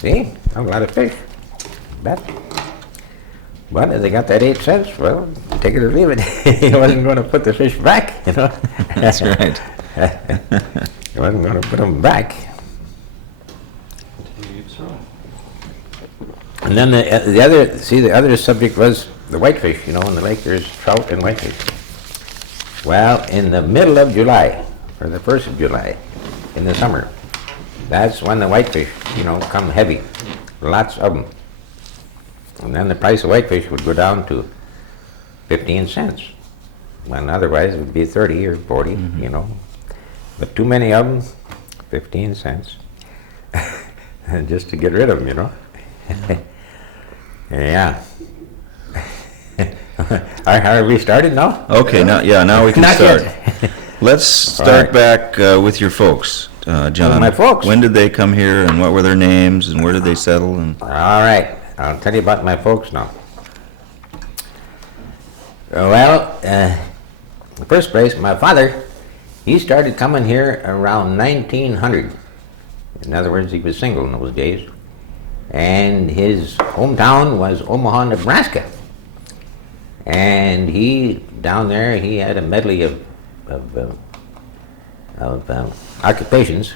See, a lot of fish. Bet. But if they got that 8 cents, well, take it or leave it. He wasn't going to put the fish back, you know. That's right. He wasn't going to put them back. And then the other subject was the whitefish. You know, in the lake there's trout and whitefish. Well, in the middle of July, or the 1st of July, in the summer, that's when the whitefish, you know, come heavy. Lots of them. And then the price of whitefish would go down to 15 cents, when otherwise it would be 30 or 40, you know. But too many of them, 15 cents, just to get rid of them, you know. Yeah. Are we started now? Okay, now we can Not start. yet. Let's start back with your folks, John. My folks? When did they come here, and what were their names, and where did they settle? And All right, I'll tell you about my folks now. Well, in the first place, my father, he started coming here around 1900. In other words, he was single in those days. And his hometown was Omaha, Nebraska. And he, down there, he had a medley of occupations.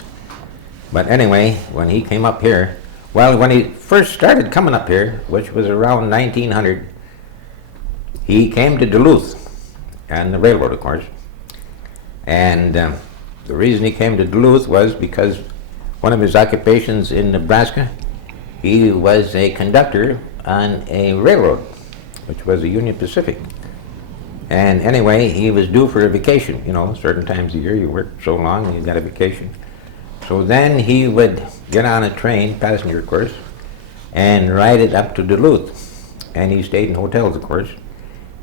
But anyway, when he came up here, well, when he first started coming up here, which was around 1900, he came to Duluth, and the railroad, of course. And the reason he came to Duluth was because one of his occupations in Nebraska, he was a conductor on a railroad, which was the Union Pacific. And anyway, he was due for a vacation. You know, certain times a year you work so long and you got a vacation. So then he would get on a train, passenger of course, and ride it up to Duluth. And he stayed in hotels, of course.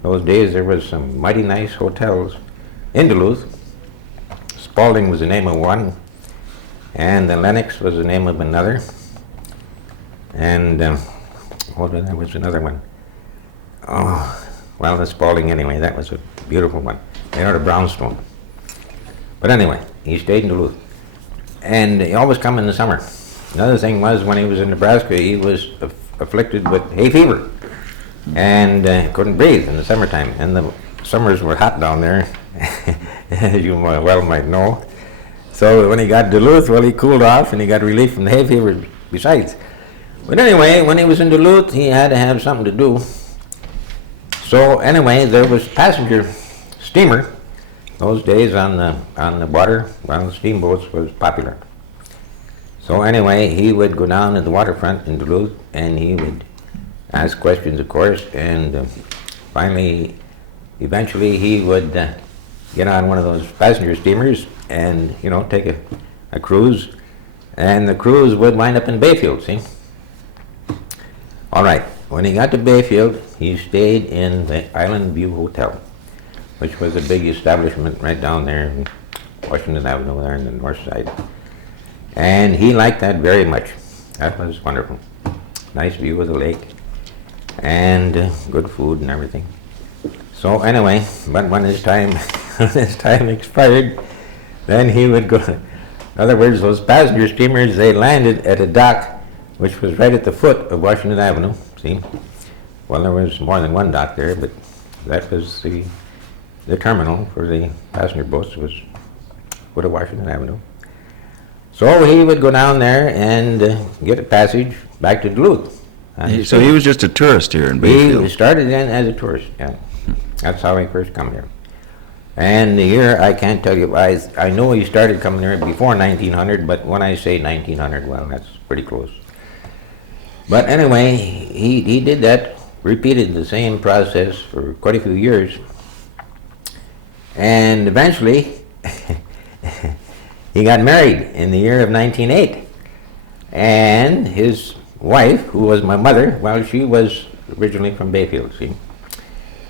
Those days there was some mighty nice hotels in Duluth. Spalding was the name of one, and the Lenox was the name of another. And what was another one? Oh, well, the Spalding anyway, that was a beautiful one. They had a brownstone. But anyway, he stayed in Duluth. And he always come in the summer. Another thing was, when he was in Nebraska, he was afflicted with hay fever. And couldn't breathe in the summertime. And the summers were hot down there, as you well might know. So when he got to Duluth, well, he cooled off and he got relief from the hay fever besides. But anyway, when he was in Duluth, he had to have something to do. So anyway, there was passenger steamer. Those days on the water, well, steamboats was popular. So anyway, he would go down to the waterfront in Duluth, and he would ask questions, of course, and eventually he would get on one of those passenger steamers and, you know, take a cruise, and the cruise would wind up in Bayfield, see? All right, when he got to Bayfield, he stayed in the Island View Hotel, which was a big establishment right down there in Washington Avenue there on the north side. And he liked that very much. That was wonderful. Nice view of the lake, and good food and everything. So anyway, but when his time expired, then he would go. In other words, those passenger steamers, they landed at a dock which was right at the foot of Washington Avenue, see? Well, there was more than one dock there, but that was the terminal for the passenger boats, was foot of Washington Avenue. So he would go down there and get a passage back to Duluth. So he was just a tourist here in Bayfield? He started in as a tourist, yeah. That's how he first come here. And the year, I can't tell you, I know he started coming here before 1900, but when I say 1900, well, that's pretty close. But anyway, he did that, repeated the same process for quite a few years. And eventually, he got married in the year of 1908. And his wife, who was my mother, well, she was originally from Bayfield, see?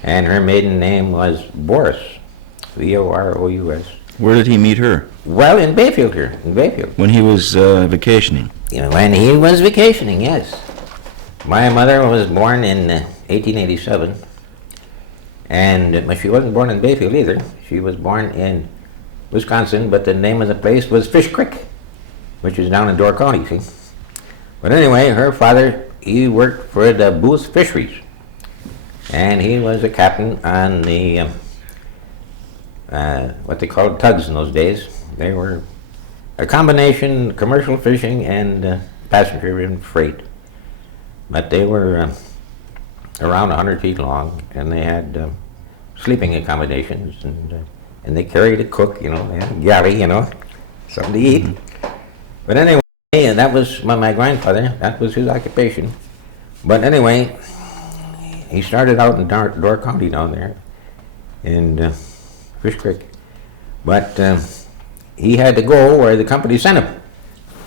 And her maiden name was Boris, V-O-R-O-U-S. Where did he meet her? Well, in Bayfield here, in Bayfield. When he was vacationing? You know, when he was vacationing, yes. My mother was born in 1887, but she wasn't born in Bayfield either. She was born in Wisconsin, but the name of the place was Fish Creek, which is down in Door County, see? But anyway, her father, he worked for the Booth Fisheries. And he was a captain on the, what they called tugs in those days. They were a combination commercial fishing and passenger and freight. But they were around 100 feet long, and they had sleeping accommodations, and they carried a cook, you know, they had a galley, you know, something to eat. But anyway, and that was my grandfather, that was his occupation. But anyway, he started out in Door County down there in Fish Creek. But he had to go where the company sent him.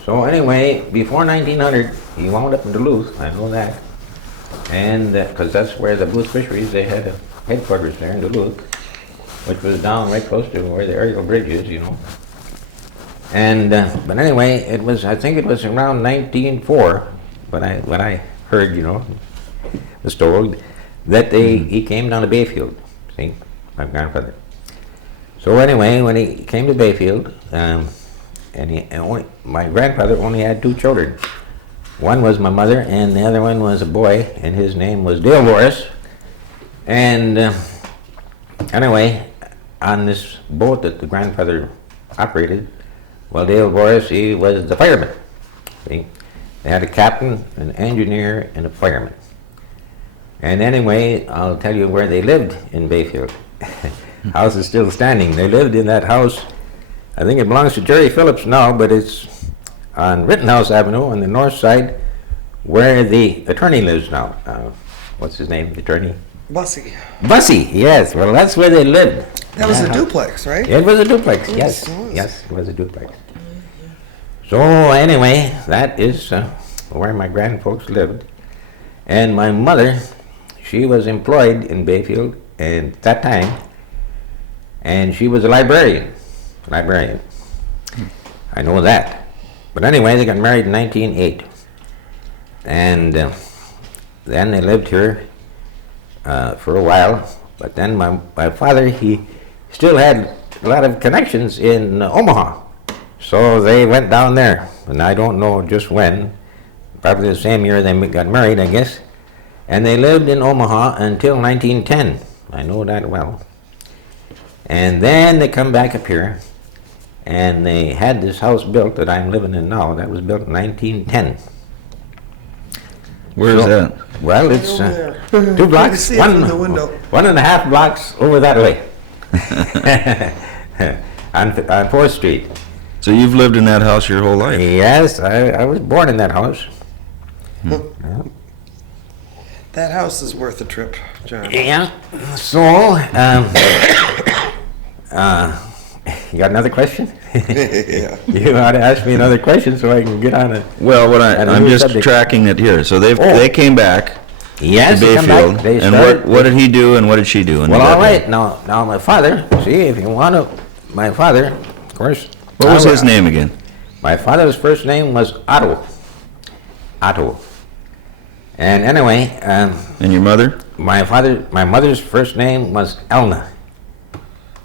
So anyway, before 1900, he wound up in Duluth, I know that. And because that's where the Booth Fisheries, they had a headquarters there in Duluth, which was down right close to where the aerial bridge is, you know. And but anyway, it was, I think it was around 1904, when I heard, you know, was told that he came down to Bayfield. See, my grandfather. So anyway, when he came to Bayfield, my grandfather only had 2 children. One was my mother, and the other one was a boy, and his name was Dale Boris. And anyway, on this boat that the grandfather operated, well, Dale Boris, he was the fireman. See? They had a captain, an engineer, and a fireman. And anyway, I'll tell you where they lived in Bayfield. House is still standing. They lived in that house. I think it belongs to Jerry Phillips now, but it's on Rittenhouse Avenue on the north side, where the attorney lives now. What's his name, the attorney? Bussy. Bussy, yes. Well, that's where they lived. That was a duplex, right? It was a duplex, yes. Yes, it was. Yes, it was a duplex. So anyway, that is where my grandfolks lived. And my mother, she was employed in Bayfield at that time, and she was a librarian. I know that. But anyway, they got married in 1908. And then they lived here for a while. But then my father, he still had a lot of connections in Omaha. So they went down there. And I don't know just when. Probably the same year they got married, I guess. And they lived in Omaha until 1910. I know that well. And then they come back up here. And they had this house built that I'm living in now. That was built in 1910. Where is that? Well, it's Over 2 blocks, see it from the window. 1.5 blocks over that way. on 4th Street. So you've lived in that house your whole life? Yes, I was born in that house. Yeah. That house is worth a trip, John. Yeah. So, you got another question? Yeah. You ought to ask me another question so I can get on it. Well, I'm just subject. tracking it here. So they came back Yes, to they come Bayfield, back. They and started- what did he do and what did she do? Well, all right. Now my father, see, if you want to, my father, of course. What was his name again? My father's first name was Otto. Otto. And anyway, And your mother? my mother's first name was Elna.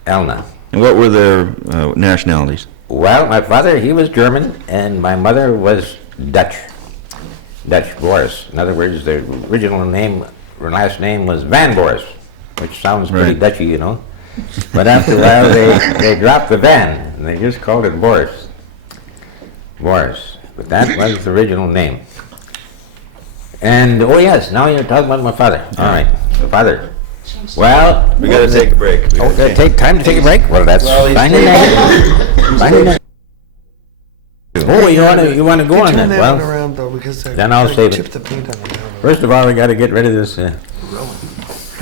Elna. And what were their nationalities? Well, my father, he was German, and my mother was Dutch. Dutch Boris. In other words, their original name, her last name was Van Boris, which sounds pretty Right. Dutchy, you know. But after a while, they dropped the Van, and they just called it Boris. Boris. But that was the original name. And, oh yes, now you're talking about my father. All right, the father. Well, We gotta take a break. Oh, take time to take a break? Well, that's Well, he's fine and dandy. Fine and dandy. Oh, you wanna go on Turn that? that one Well, around though, because I then I'll save it. chipped the paint on it. first of all, we gotta get rid of this.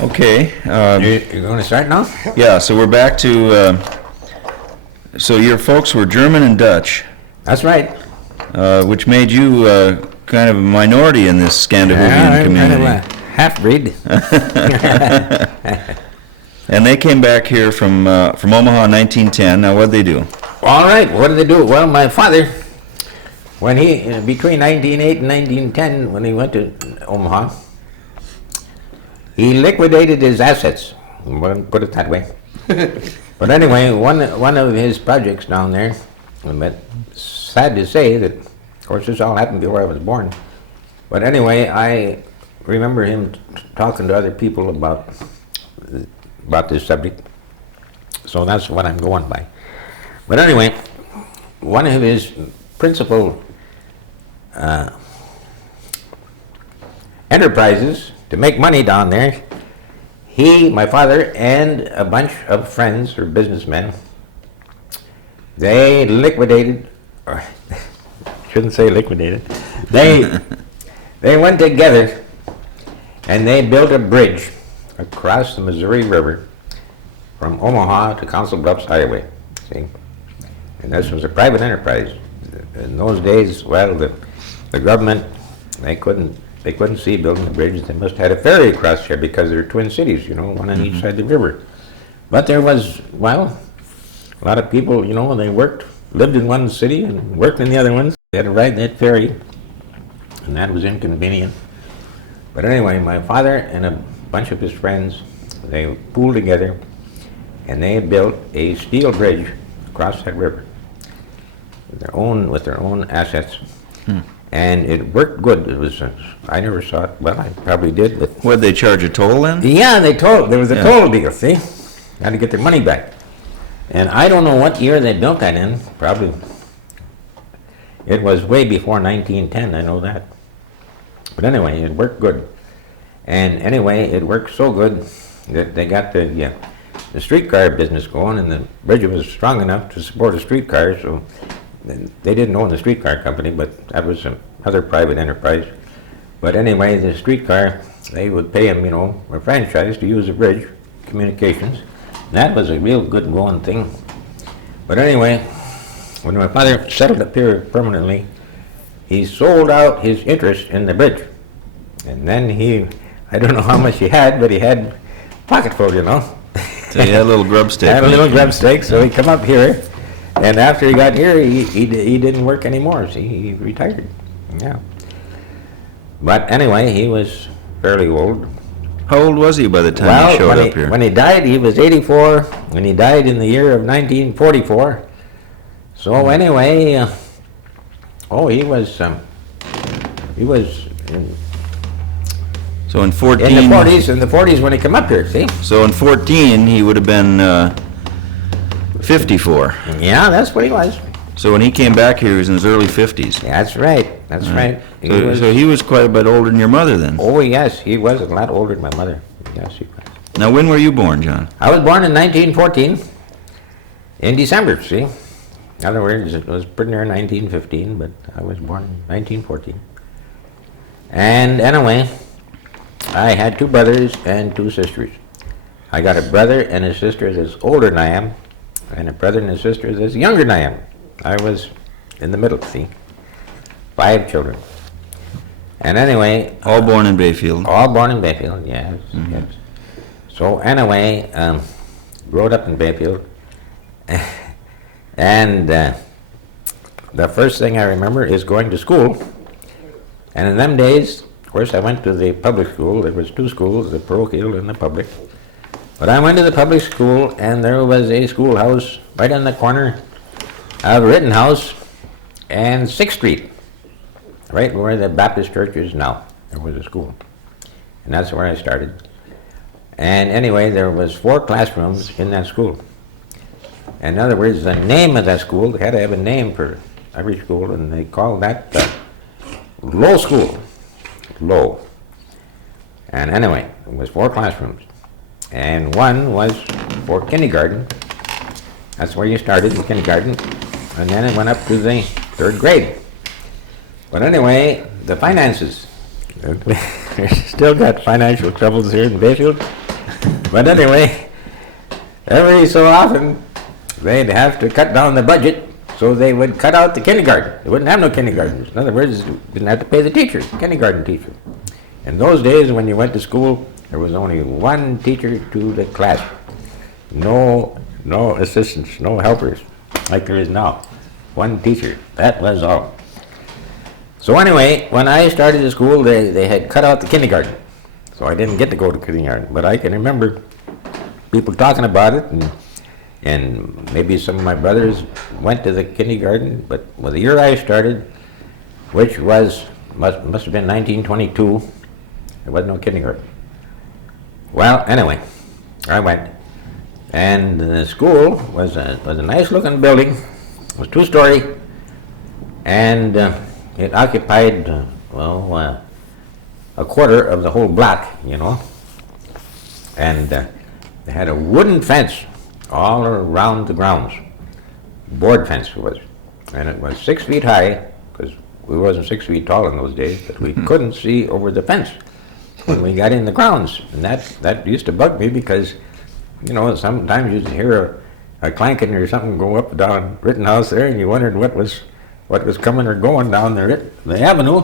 Okay. You're gonna start now? Yeah, so we're back to, so your folks were German and Dutch, That's right. which made you kind of a minority in this Scandinavian I'm kind of community. a half-breed. And they came back here from Omaha in 1910. Now, what'd they do? All right, what did they do? Well, my father, when between 1908 and 1910, when he went to Omaha, he liquidated his assets, we'll put it that way. But anyway, one of his projects down there, but sad to say that, of course, this all happened before I was born. But anyway, I remember him talking to other people about this subject. So that's what I'm going by. But anyway, one of his principal enterprises to make money down there, he, my father, and a bunch of friends or businessmen, they liquidated, or shouldn't say liquidated, they went together and they built a bridge across the Missouri River from Omaha to Council Bluffs Highway, see? And this was a private enterprise. In those days, well, the government, they couldn't see building the bridge. They must have had a ferry across here because they're twin cities, one on each side of the river. But there was, well, a lot of people, they lived in one city and worked in the other one. They had to ride that ferry, and that was inconvenient. But anyway, my father and a bunch of his friends, they pooled together and they built a steel bridge across that river with their own assets. And it worked good. It was, I never saw it, well, I probably did, but... Would they charge a toll then? Yeah, there was a toll deal, see? Had to get their money back. And I don't know what year they built that in, probably, it was way before 1910, I know that. But anyway, it worked good. And anyway, it worked so good that they got the streetcar business going, and the bridge was strong enough to support a streetcar, so they didn't own the streetcar company, but that was another private enterprise. But anyway, the streetcar, they would pay them, a franchise to use the bridge, communications. That was a real good going thing. But anyway, when my father settled up here permanently, he sold out his interest in the bridge. And then I don't know how much he had, but he had pocketful, So you had a little grub stake. Had a little grub stake, so he come up here. And after he got here, he didn't work anymore. See, he retired. Yeah. But anyway, he was fairly old. How old was he by the time he showed up here? When he died, he was 84, and he died in the year of 1944. So anyway, he was So in 14... in the 40s when he came up here, see? So in 14, he would have been 54. Yeah, that's what he was. So when he came back here, he was in his early 50s. That's right. That's right. So he was quite a bit older than your mother then. Oh, yes, he was a lot older than my mother. Yes, he was. Now, when were you born, John? I was born in 1914, in December, see? In other words, it was pretty near 1915, but I was born in 1914. And anyway, I had 2 brothers and 2 sisters. I got a brother and a sister that's older than I am, and a brother and a sister that's younger than I am. I was in the middle, see? 5 children. And anyway... All born in Bayfield? All born in Bayfield, yes. Yes. So anyway, growed up in Bayfield. And the first thing I remember is going to school. And in them days, of course, I went to the public school. There was 2 schools, the parochial and the public. But I went to the public school, and there was a schoolhouse right on the corner of Rittenhouse and 6th Street, right where the Baptist church is now. There was a school. And that's where I started. And anyway, there was 4 classrooms in that school. In other words, the name of that school, they had to have a name for every school, and they called that Low School. Low. And anyway, it was 4 classrooms. And one was for kindergarten. That's where you started, in kindergarten. And then it went up to the 3rd grade. But anyway, the finances. Still got financial troubles here in Bayfield. But anyway, every so often, they'd have to cut down the budget, so they would cut out the kindergarten. They wouldn't have no kindergartens. In other words, you didn't have to pay the teacher, kindergarten teacher. In those days, when you went to school, there was only 1 teacher to the class. No assistants, no helpers, like there is now. 1 teacher, that was all. So anyway, when I started the school, they had cut out the kindergarten. So I didn't get to go to kindergarten, but I can remember people talking about it, and maybe some of my brothers went to the kindergarten, but the year I started, which was must have been 1922. There was no kindergarten. Well, anyway, I went, and the school was a nice looking building. It was 2-story, and it occupied a quarter of the whole block, and they had a wooden fence all around the grounds. Board fence it was, and it was 6 feet high, because we wasn't 6 feet tall in those days, but we couldn't see over the fence when we got in the grounds, and that used to bug me because, sometimes you'd hear a clanking or something go up down Rittenhouse there, and you wondered what was coming or going down the avenue,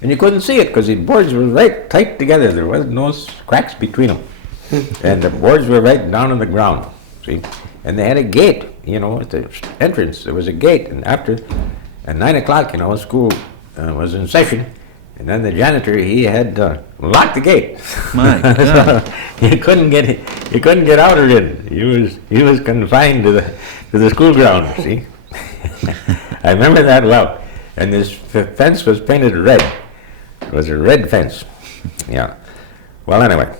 and you couldn't see it because the boards were right tight together. There was no cracks between them, and the boards were right down on the ground. See, and they had a gate, at the entrance. There was a gate, and at 9 o'clock, school was in session. And then the janitor, he had locked the gate. My God. So you couldn't get out or in. He was confined to the school ground. See, I remember that well. And this fence was painted red. It was a red fence. Yeah. Well, anyway,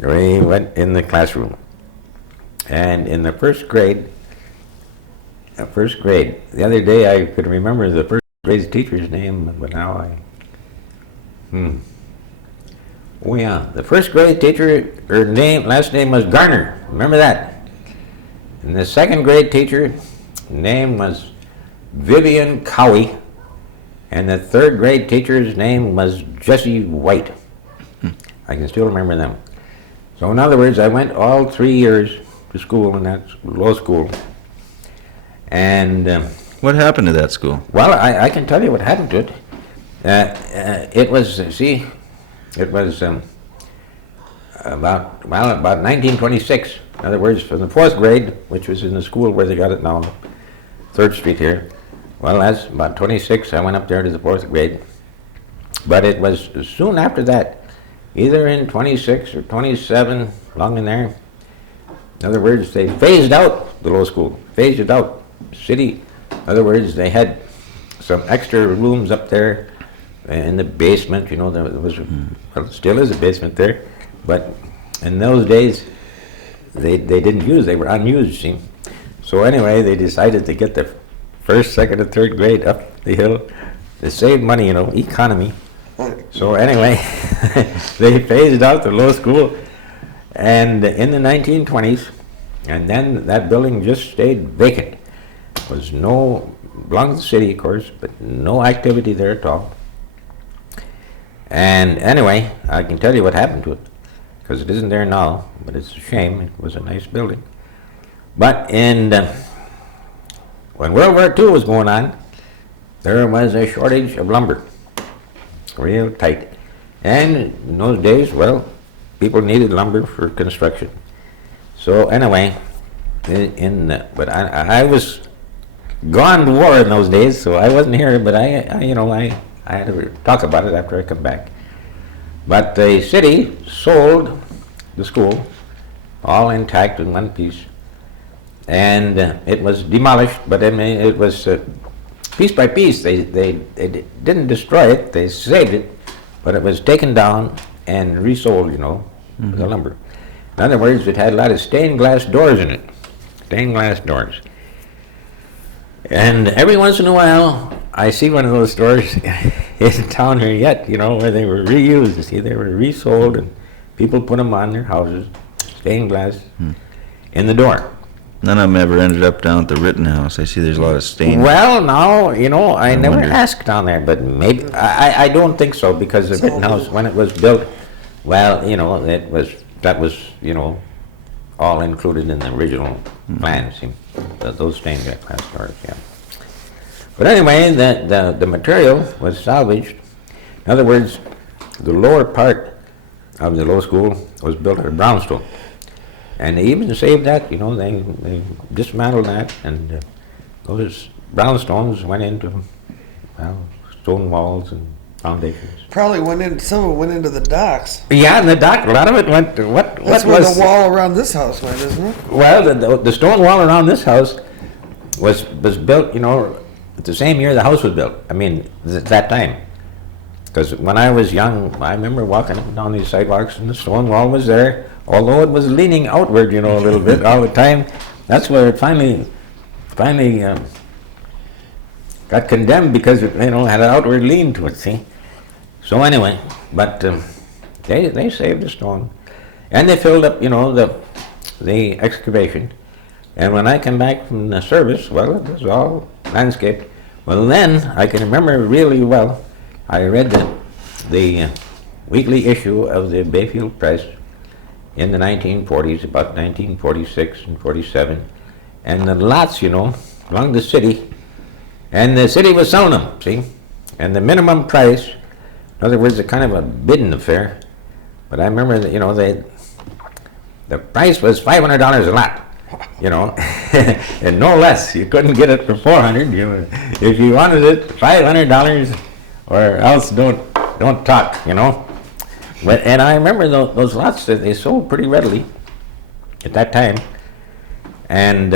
we went in the classroom, and in the first grade. The other day I could remember the first grade teacher's name, but now I. Oh yeah, the first grade teacher, her last name was Garner. Remember that? And the second grade teacher, name was Vivian Cowie, and the third grade teacher's name was Jessie White. I can still remember them. So in other words, I went all 3 years to school in that low school, and What happened to that school? well, I can tell you what happened to it. It was about 1926. In other words, from the 4th grade, which was in the school where they got it now, 3rd Street here. Well, that's about 26. I went up there to the 4th grade. But it was soon after that, either in 26 or 27, along in there. In other words, they phased out the low school, phased it out. City, in other words, they had some extra rooms up there in the basement, there was, well, still is a basement there, but in those days, they didn't use, they were unused, see. So anyway, they decided to get the 1st, 2nd, and 3rd grade up the hill to save money, economy. So anyway, they phased out the low school, and in the 1920s, and then that building just stayed vacant. Was belonged to the city, of course, but no activity there at all. And anyway, I can tell you what happened to it, because it isn't there now, but it's a shame. It was a nice building. But when World War II was going on, there was a shortage of lumber, real tight. And in those days, well, people needed lumber for construction. So anyway, but I was gone to war in those days, so I wasn't here, but I had to talk about it after I come back. But the city sold the school, all intact in one piece, and it was demolished, but I mean, it was piece by piece. They didn't destroy it, they saved it, but it was taken down and resold, the lumber. In other words, it had a lot of stained glass doors in it, stained glass doors. And every once in a while, I see one of those stores in town here yet, where they were reused. You see, they were resold, and people put them on their houses, stained glass, in the door. None of them ever ended up down at the Rittenhouse. I see there's a lot of stains. Well, no, I never wonder. asked down there, but maybe, I don't think so, because the Rittenhouse, when it was built, well, that was, all included in the original plans, see, those stained glass doors, yeah. But anyway, the material was salvaged. In other words, the lower part of the low school was built out of brownstone. And they even saved that, they dismantled that, and those brownstones went into, stone walls and foundations. Probably some of it went into the docks. Yeah, and the dock, a lot of it went to That's where the wall around this house went, isn't it? Well, the stone wall around this house was built, the same year the house was built. I mean, that time. Because when I was young, I remember walking up and down these sidewalks, and the stone wall was there, although it was leaning outward, you know, a little bit all the time. That's where it finally got condemned, because it, you know, had an outward lean to it. See. So anyway, but they saved the stone, and they filled up, you know, the excavation. And when I came back from the service, well, it was all landscaped. Well, then I can remember really well. I read the weekly issue of the Bayfield Press in the 1940s, about 1946 and 47, and the lots, you know, along the city, and the city was selling them, see? And the minimum price, in other words, a kind of a bidding affair, but I remember that, you know, the price was $500 a lot, you know, and no less. You couldn't get it for $400. If you wanted it, $500, or else don't talk, you know. But, and I remember those lots that they sold pretty readily at that time, and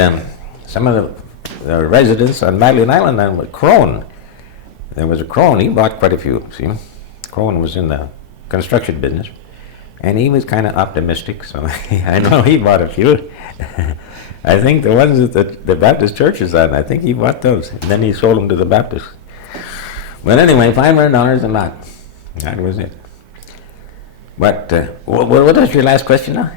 some of the residents on Madeline Island, and Crone, there was a Crone, he bought quite a few, see. Crone was in the construction business, and he was kind of optimistic, so I know he bought a few. I think the ones that the Baptist church is on, I think he bought those, and then he sold them to the Baptists. But anyway, $500 a lot. That was it. But what was your last question now?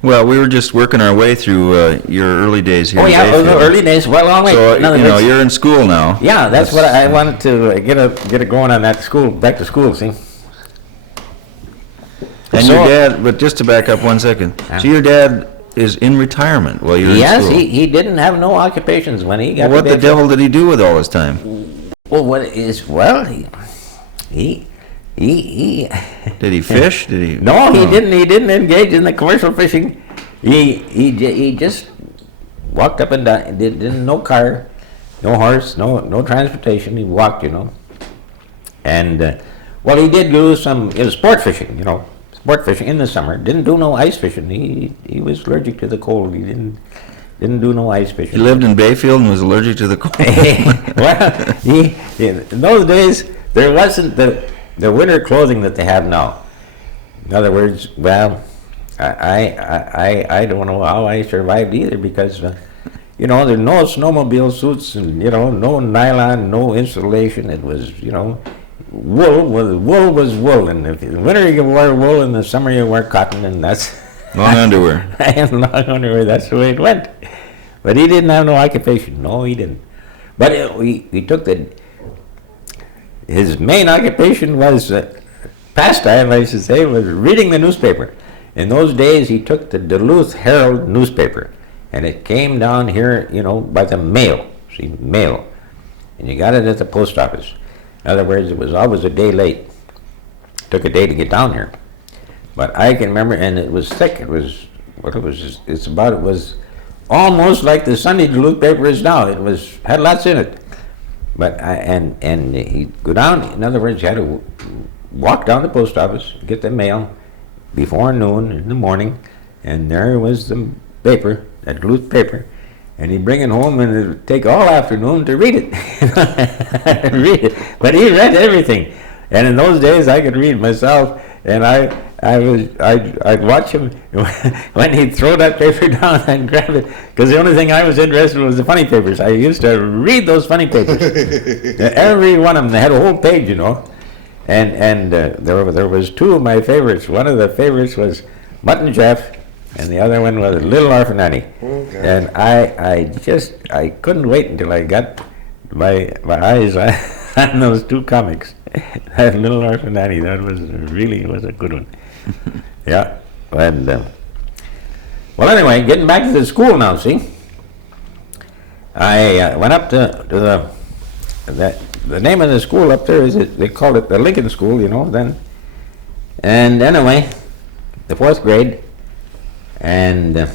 Well, we were just working our way through your early days here. Oh in yeah, Bayfield. early days. Well, long way. So you know, you're in school now. Yeah, that's what I wanted to get it going on that school, back to school. See. And your dad, but just to back up 1 second, so your dad is in retirement while you're in school. Yes, he didn't have no occupations when he got. Well, what the devil did he do with all his time? Well, he Did he fish? Did he? No, he didn't. He didn't engage in the commercial fishing. He just walked up and down. Didn't no car, no horse, no transportation. He walked, you know. And well, he did do some sport fishing, you know, sport fishing in the summer. Didn't do no ice fishing. He was allergic to the cold. He didn't do no ice fishing. He lived in Bayfield and was allergic to the cold. Well, in those days there wasn't the winter clothing that they have now. In other words, well, I don't know how I survived either, because you know, there's no snowmobile suits, and you know, no nylon, no insulation. It was, you know, wool was wool, and if in the winter you wear wool, in the summer you wear cotton, and that's Long underwear. Long underwear. That's the way it went. But he didn't have no occupation. No, he didn't. But he took his main occupation was pastime, I should say, was reading the newspaper. In those days, he took the Duluth Herald newspaper, and it came down here, you know, by the mail. See, mail, and you got it at the post office. In other words, it was always a day late. It took a day to get down here. But I can remember, and it was thick. It was what it was. It was almost like the Sunday Duluth paper is now. It had lots in it. But and he'd go down. In other words, you had to walk down the post office, get the mail before noon in the morning, and there was the paper, that Duluth paper, and he'd bring it home, and it would take all afternoon to read it. Read it. But he read everything, and in those days I could read myself, and I'd watch him when he'd throw that paper down and grab it, because the only thing I was interested in was the funny papers. I used to read those funny papers. Every one of them, they had a whole page, you know. And there was two of my favorites. One of the favorites was Mutt and Jeff, and the other one was Little Orphan Annie. Okay. And I couldn't wait until I got my eyes on those two comics. That Little Orphan Annie, that was a good one. Yeah. And well, anyway, getting back to the school now. See, I went up to the name of the school up there they called it the Lincoln School, you know, then. And anyway, the 4th grade, and I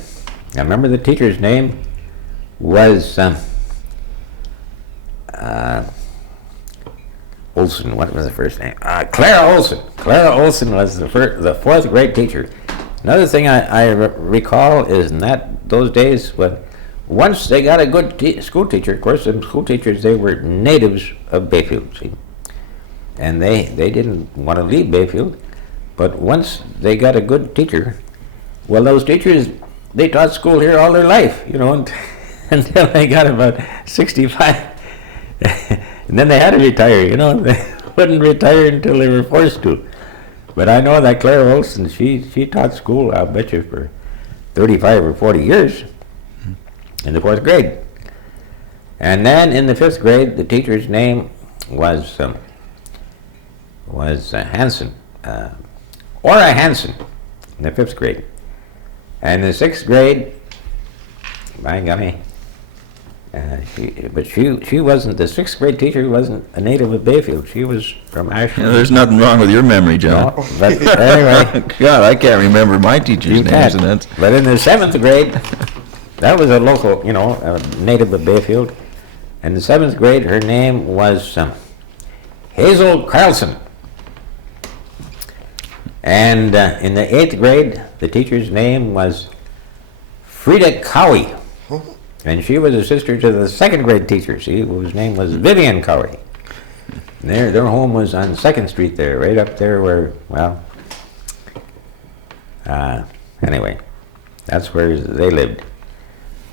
remember the teacher's name was Olson. What was the first name? Clara Olson. Clara Olson was the 4th grade teacher. Another thing I recall is in those days, when once they got a good school teacher, of course, some school teachers, they were natives of Bayfield, see. and they didn't want to leave Bayfield, but once they got a good teacher, well, those teachers, they taught school here all their life, until they got about 65. And then they had to retire, They wouldn't retire until they were forced to. But I know that Claire Olson, she taught school, I'll bet you, for 35 or 40 years in the 4th grade. And then in the 5th grade, the teacher's name was Hanson, Ora Hanson, in the 5th grade. And in the 6th grade, by golly, she wasn't, the 6th grade teacher wasn't a native of Bayfield. She was from Ashland. There's nothing wrong with your memory, John. No, but anyway. God, I can't remember my teacher's names. And that's... But in the 7th grade, that was a local, a native of Bayfield. In the 7th grade, her name was Hazel Carlson. And in the 8th grade, the teacher's name was Frida Cowie. And she was a sister to the 2nd grade teacher, whose name was Vivian Cowie. Their home was on 2nd Street there, right up there where, well, anyway, that's where they lived.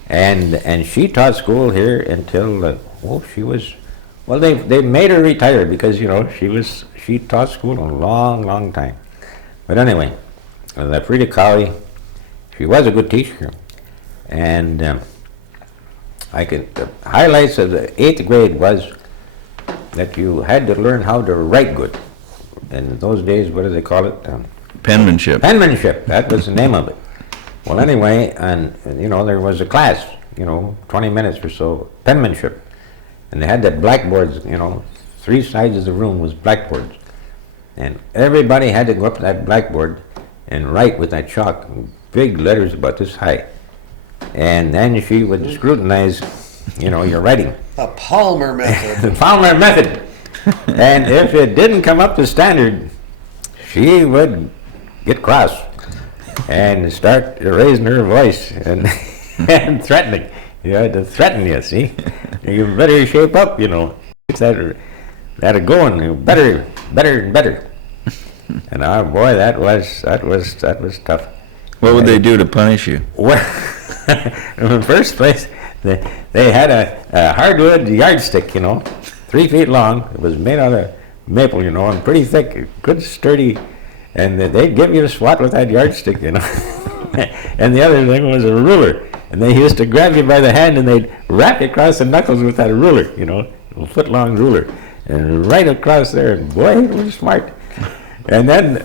And she taught school here until, she was, well, they made her retire because, she taught school a long, long time. But anyway, the Frida Cowie, she was a good teacher. And the highlights of the 8th grade was that you had to learn how to write good. In those days, what do they call it? Penmanship. Penmanship, that was the name of it. Well, anyway, and there was a class, 20 minutes or so, penmanship. And they had that blackboards, 3 sides of the room was blackboards. And everybody had to go up to that blackboard and write with that chalk, big letters about this high. And then she would scrutinize, your writing. A Palmer method. The Palmer method. And if it didn't come up to standard, she would get cross and start raising her voice and, and threatening. You had to threaten you, see? You better shape up, It's that going, better and better. And oh boy, that was tough. What would they do to punish you? Well, in the first place, they had a hardwood yardstick, 3 feet long. It was made out of maple, and pretty thick, good sturdy. And they'd give you a swat with that yardstick, And the other thing was a ruler. And they used to grab you by the hand and they'd rap you across the knuckles with that ruler, a foot-long ruler. And right across there, and boy, it was smart. And then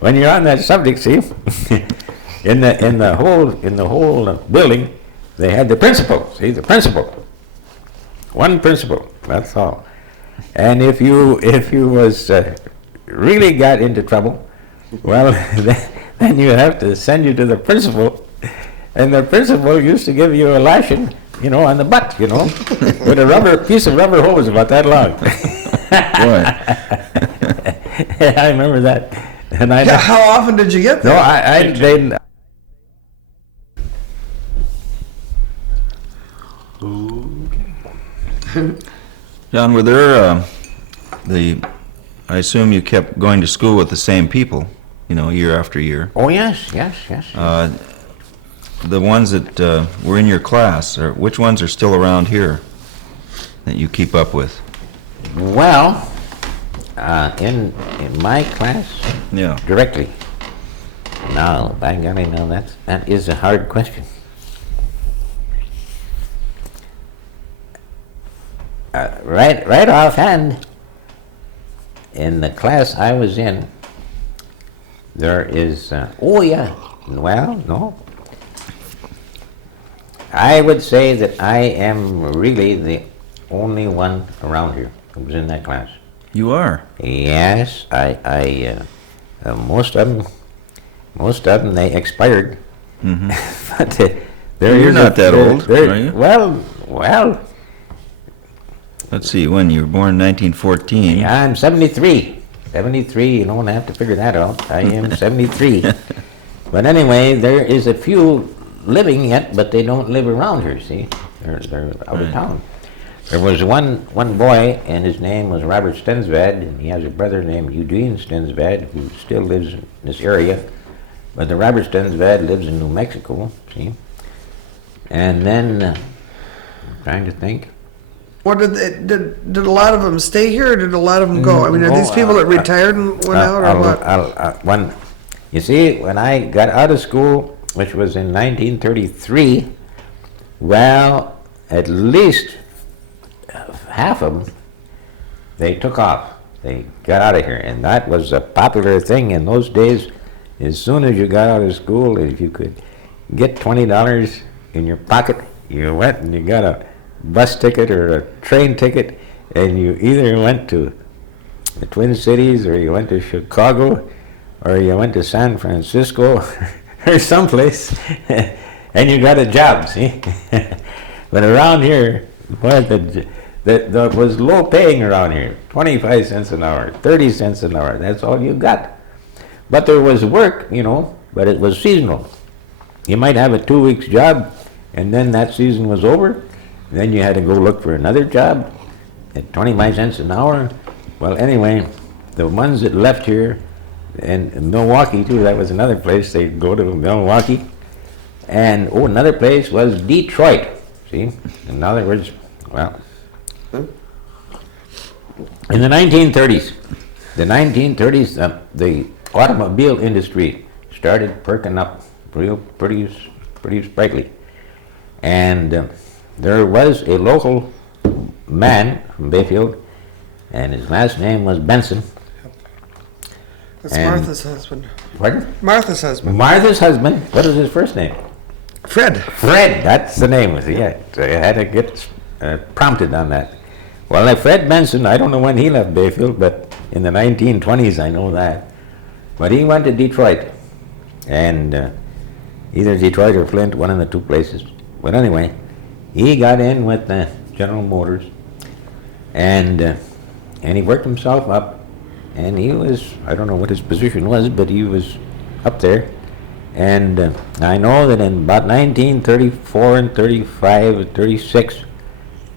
when you're on that subject, see, in the whole building, they had the principal. See, the principal, one principal. That's all. And if you was really got into trouble, well, then you have to send you to the principal, and the principal used to give you a lashing, on the butt, with a piece of rubber hose about that long. Boy. I remember that. And how often did you get No, that? they. John, were there I assume you kept going to school with the same people, year after year. Oh yes. The ones that were in your class, or which ones are still around here that you keep up with? Well, in my class, Yeah. directly. No, by golly, no, that is a hard question. Right offhand, in the class I was in, there is, well, no. I would say that I am really the only one around here who was in that class. You are? Yes, most of them, they expired. Mm-hmm. But You're not that old, are you? Well, Let's see, when you were born in 1914. yeah, I'm 73. 73, you don't have to figure that out. I am 73. But anyway, there is a few living yet, but they don't live around here, see? They're out of town. There was one boy, and his name was Robert Stensvad, and he has a brother named Eugene Stensvad, who still lives in this area. But the Robert Stensvad lives in New Mexico, see? And then, I'm trying to think. What did a lot of them stay here, or did a lot of them go? I mean, are these people that retired and went out, or what? You see, when I got out of school, which was in 1933, well, at least half of them, they took off. They got out of here, and that was a popular thing in those days. As soon as you got out of school, if you could get $20 in your pocket, you went and you got a bus ticket or a train ticket, and you either went to the Twin Cities, or you went to Chicago, or you went to San Francisco, or someplace, and you got a job, see? But around here, boy, that was low paying around here. 25 cents an hour, 30 cents an hour, that's all you got. But there was work, you know, but it was seasonal. You might have a 2 weeks job, and then that season was over. Then you had to go look for another job at 25 cents an hour. Well, anyway, the ones that left here, and Milwaukee too, that was another place. They'd go to Milwaukee. And, another place was Detroit, see? In other words, well, in the 1930s, the automobile industry started perking up real pretty sprightly. And there was a local man from Bayfield, and his last name was Benson. That's Martha's husband. Pardon? Martha's husband. Martha's husband. What is his first name? Fred. Fred, that's the name. Yeah, so I had to get prompted on that. Well, Fred Benson, I don't know when he left Bayfield, but in the 1920s, I know that. But he went to Detroit, and either Detroit or Flint, one of the two places. But anyway, he got in with General Motors, and he worked himself up, and he was, I don't know what his position was, but he was up there. And I know that in about 1934 and 35 and 36,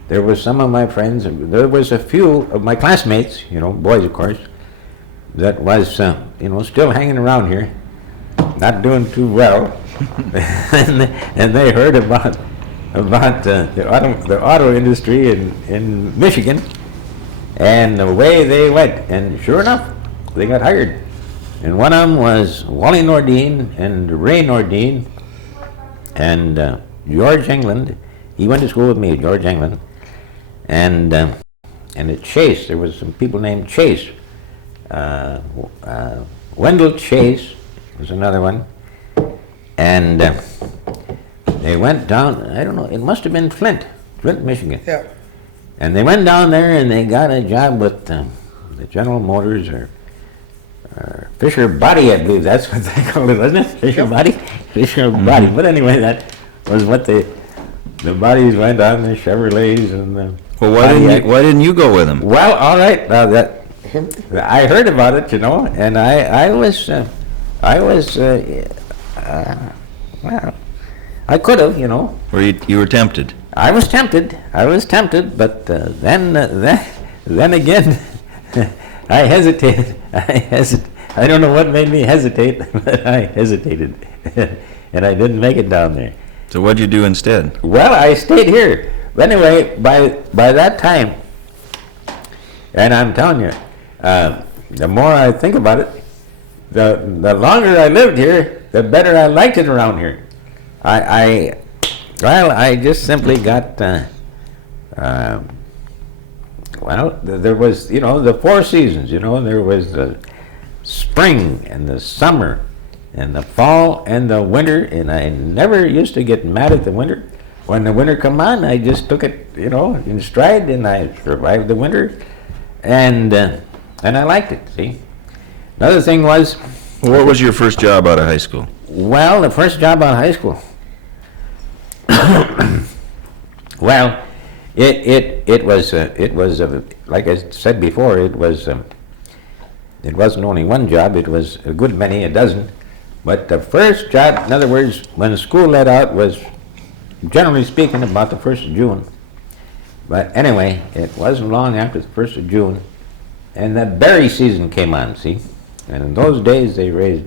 there was some of my friends, there was a few of my classmates, you know, boys of course, that was, you know, still hanging around here, not doing too well. and they heard about the auto industry in Michigan, and the way they went, and sure enough, they got hired. And one of them was Wally Nordine and Ray Nordine and George England. He went to school with me, George England. And at Chase, there was some people named Chase. Wendell Chase was another one. And they went down, I don't know, it must have been Flint, Michigan. Yeah. And they went down there and they got a job with the General Motors or Fisher Body, I believe that's what they called it, wasn't it? Fisher Body? Fisher Body. But anyway, that was what the bodies went on, the Chevrolets and the... Well, why didn't you go with them? Well, all right. I heard about it, you know, and I was, well, I could have, you know. Or you were tempted? I was tempted, but then again, I hesitated. I don't know what made me hesitate, but I hesitated, and I didn't make it down there. So what'd you do instead? Well, I stayed here. But anyway, by that time, and I'm telling you, the more I think about it, the longer I lived here, the better I liked it around here. I just simply got, there was, you know, the four seasons, you know, there was the spring and the summer and the fall and the winter, and I never used to get mad at the winter. When the winter come on, I just took it, you know, in stride, and I survived the winter, and I liked it, see. Another thing was... What was your first job out of high school? Well, the first job out of high school... well, it was like I said before, it wasn't only one job, it was a good many, a dozen. But the first job, in other words, when the school let out, was, generally speaking, about the 1st of June. But anyway, it wasn't long after the 1st of June, and the berry season came on, see? And in those days, they raised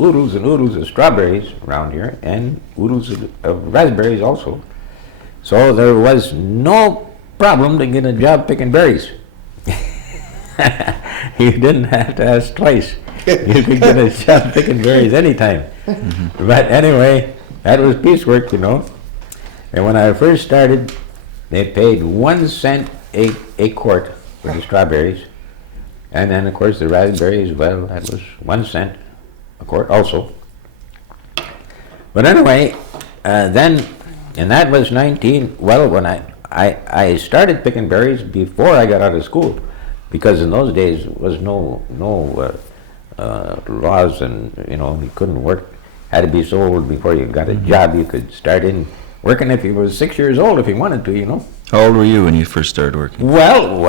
oodles and oodles of strawberries around here, and oodles of raspberries also. So there was no problem to get a job picking berries. You didn't have to ask twice. You could get a job picking berries anytime. But anyway, that was piecework, you know. And when I first started, they paid 1 cent a quart for the strawberries. And then, of course, the raspberries, well, that was 1 cent a quart also. But anyway, then, and that was when I started picking berries before I got out of school, because in those days there was no laws, and, you know, you couldn't work, had to be so old before you got a job. You could start in working if you were 6 years old if you wanted to, you know. How old were you when you first started working? Well,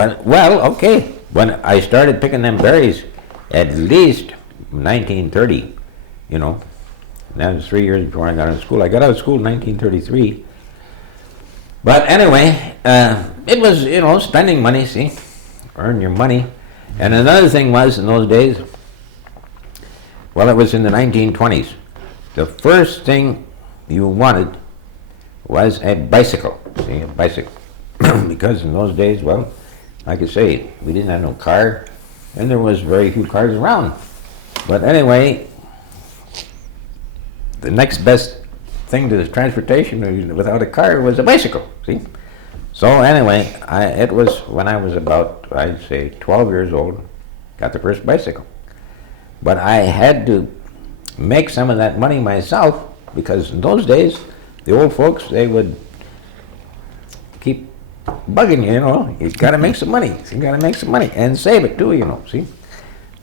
okay. When I started picking them berries, at least 1930, you know. That was 3 years before I got out of school. I got out of school in 1933. But anyway, it was, you know, spending money, see, earn your money. And another thing was, in those days, well, it was in the 1920s. The first thing you wanted was a bicycle, see, a bicycle. Because in those days, well, like I say, we didn't have no car, and there was very few cars around. But anyway, the next best thing to transportation without a car was a bicycle, see? So anyway, it was when I was about, I'd say, 12 years old, got the first bicycle. But I had to make some of that money myself, because in those days, the old folks, they would keep bugging you, you know, you gotta make some money, you gotta make some money, and save it too, you know, see?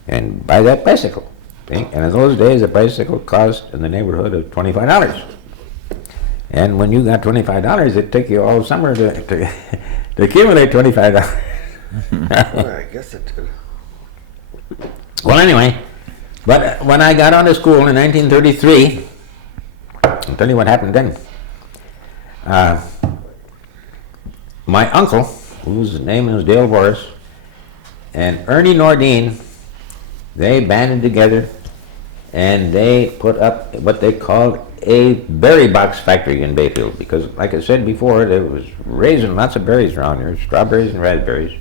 And buy that bicycle, see? And in those days, a bicycle cost in the neighborhood of $25. And when you got $25, it took you all summer to accumulate $25. Well, I guess it could. Well, anyway, but when I got out of school in 1933, I'll tell you what happened then. My uncle, whose name is Dale Boris, and Ernie Nordine, they banded together and they put up what they called a berry box factory in Bayfield, because, like I said before, they was raising lots of berries around here, strawberries and raspberries.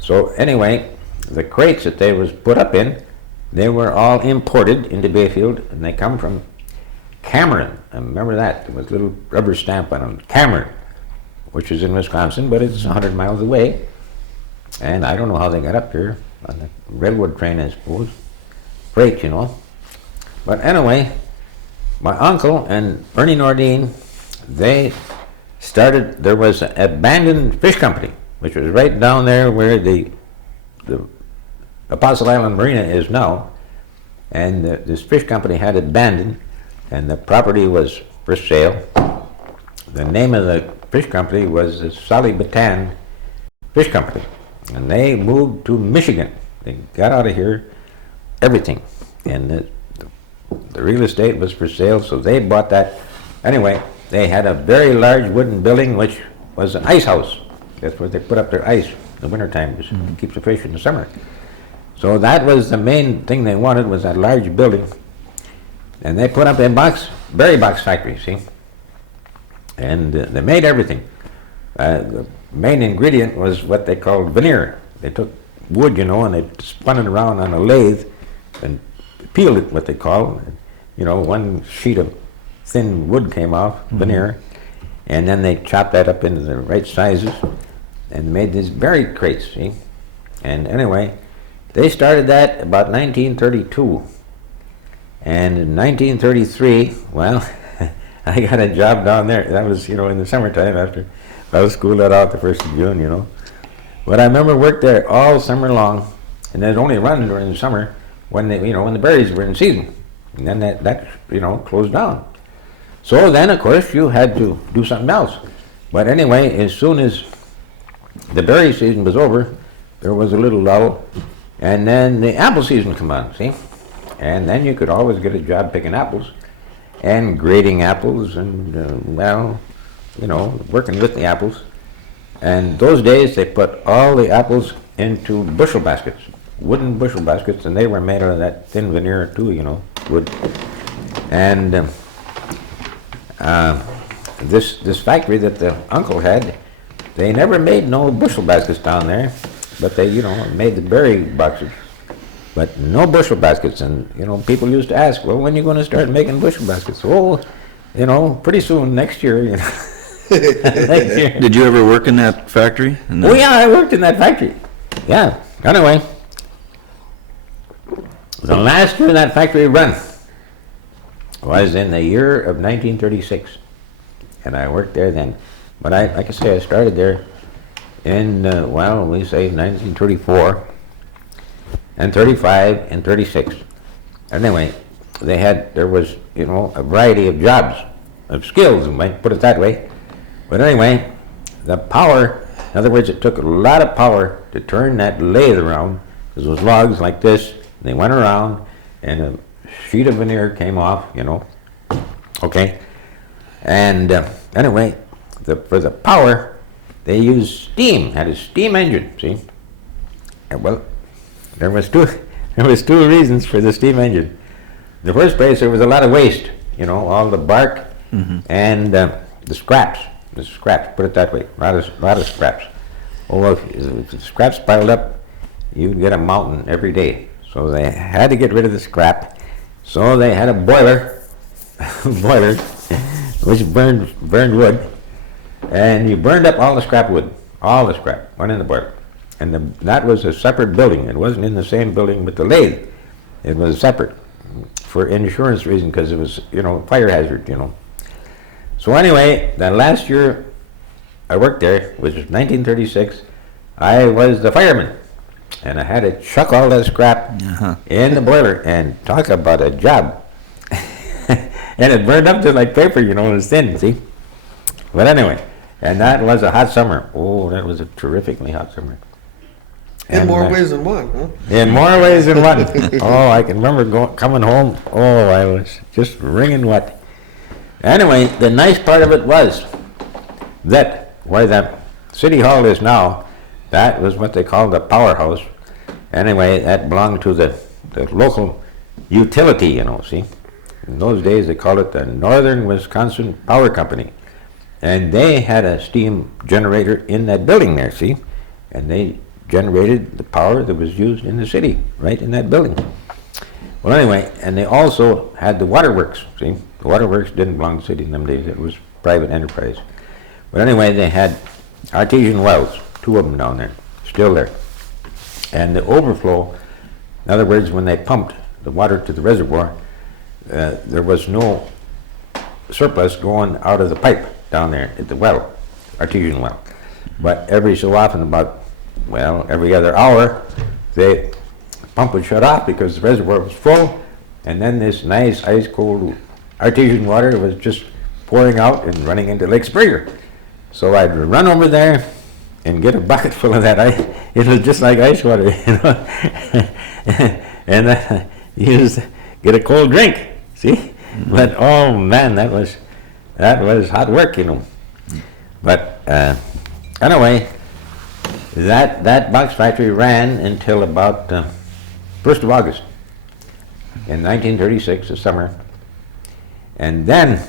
So anyway, the crates that they was put up in, they were all imported into Bayfield, and they come from Cameron. I remember that. There was a little rubber stamp on them, Cameron, which is in Wisconsin, but it's 100 miles away. And I don't know how they got up here, on the railroad train, I suppose. Freight, you know. But anyway, my uncle and Ernie Nordine, they started, there was an abandoned fish company, which was right down there where the Apostle Island Marina is now. And this fish company had abandoned, and the property was for sale. The name of the fish company was the Sally Batan Fish Company. And they moved to Michigan. They got out of here, everything. And the real estate was for sale, so they bought that. Anyway, they had a very large wooden building, which was an ice house. That's where they put up their ice in the wintertime, to keep the fish in the summer. So that was the main thing they wanted, was that large building. And they put up a berry box factory, see? And they made everything. The main ingredient was what they called veneer. They took wood, you know, and they spun it around on a lathe and peeled it, what they call, you know, one sheet of thin wood came off, veneer, and then they chopped that up into the right sizes and made these berry crates, see? And anyway, they started that about 1932. And in 1933, well, I got a job down there. That was, you know, in the summertime after I was school let out the 1st of June, you know. But I remember worked there all summer long, and it only run during the summer when they, you know, when the berries were in season. And then that you know, closed down. So then, of course, you had to do something else. But anyway, as soon as the berry season was over, there was a little lull, and then the apple season come on, see? And then you could always get a job picking apples and grading apples and, well, you know, working with the apples. And those days they put all the apples into bushel baskets, wooden bushel baskets, and they were made out of that thin veneer too, wood. And this factory that the uncle had, they never made no bushel baskets down there, but they, made the berry boxes, but no bushel baskets. And, people used to ask, well, when are you going to start making bushel baskets? Oh, pretty soon, next year, Next year. Did you ever work in that factory? Oh, yeah, I worked in that factory. Yeah. Anyway, the last year that factory run was in the year of 1936, and I worked there then. But like I say, I started there in, we say 1934, and 35, and 36. Anyway, there was, a variety of jobs, of skills, you might put it that way. But anyway, the power, in other words, it took a lot of power to turn that lathe around, because those logs like this, they went around, and a sheet of veneer came off, Okay. And anyway, for the power, they used steam, had a steam engine, see? And well, there was two reasons for the steam engine. In the first place, there was a lot of waste, all the bark and the scraps, put it that way, a lot of scraps. Oh, well, if the scraps piled up, you'd get a mountain every day. So they had to get rid of the scrap. So they had a boiler, which burned wood, and you burned up all the scrap wood, went in the boiler. And that was a separate building. It wasn't in the same building with the lathe. It was separate for insurance reason, because it was, fire hazard, So anyway, that last year I worked there, which was 1936, I was the fireman. And I had to chuck all that scrap in the boiler, and talk about a job. And it burned up just like paper, it was thin, see? But anyway, and that was a hot summer. Oh, that was a terrifically hot summer. In more ways than one, huh? In more ways than one. Oh, I can remember coming home. Oh, I was just wringing wet. Anyway, the nice part of it was that where the city hall is now, that was what they called the powerhouse. Anyway, that belonged to the local utility, see. In those days, they called it the Northern Wisconsin Power Company. And they had a steam generator in that building there, see. And they generated the power that was used in the city, right in that building. Well, anyway, and they also had the waterworks, see. The waterworks didn't belong to the city in them days. It was private enterprise. But anyway, they had artesian wells, 2 of them down there, still there. And the overflow, in other words, when they pumped the water to the reservoir, there was no surplus going out of the pipe down there at the well, artesian well. But every so often, every other hour, the pump would shut off because the reservoir was full, and then this nice ice cold artesian water was just pouring out and running into Lake Superior. So I'd run over there and get a bucket full of that ice. It was just like ice water, and get a cold drink. See, but oh man, that was hot work, But anyway, that box factory ran until about 1st of August in 1936, the summer. And then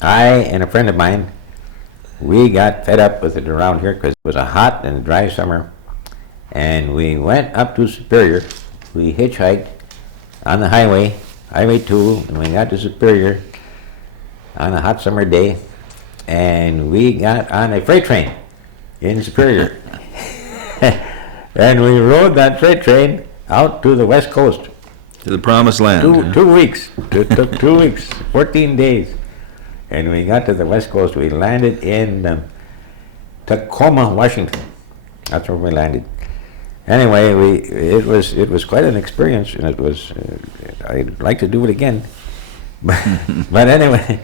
I and a friend of mine, we got fed up with it around here because it was a hot and dry summer. And we went up to Superior. We hitchhiked on the Highway 2, and we got to Superior on a hot summer day. And we got on a freight train in Superior. And we rode that freight train out to the West Coast. To the promised land. 2 weeks. It took 2 weeks, 14 days. And we got to the West Coast. We landed in Tacoma, Washington. That's where we landed. Anyway, it was quite an experience, and it was. I'd like to do it again. But anyway.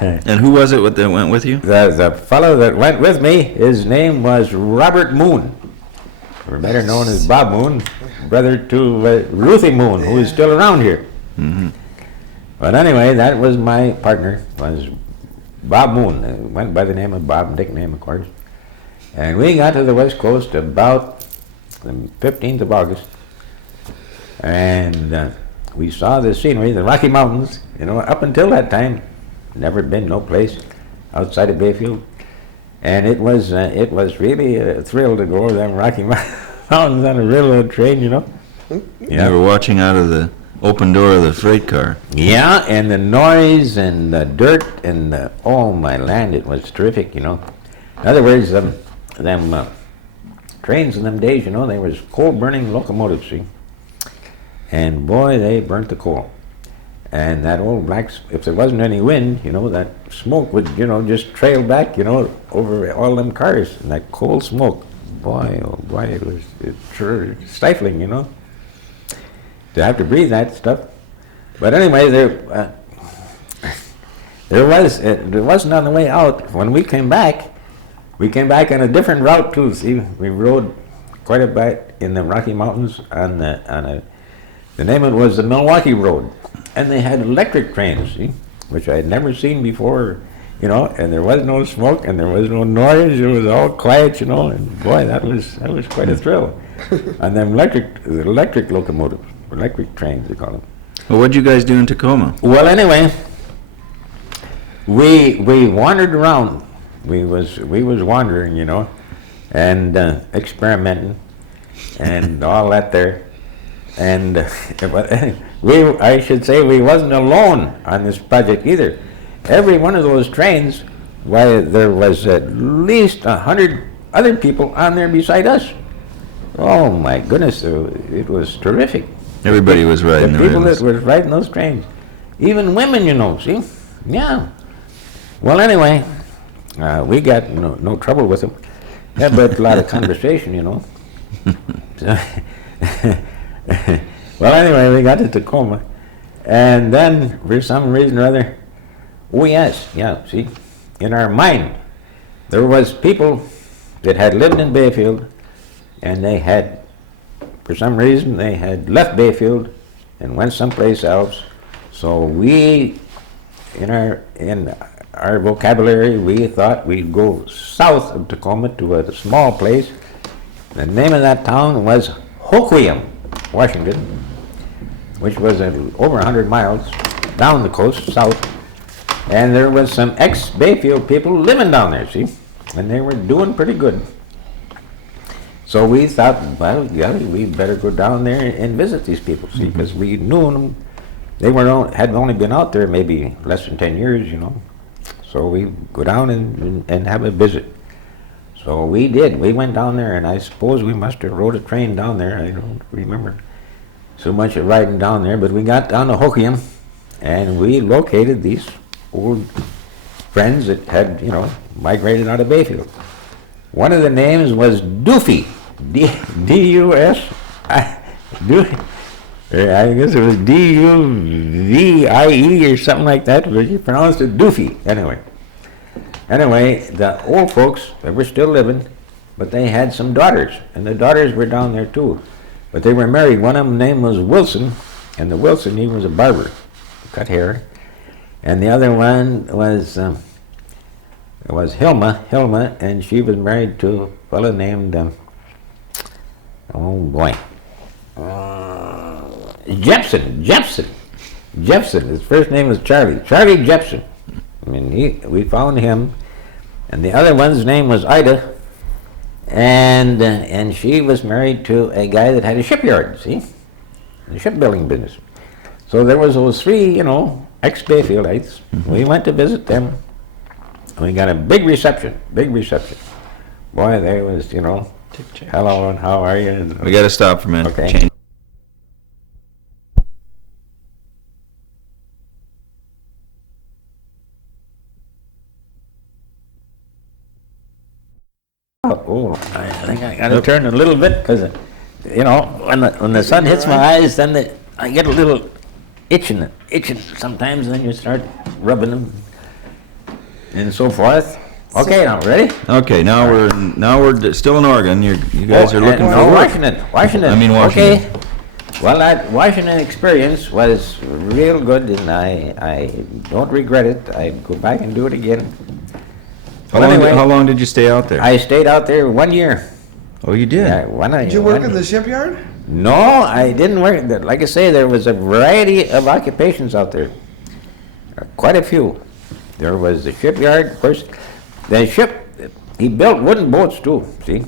And who was it that went with you? The fellow that went with me, his name was Robert Moon, or better known as Bob Moon, brother to Ruthie Moon, who is still around here. Mm-hmm. But anyway, that was my partner, was Bob Moon. Went by the name of Bob, nickname, of course. And we got to the West Coast about the 15th of August, and we saw the scenery, the Rocky Mountains. You know, up until that time, never been no place outside of Bayfield, and it was really a thrill to go over them Rocky Mountains on a railroad train. You know. You were watching out of the open door of the freight car. Yeah, and the noise and the dirt and oh my land, it was terrific. You know. In other words, them trains in them days, you know, they was coal-burning locomotives, see? And boy, they burnt the coal. And that old if there wasn't any wind, you know, that smoke would, you know, just trail back, you know, over all them cars. And that coal smoke, boy, oh boy, it was sure stifling, you know, to have to breathe that stuff. But anyway, there wasn't on the way out. When we came back on a different route too. See, we rode quite a bit in the Rocky Mountains on the name of it was the Milwaukee Road, and they had electric trains, see, which I had never seen before, you know. And there was no smoke and there was no noise. It was all quiet, you know. And boy, that was quite a thrill. And them electric locomotives, electric trains, they call them. Well, what'd you guys do in Tacoma? Well, anyway, we wandered around. We was wandering, you know, and experimenting, and all that there, and I should say we wasn't alone on this project either. Every one of those trains, why, there was at least 100 other people on there beside us. Oh my goodness, it was terrific. Everybody was riding the people rails. that was riding those trains, even women, you know. See, yeah. Well, anyway. We got no trouble with them, yeah, but a lot of conversation, you know. Well, anyway, we got to Tacoma, and then for some reason or other, oh yes, yeah, see, in our mind, there was people that had lived in Bayfield, and they had, for some reason, they had left Bayfield and went someplace else. So we, in our vocabulary, we thought we'd go south of Tacoma to a small place. The name of that town was Hoquiam, Washington, which was over 100 miles down the coast, south. And there was some ex-Bayfield people living down there, see? And they were doing pretty good. So we thought, well, yeah, we better go down there and visit these people, see? Because we knew them. They had only been out there maybe less than 10 years, you know. So we go down and have a visit. So we did. We went down there, and I suppose we must have rode a train down there. I don't remember so much of riding down there, but we got down to Hoquiam, and we located these old friends that had, you know, migrated out of Bayfield. One of the names was Doofy, D-U-S, I guess it was D-U-V-I-E or something like that, but you pronounced it Doofy. Anyway, the old folks, they were still living, but they had some daughters, and the daughters were down there too. But they were married. One of them name was Wilson, and the Wilson, he was a barber, cut hair. And the other one was Hilma, and she was married to a fellow named, oh boy, Jepson. His first name was Charlie Jepson. I mean, we found him, and the other one's name was Ida, and she was married to a guy that had a shipyard, see, the shipbuilding business. So there was those three, you know, ex-Bayfieldites. We went to visit them. We got a big reception. Boy, there was, you know, hello and how are you? And, We got to stop for a minute. Okay. Change. Oh, I think I got to turn a little bit because, you know, when the sun hits my eyes, then I get a little itching sometimes, and then you start rubbing them and so forth. Okay, now ready? Okay, now we're still in Oregon. You guys are looking for work. Washington. I mean Washington. Okay. Well, that Washington experience was real good, and I don't regret it. I'd go back and do it again. How long did you stay out there? I stayed out there 1 year. Oh, you did? Yeah, Did you work in the shipyard? No, I didn't work. Like I say, there was a variety of occupations out there. Quite a few. There was the shipyard, of course. The ship, he built wooden boats too, see?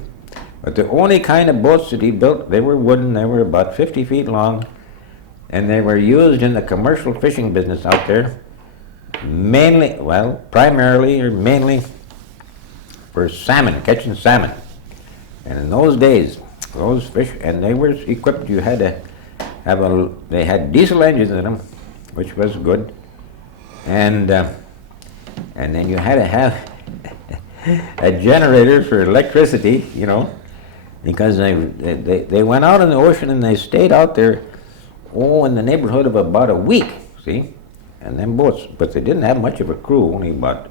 But the only kind of boats that he built, they were wooden, they were about 50 feet long, and they were used in the commercial fishing business out there, mainly, well, primarily or mainly for salmon, catching salmon. And in those days, those fish, and they were equipped, you had to have they had diesel engines in them, which was good, and then you had to have a generator for electricity, you know, because they went out in the ocean and they stayed out there, in the neighborhood of about a week, see, and them boats, but they didn't have much of a crew, only about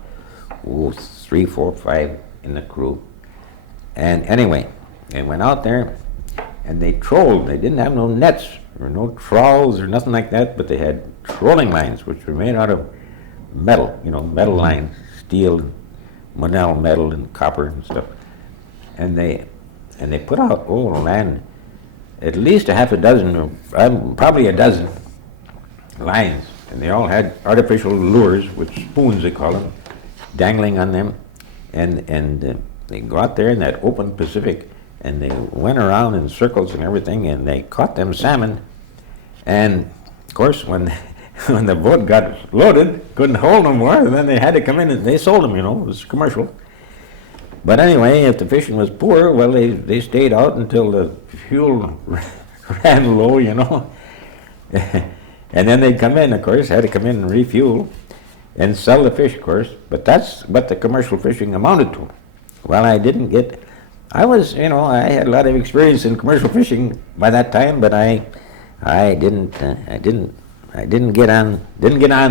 3, 4, 5 in the crew. And anyway, they went out there and they trolled. They didn't have no nets or no trawls or nothing like that, but they had trolling lines, which were made out of metal, you know, metal lines, steel, Monel metal and copper and stuff. And they put out, land, at least a half a dozen, or probably a dozen lines. And they all had artificial lures, with spoons they call them, dangling on them. And they go out there in that open Pacific, and they went around in circles and everything, and they caught them salmon. And of course, when the boat got loaded, couldn't hold no more, then they had to come in and they sold them, you know, it was commercial. But anyway, if the fishing was poor, well, they stayed out until the fuel ran low, you know. And then they'd come in, of course, had to come in and refuel and sell the fish, of course. But that's what the commercial fishing amounted to. Well, I had a lot of experience in commercial fishing by that time, but I didn't get on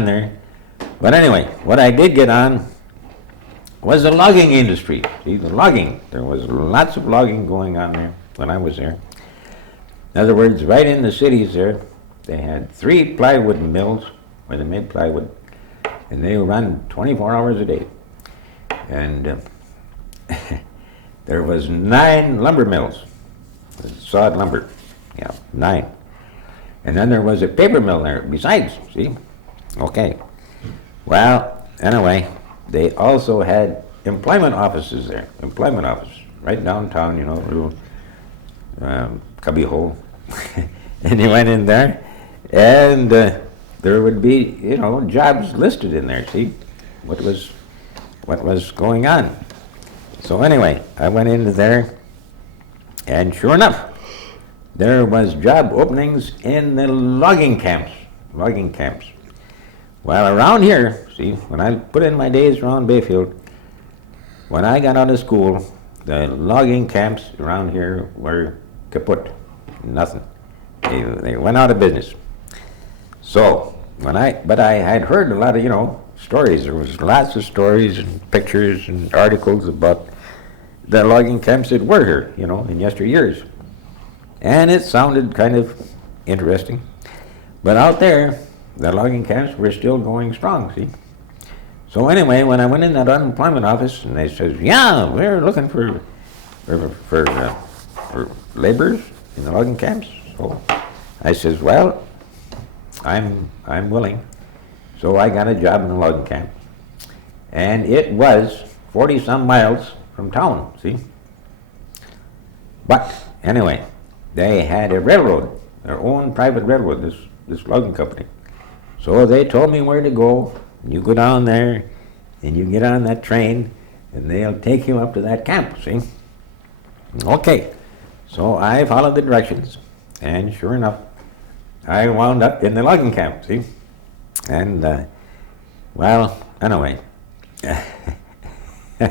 there. But anyway, what I did get on was the logging industry. See, the logging, there was lots of logging going on there when I was there. In other words, right in the cities there, they had 3 plywood mills where they made plywood, and they run 24 hours a day. And there was 9 lumber mills, sawed lumber, 9. And then there was a paper mill there besides, see? Okay. Well, anyway, they also had employment offices there, right downtown, you know, little cubby hole. And you went in there, and there would be, you know, jobs listed in there, see? What was going on. So anyway, I went into there, and sure enough, there was job openings in the logging camps. Well, around here, see, when I put in my days around Bayfield, when I got out of school, the logging camps around here were kaput, nothing. They went out of business. So, but I had heard a lot of, you know, stories. There was lots of stories and pictures and articles about the logging camps that were here, you know, in yesteryears. And it sounded kind of interesting. But out there, the logging camps were still going strong, see? So anyway, when I went in that unemployment office, and they says, yeah, we're looking for laborers in the logging camps. So I says, well, I'm willing. So I got a job in the logging camp. And it was 40-some miles from town, see? But anyway, they had a railroad, their own private railroad, this logging company. So they told me where to go. You go down there, and you get on that train, and they'll take you up to that camp, see? Okay, so I followed the directions, and sure enough, I wound up in the logging camp, see? And, well, anyway.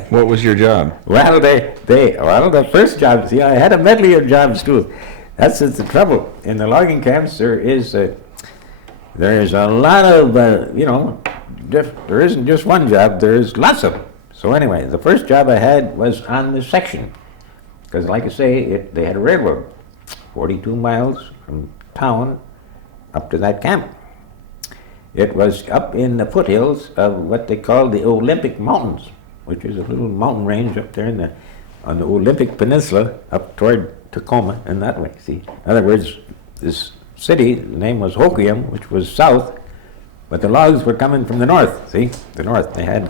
What was your job? Well, the first job, see, I had a medley of jobs too. That's the trouble. In the logging camps, there's a lot of, you know, there isn't just one job, there's lots of them. So anyway, the first job I had was on the section. Because like I say, they had a railroad, 42 miles from town up to that camp. It was up in the foothills of what they call the Olympic Mountains. which is a little mountain range up there on the Olympic Peninsula up toward Tacoma and that way, see. In other words, this city, the name was Hoquiam, which was south, but the logs were coming from the north, see, the north. They had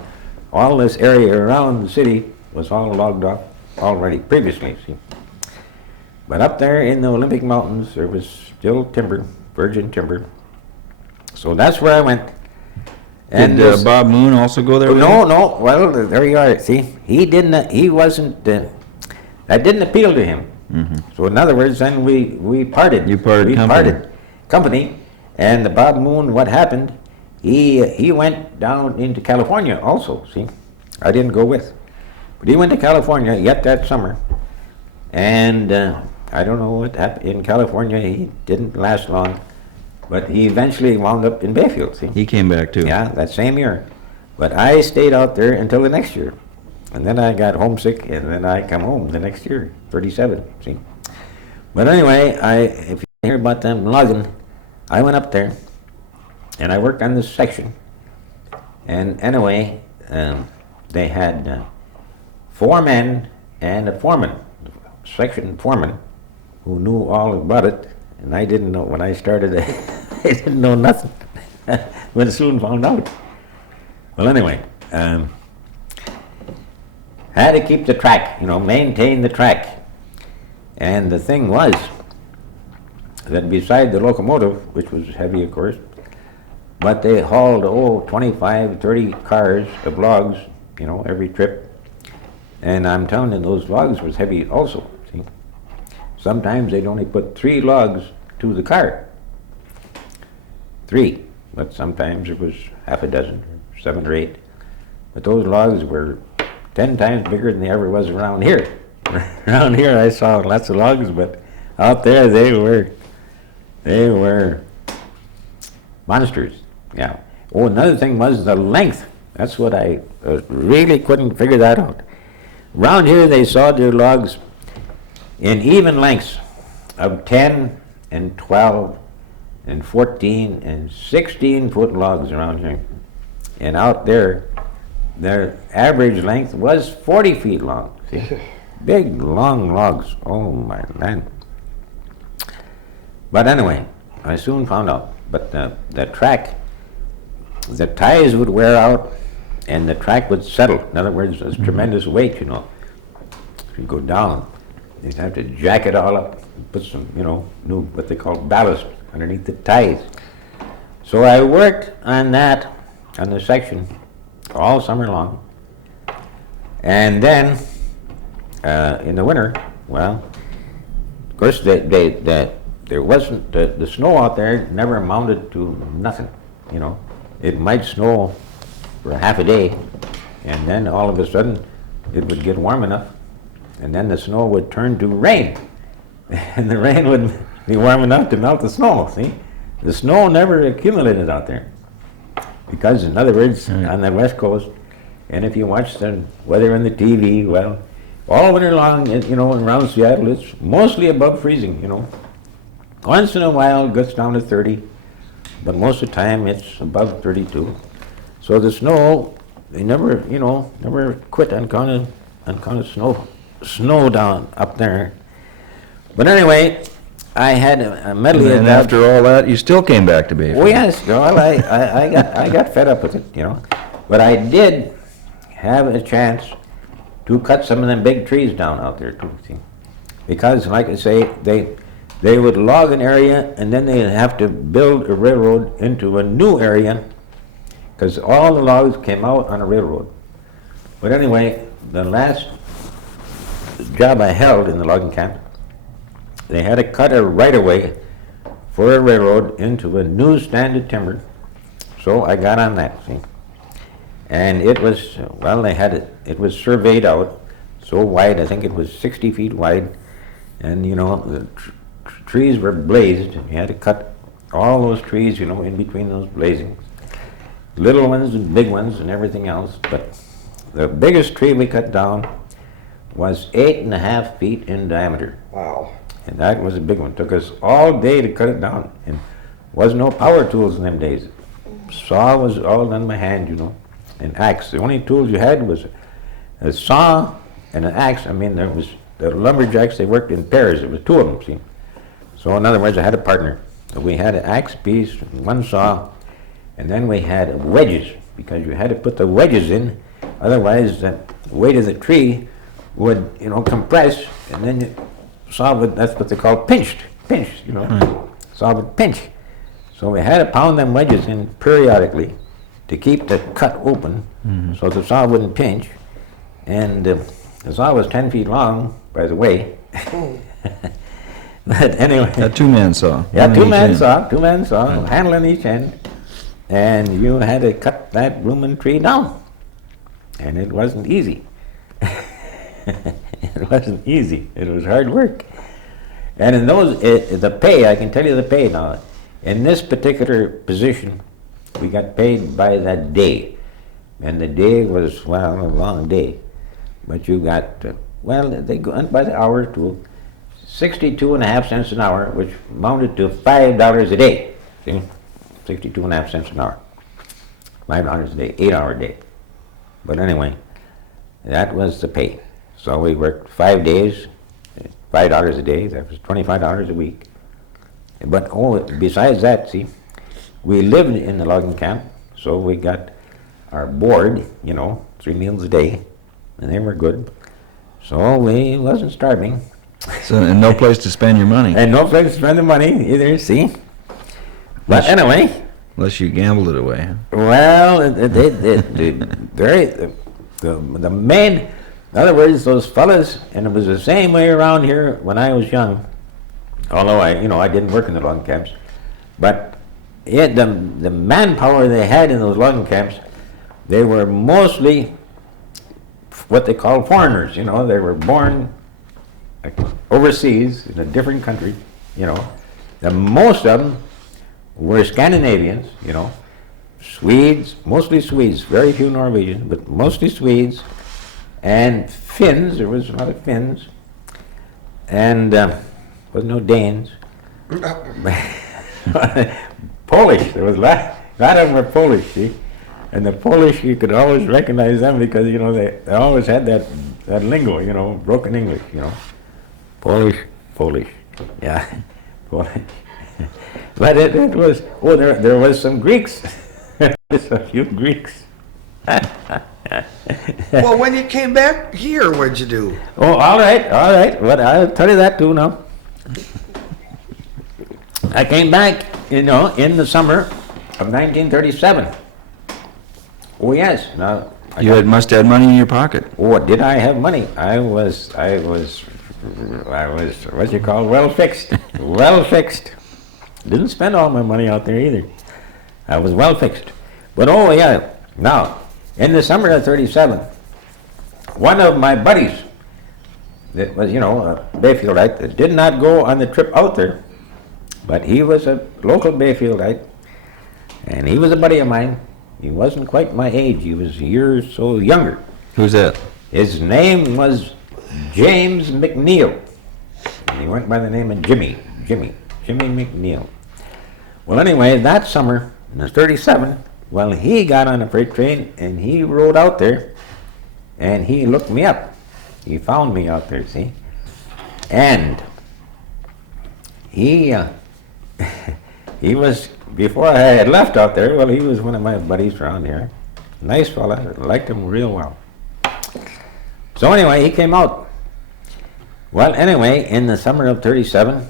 all this area around the city was all logged off already previously, see. But up there in the Olympic Mountains, there was still timber, virgin timber. So that's where I went. And Did Bob Moon also go there? with you? no, well, there you are, see. He wasn't, that didn't appeal to him. So in other words, then we parted. You parted we company. parted company. And the Bob Moon, what happened, he went down into California also, see. I didn't go with. But he went to California yet that summer. And I don't know what happened in California. He didn't last long. But he eventually wound up in Bayfield, see. He came back too. Yeah, that same year. But I stayed out there until the next year. And then I got homesick, and then I come home the next year, 37, see. But anyway, if you hear about them logging, I went up there, and I worked on this section. And anyway, they had 4 men and a foreman, section foreman, who knew all about it. And I didn't know when I started. I didn't know nothing. But soon found out. Well, anyway, had to keep the track, maintain the track. And the thing was that beside the locomotive, which was heavy, of course, but they hauled 25, 30 cars of logs, every trip. And I'm telling you, those logs was heavy also. See, sometimes they'd only put 3 logs to the car. 3, but sometimes it was half a dozen, or 7 or 8. But those logs were 10 times bigger than they ever was around here. Around here I saw lots of logs, but out there they were monsters. Yeah. Oh, another thing was the length. That's what I really couldn't figure that out. Around here they sawed their logs in even lengths of 10 and 12 and 14 and 16-foot logs around here. And out there, their average length was 40 feet long. See? Big, long logs. Oh, my land. But anyway, I soon found out. But the track, the ties would wear out and the track would settle. In other words, there's tremendous weight, If you go down, you'd have to jack it all up and put some, new, what they call ballast underneath the ties. So I worked on that, on the section, all summer long. And then, in the winter, well, of course, there wasn't, the snow out there never amounted to nothing, It might snow for half a day, and then all of a sudden, it would get warm enough, and then the snow would turn to rain. And the rain would be warm enough to melt the snow, see? The snow never accumulated out there. Because, in other words, on the West Coast, and if you watch the weather on the TV, well, all winter long, around Seattle, it's mostly above freezing, Once in a while, it gets down to 30, but most of the time, it's above 32. So the snow, they never quit on kind of snow down up there. But anyway, I had a medley of And that. after all that, you still came back to Bayfield. Oh yes, well, I got fed up with it, But I did have a chance to cut some of them big trees down out there too, see? Because, like I say, they would log an area and then they'd have to build a railroad into a new area because all the logs came out on a railroad. But anyway, the last job I held in the logging camp, they had to cut a right-of-way for a railroad into a new standard timber. So I got on that, see. And it was, well, it was surveyed out so wide, I think it was 60 feet wide. And, the trees were blazed. You had to cut all those trees, in between those blazings. Little ones and big ones and everything else. But the biggest tree we cut down was 8.5 feet in diameter. Wow. And that was a big one. It took us all day to cut it down. And was no power tools in them days. Saw was all done by hand, and axe. The only tools you had was a saw and an axe. I mean, there was the lumberjacks, they worked in pairs. There was two of them, see. So in other words, I had a partner. So we had an axe piece, one saw, and then we had wedges, because you had to put the wedges in, otherwise the weight of the tree would, compress, and then the saw would, that's what they call pinch, saw would pinch. So we had to pound them wedges in periodically to keep the cut open, so the saw wouldn't pinch. And the saw was 10 feet long, by the way. But anyway. A two-man saw. Yeah, two-man saw, handle in each end. And you had to cut that blooming tree down. And it wasn't easy. It wasn't easy. It was hard work. And in those, the pay, I can tell you the pay now. In this particular position, we got paid by the day. And the day was, well, a long day. But you got, they went by the hour too. 62.5 cents an hour, which amounted to $5 a day. See? 62.5 cents an hour. $5 a day, 8-hour day. But anyway, that was the pay. So we worked 5 days, $5 a day. That was $25 a week. But besides that, see, we lived in the logging camp, so we got our board, 3 meals a day, and they were good. So we wasn't starving. So, and no place to spend your money. And no place to spend the money either, see? But anyway. Unless you gambled it away. Huh? Well, the main, in other words, those fellas, and it was the same way around here when I was young, although I didn't work in the logging camps, but the manpower they had in those logging camps, they were mostly what they call foreigners, they were born overseas in a different country, The most of them were Scandinavians, Swedes, mostly Swedes, very few Norwegians, but mostly Swedes, and Finns. There was a lot of Finns, and was no Danes. Polish. There was a lot of them were Polish, see, and the Polish you could always recognize them because they always had that lingo, broken English, Polish, yeah, Polish. But it was, there was some Greeks. There's a few Greeks. Well, when you came back here, what'd you do? Oh, all right. But I'll tell you that too now. I came back, in the summer of 1937. Oh yes. Now You must have money in your pocket. Oh, did I have money? I was what you call well fixed. Well fixed. Didn't spend all my money out there either. I was well fixed. But oh yeah, now, in the summer of 37, one of my buddies that was, a Bayfieldite that did not go on the trip out there, but he was a local Bayfieldite, and he was a buddy of mine. He wasn't quite my age. He was a year or so younger. Who's that? His name was James McNeil. And he went by the name of Jimmy McNeil. Well, anyway, that summer, in 37, well, he got on a freight train and he rode out there and he looked me up. He found me out there, see? And he was, before I had left out there, well, he was one of my buddies around here. Nice fella, liked him real well. So anyway, he came out. Well, anyway, in the summer of 37,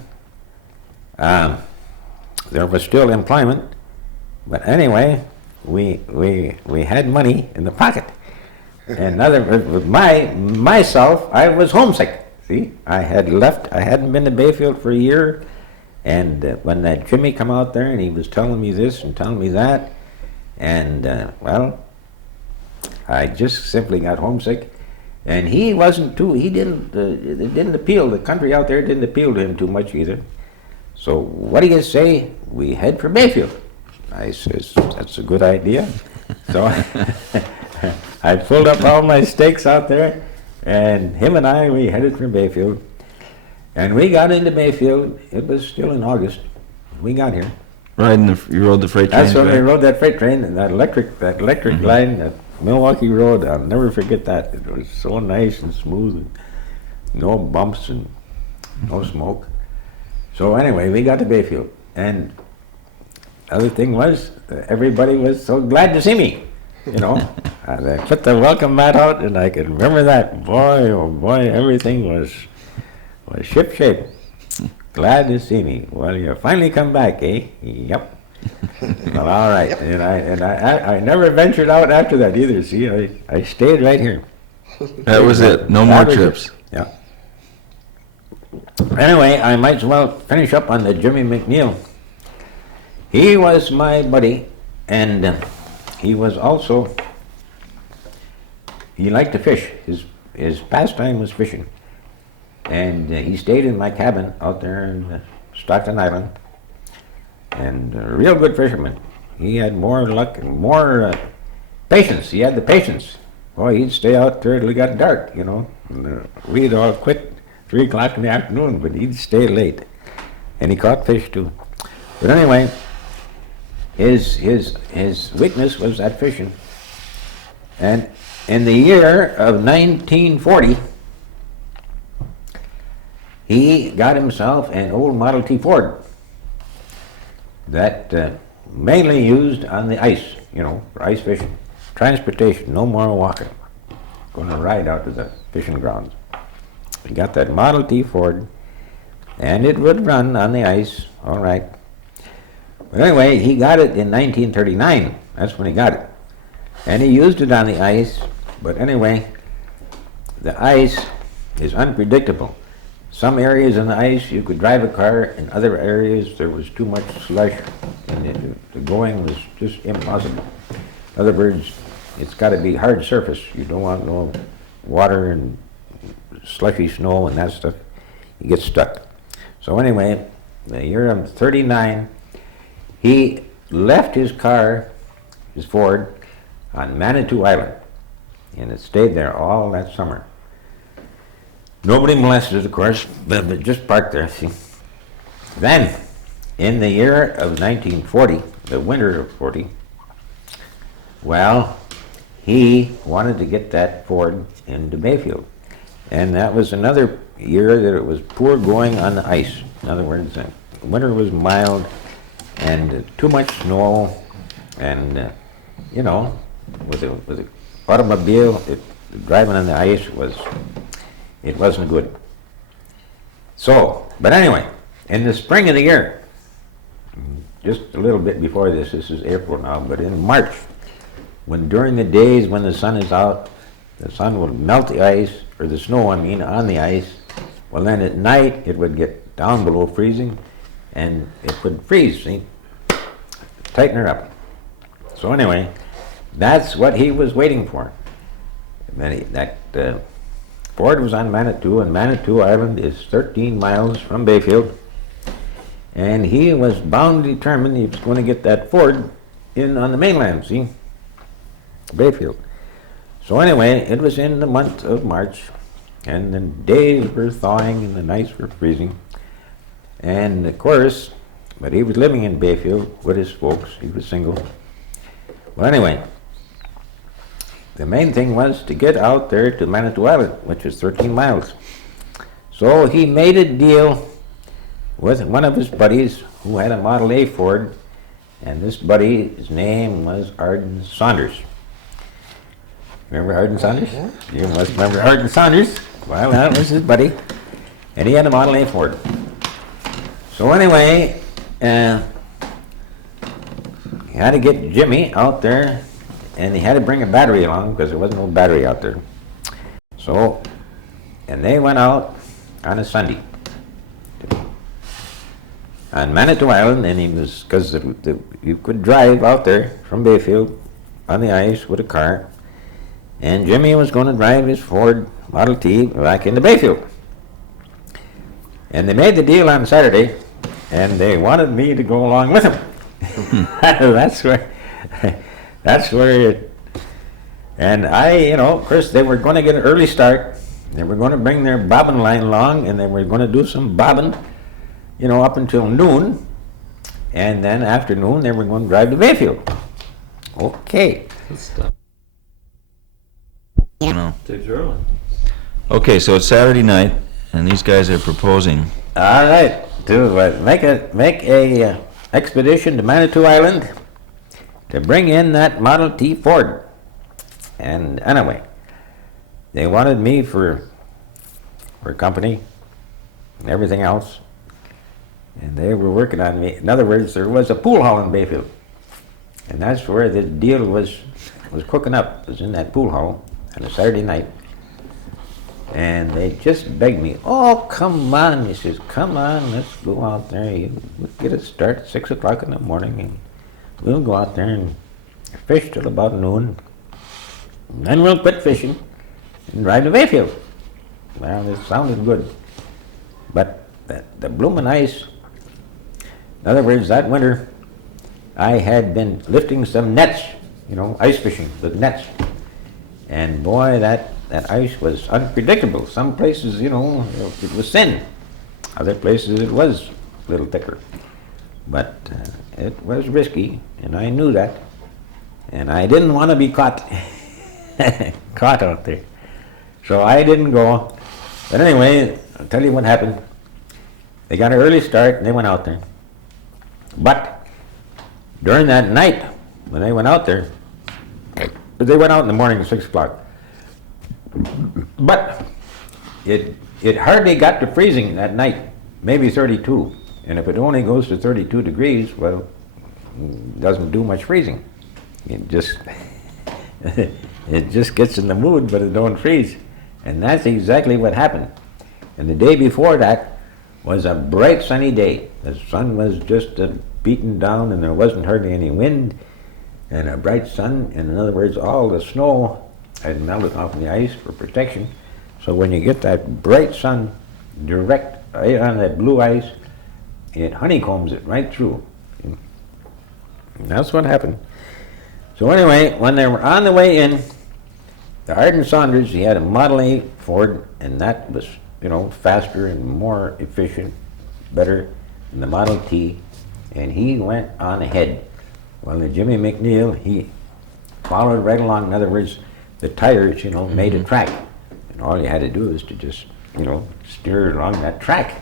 there was still employment, but anyway, we had money in the pocket. And with myself, I was homesick. See, I had left. I hadn't been to Bayfield for a year, and when that Jimmy come out there and he was telling me this and telling me that, and well, I just simply got homesick. And he wasn't too. He didn't. It didn't appeal. The country out there didn't appeal to him too much either. So what do you say we head for Bayfield? I says that's a good idea. So I pulled up all my stakes out there, and him and I, we headed for Bayfield. And we got into Bayfield. It was still in August. We got here. Right, and you rode the freight train. That's when we rode that freight train, and that electric line, that Milwaukee Road, I'll never forget that. It was so nice and smooth, and no bumps and no smoke. So anyway, we got to Bayfield, and other thing was, everybody was so glad to see me, you know. And I put the welcome mat out, and I can remember that. Boy, oh boy, everything was ship-shape. Glad to see me. Well, you finally come back, eh? Yep. Well, all right. And I never ventured out after that either. See, I stayed right here. That was it. No more trips. Yeah. Anyway, I might as well finish up on the Jimmy McNeil. He was my buddy, and he was also, he liked to fish. His pastime was fishing. And he stayed in my cabin out there in Stockton Island. And a real good fisherman. He had more luck and more patience. He had the patience. Boy, he'd stay out there till it got dark, you know. And, we'd all quit 3 o'clock in the afternoon, but he'd stay late. And he caught fish too. But anyway, his weakness was at fishing. And in the year of 1940, he got himself an old Model T Ford that mainly used on the ice, you know, for ice fishing. Transportation, no more walking. Going to ride out to the fishing grounds. He got that Model T Ford, and it would run on the ice, all right. But anyway, he got it in 1939. That's when he got it. And he used it on the ice, but anyway, the ice is unpredictable. Some areas on the ice you could drive a car, in other areas there was too much slush, and the going was just impossible. In other words, it's got to be hard surface. You don't want no water and slushy snow and that stuff. You get stuck. So anyway, the year of 39, he left his car, his Ford, on Manitou Island, and it stayed there all that summer. Nobody molested it, of course, but just parked there, see. Then, in the year of 1940, the winter of 40, well, he wanted to get that Ford into Bayfield. And that was another year that it was poor going on the ice. In other words, the winter was mild and too much snow, and, you know, with the automobile, driving on the ice it wasn't good. So, but anyway, in the spring of the year, just a little bit before this is April now, but in March, when during the days when the sun is out, the sun would melt the ice, or the snow, I mean, on the ice. Well, then at night, it would get down below freezing, and it would freeze, see? Tighten her up. So anyway, that's what he was waiting for. That Ford was on Manitou, and Manitou Island is 13 miles from Bayfield. And he was bound and determined he was going to get that Ford in on the mainland, see? Bayfield. So anyway, it was in the month of March, and the days were thawing and the nights were freezing. And of course, but he was living in Bayfield with his folks. He was single. Well, anyway, the main thing was to get out there to Manitou Island, which is 13 miles. So he made a deal with one of his buddies who had a Model A Ford, and this buddy's name was Arden Saunders. Remember Arden Saunders? You must remember Arden Saunders. Well, that was his buddy, and he had a Model A Ford. So anyway, he had to get Jimmy out there, and he had to bring a battery along because there wasn't no battery out there. So, and they went out on a Sunday on Manitou Island, and he was, because you could drive out there from Bayfield on the ice with a car, and Jimmy was going to drive his Ford Model T back into Bayfield. And they made the deal on Saturday, and they wanted me to go along with them. That's where it, and I, you know, of course, they were going to get an early start. They were going to bring their bobbin line along, and they were going to do some bobbin, you know, up until noon. And then after noon, they were going to drive to Bayfield. Okay. You know. Takes early. Okay, so it's Saturday night, and these guys are proposing. All right, to make a expedition to Manitou Island to bring in that Model T Ford. And anyway, they wanted me for company and everything else, and they were working on me. In other words, there was a pool hall in Bayfield, and that's where the deal was cooking up. It was in that pool hall on a Saturday night. And they just begged me, oh, come on. He says, come on, let's go out there. We'll get it started at 6 o'clock in the morning, and we'll go out there and fish till about noon. And then we'll quit fishing and drive to Bayfield. Well, it sounded good. But the bloomin' ice, in other words, that winter, I had been lifting some nets, ice fishing with nets. And boy, that ice was unpredictable. Some places, it was thin. Other places it was a little thicker. But it was risky, and I knew that. And I didn't want to be caught out there. So I didn't go. But anyway, I'll tell you what happened. They got an early start, and they went out there. But during that night, when they went out there, they went out in the morning at 6 o'clock. But it hardly got to freezing that night, maybe 32. And if it only goes to 32 degrees, well, it doesn't do much freezing. It just it just gets in the mood, but it don't freeze. And that's exactly what happened. And the day before that was a bright sunny day. The sun was just beaten down, and there wasn't hardly any wind, and a bright sun. And in other words, all the snow had melted off the ice for protection. So when you get that bright sun direct right on that blue ice, it honeycombs it right through. And that's what happened. So anyway, when they were on the way in, the Arden Saunders, he had a Model A Ford, and that was, faster and more efficient, better than the Model T, and he went on ahead. While the Jimmy McNeil, he followed right along. In other words, the tires, made a track, and all you had to do was to just, steer along that track.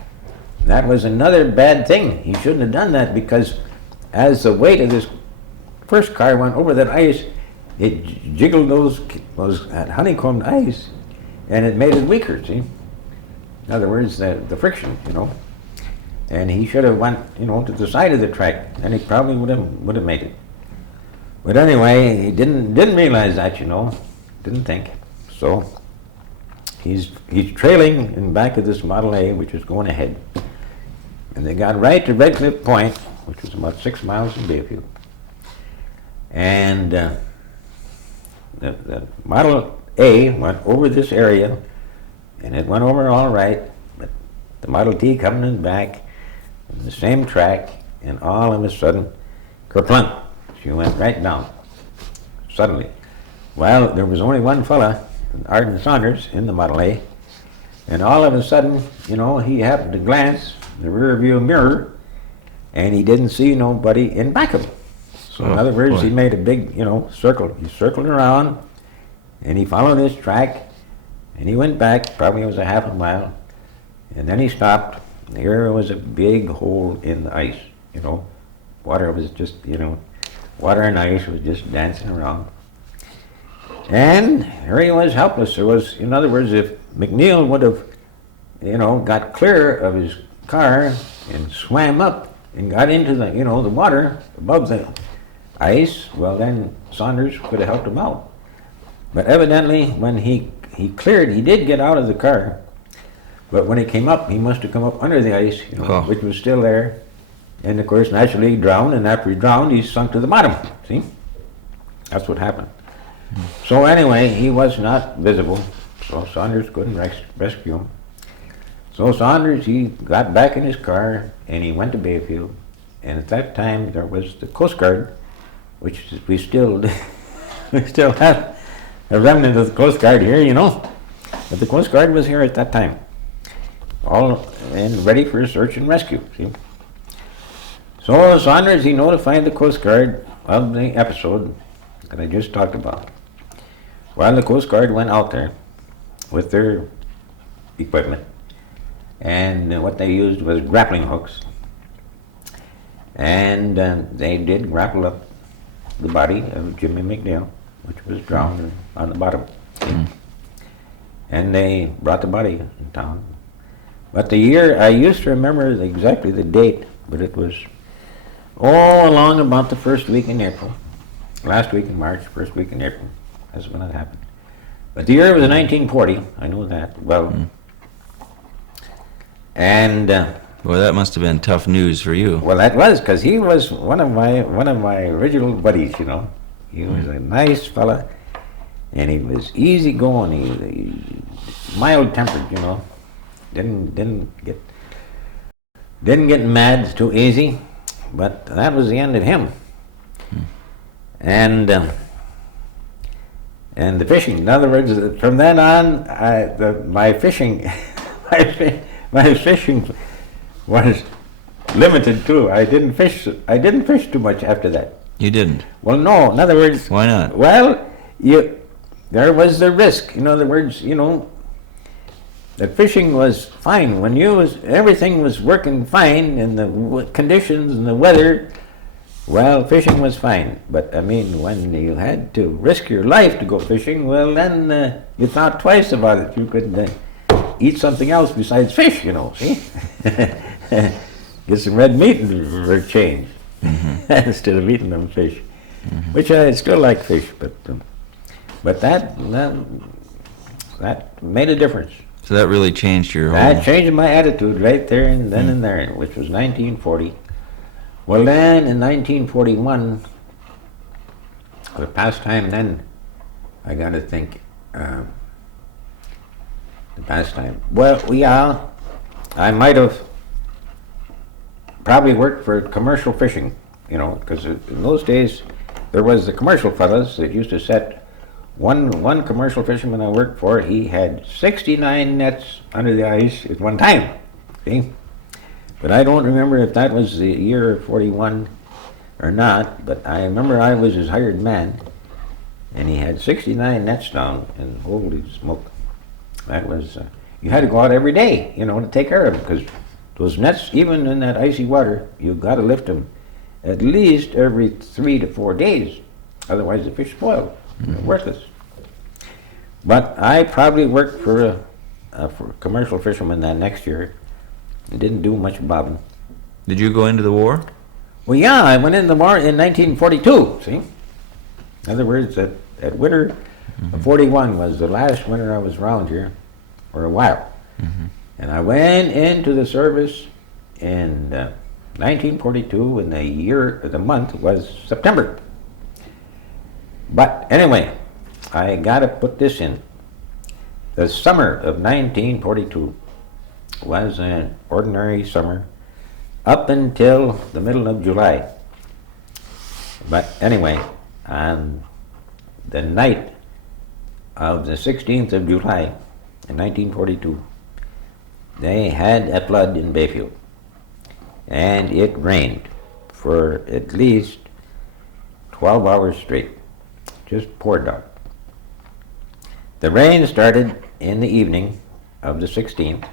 That was another bad thing. He shouldn't have done that, because as the weight of this first car went over that ice, it jiggled that honeycombed ice, and it made it weaker, see? In other words, the friction, And he should have went, to the side of the track, and he probably would have made it. But anyway, he didn't realize that, didn't think. So he's trailing in back of this Model A, which is going ahead. And they got right to Red Cliff Point, which was about 6 miles from Bayfield. And the Model A went over this area, and it went over all right, but the Model T coming in back on the same track, and all of a sudden, kerplunk, she went right down, suddenly. Well, there was only one fella, Arden Saunders, in the Model A, and all of a sudden, he happened to glance in the rear view mirror, and he didn't see nobody in back of him. So in other words, he made a big, circle. He circled around, and he followed his track, and he went back, probably it was a half a mile, and then he stopped. And here was a big hole in the ice, Water was just, water and ice was just dancing around. And here he was helpless. There was, in other words, if McNeil would have, got clear of his car and swam up and got into the, the water above the ice, well then Saunders could have helped him out. But evidently when he cleared, he did get out of the car, but when he came up, he must have come up under the ice, which was still there. And of course, naturally he drowned, and after he drowned, he sunk to the bottom, see? That's what happened. So anyway, he was not visible, so Saunders couldn't rescue him. So Saunders, he got back in his car, and he went to Bayfield. And at that time, there was the Coast Guard, which we still have a remnant of the Coast Guard here, But the Coast Guard was here at that time, all and ready for search and rescue, see? So Saunders, he notified the Coast Guard of the episode that I just talked about. Well, the Coast Guard went out there with their equipment, and what they used was grappling hooks, and they did grapple up the body of Jimmy McNeil, which was drowned on the bottom. And they brought the body in town. But the year, I used to remember exactly the date, but it was all along about the first week in April. Last week in March, first week in April. That's when it happened. But the year was 1940, I know that well. And Well, that must have been tough news for you. well, that was because he was one of my original buddies. You know, he was a nice fella, and he was easygoing. He mild tempered. You know, didn't get mad too easy. But that was the end of him. And the fishing. In other words, from then on, my fishing, my fishing was limited too. I didn't fish too much after that. You didn't? Well, no. In other words, Why not? well, there was the risk. In other words, the fishing was fine when everything was working fine and the conditions and the weather. Well, fishing was fine, but I mean, when you had to risk your life to go fishing, well, then you thought twice about it. You could eat something else besides fish, see? Get some red meat for a change, instead of eating them fish, which I still like fish, but that made a difference. So that really changed your whole... That changed my attitude right there and then and there, which was 1940. Well, then in 1941, the pastime then, I got to think, the pastime. Well, yeah, I might have probably worked for commercial fishing, because in those days there was the commercial fellas that used to set one commercial fisherman I worked for. He had 69 nets under the ice at one time. See, but I don't remember if that was the year 41 or not. But I remember I was his hired man, and he had 69 nets down. And holy smoke, that was you had to go out every day, to take care of them, because those nets, even in that icy water, you got to lift them at least every 3 to 4 days. Otherwise, the fish spoil. They're worthless. But I probably worked for a commercial fisherman that next year and didn't do much bobbing. Did you go into the war? Well, yeah, I went in the war in 1942, see? In other words, that winter of 41 was the last winter I was around here for a while. And I went into the service in 1942, and the month was September. But anyway, I got to put this in. The summer of 1942 was an ordinary summer up until the middle of July. But anyway, on the night of the 16th of July in 1942, they had a flood in Bayfield. And it rained for at least 12 hours straight. Just poured down. The rain started in the evening of the 16th.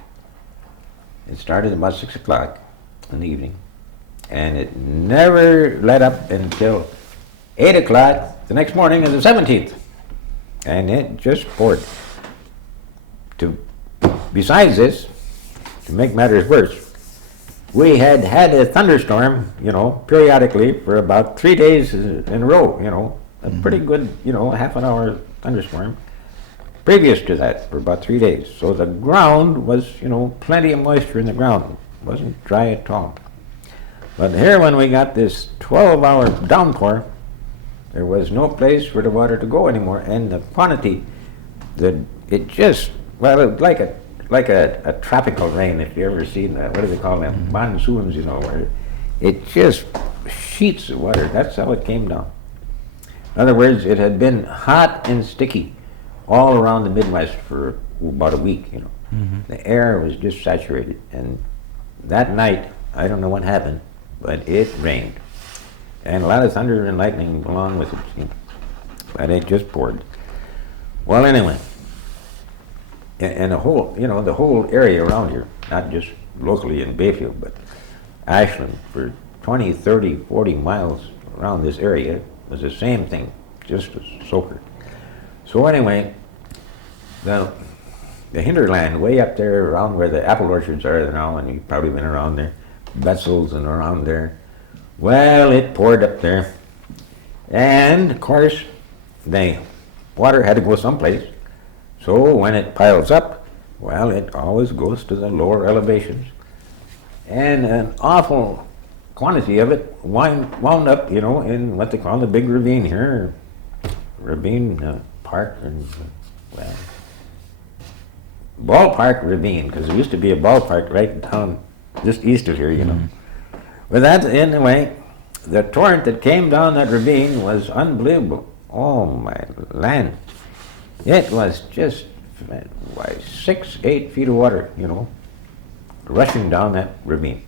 It started about 6 o'clock in the evening, and it never let up until 8 o'clock the next morning of the 17th. And it just poured. Besides this, to make matters worse, we had a thunderstorm, periodically for about 3 days in a row, a pretty good, half an hour thunderstorm previous to that for about 3 days. So the ground was, plenty of moisture in the ground. It wasn't dry at all. But here when we got this 12-hour downpour, there was no place for the water to go anymore, and the quantity, it just, well, it was like a tropical rain, if you ever seen that. What do they call them? Monsoons, where it just sheets of water. That's how it came down. In other words, it had been hot and sticky all around the Midwest for about a week, The air was just saturated. And that night, I don't know what happened, but it rained. And a lot of thunder and lightning along with it. But it just poured. Well, anyway, and the whole, the whole area around here, not just locally in Bayfield, but Ashland, for 20, 30, 40 miles around this area was the same thing, just a soaker. So anyway, the hinterland way up there around where the apple orchards are now, and you've probably been around there, Betzel's and around there, well, it poured up there. And of course, the water had to go someplace. So when it piles up, well, it always goes to the lower elevations. And an awful quantity of it wound up, in what they call the big ravine here, Ravine Park, and well, Ballpark Ravine, because there used to be a ballpark right down just east of here, But that, anyway, the torrent that came down that ravine was unbelievable. Oh my land. It was just 6, 8 feet of water, rushing down that ravine.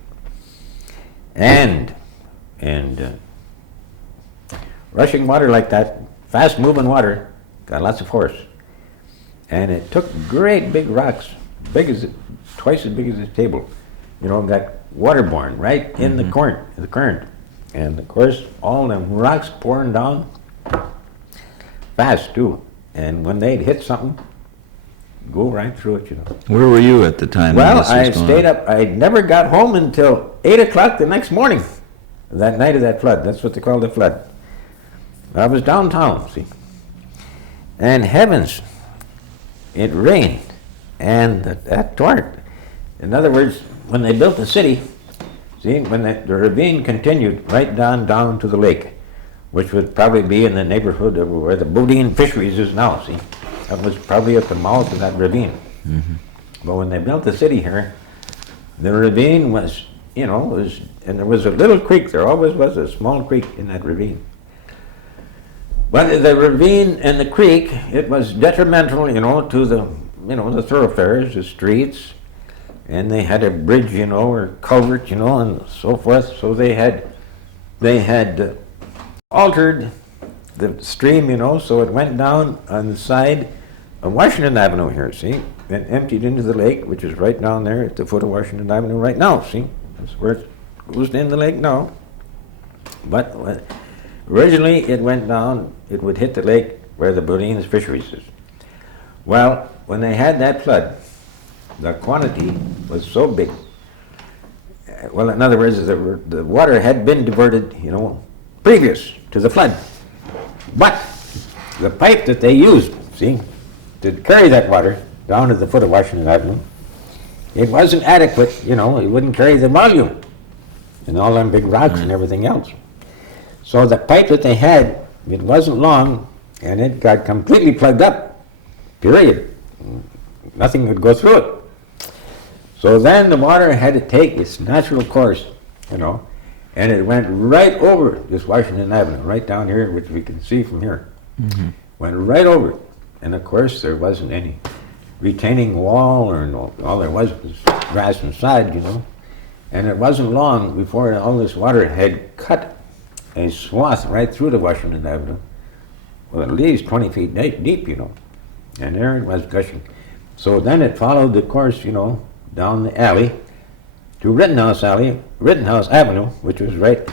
And rushing water like that, fast moving water, got lots of force. And it took great big rocks, twice as big as this table, got waterborne right in the current. And of course, all them rocks pouring down fast too. And when they'd hit something, go right through it, Where were you at the time? Well, I stayed up. I never got home until 8 o'clock the next morning, that night of that flood. That's what they call the flood. I was downtown, see. And heavens, it rained. And that torrent. In other words, when they built the city, see, when the ravine continued right down to the lake, which would probably be in the neighborhood of where the Boudin Fisheries is now, see. That was probably at the mouth of that ravine. But when they built the city here, the ravine was, and there was a little creek, there always was a small creek in that ravine. But the ravine and the creek, it was detrimental, to the thoroughfares, the streets, and they had a bridge, or culvert, and so forth. So they had altered the stream, so it went down on the side of Washington Avenue here, see, and emptied into the lake, which is right down there at the foot of Washington Avenue right now, see. That's where it goes in the lake now. But originally it went down, it would hit the lake where the Boudin's Fisheries is. Well, when they had that flood, the quantity was so big. Well, in other words, the water had been diverted, previous to the flood. But the pipe that they used, see, to carry that water down to the foot of Washington Avenue, it wasn't adequate, it wouldn't carry the volume and all them big rocks and everything else. So the pipe that they had, it wasn't long, and it got completely plugged up, period. Nothing would go through it. So then the water had to take its natural course, and it went right over this Washington Avenue, right down here, which we can see from here. Went right over it. And of course, there wasn't any retaining wall, or no, all there was grass inside, And it wasn't long before all this water had cut a swath right through the Washington Avenue, well, at least 20 feet deep, And there it was gushing. So then it followed the course, down the alley to Rittenhouse Avenue, which was right,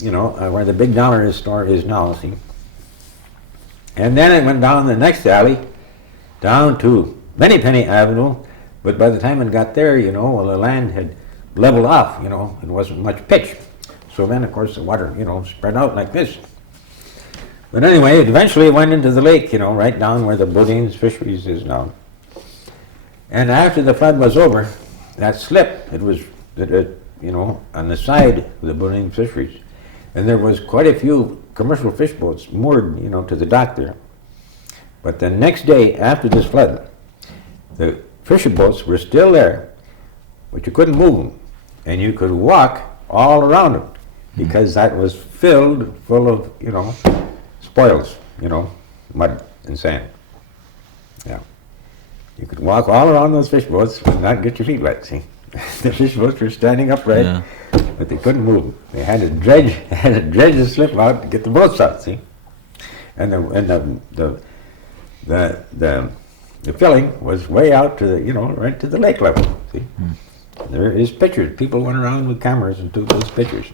where the Big Dollar store is now, see. And then it went down the next alley, down to Penny Avenue, but by the time it got there, well, the land had leveled off, it wasn't much pitch. So then, of course, the water, spread out like this. But anyway, it eventually went into the lake, right down where the Boudin's Fisheries is now. And after the flood was over, that slip, it was, on the side of the Boudin Fisheries. And there was quite a few commercial fish boats moored, to the dock there. But the next day after this flood, the fishing boats were still there, but you couldn't move them. And you could walk all around them because that was filled full of, spoils, mud and sand. Yeah. You could walk all around those fish boats and not get your feet wet, see. The fish boats were standing upright, but they couldn't move them. They had to dredge the slip out to get the boats out, see. And the the filling was way out to the, right to the lake level. See, there is pictures. People went around with cameras and took those pictures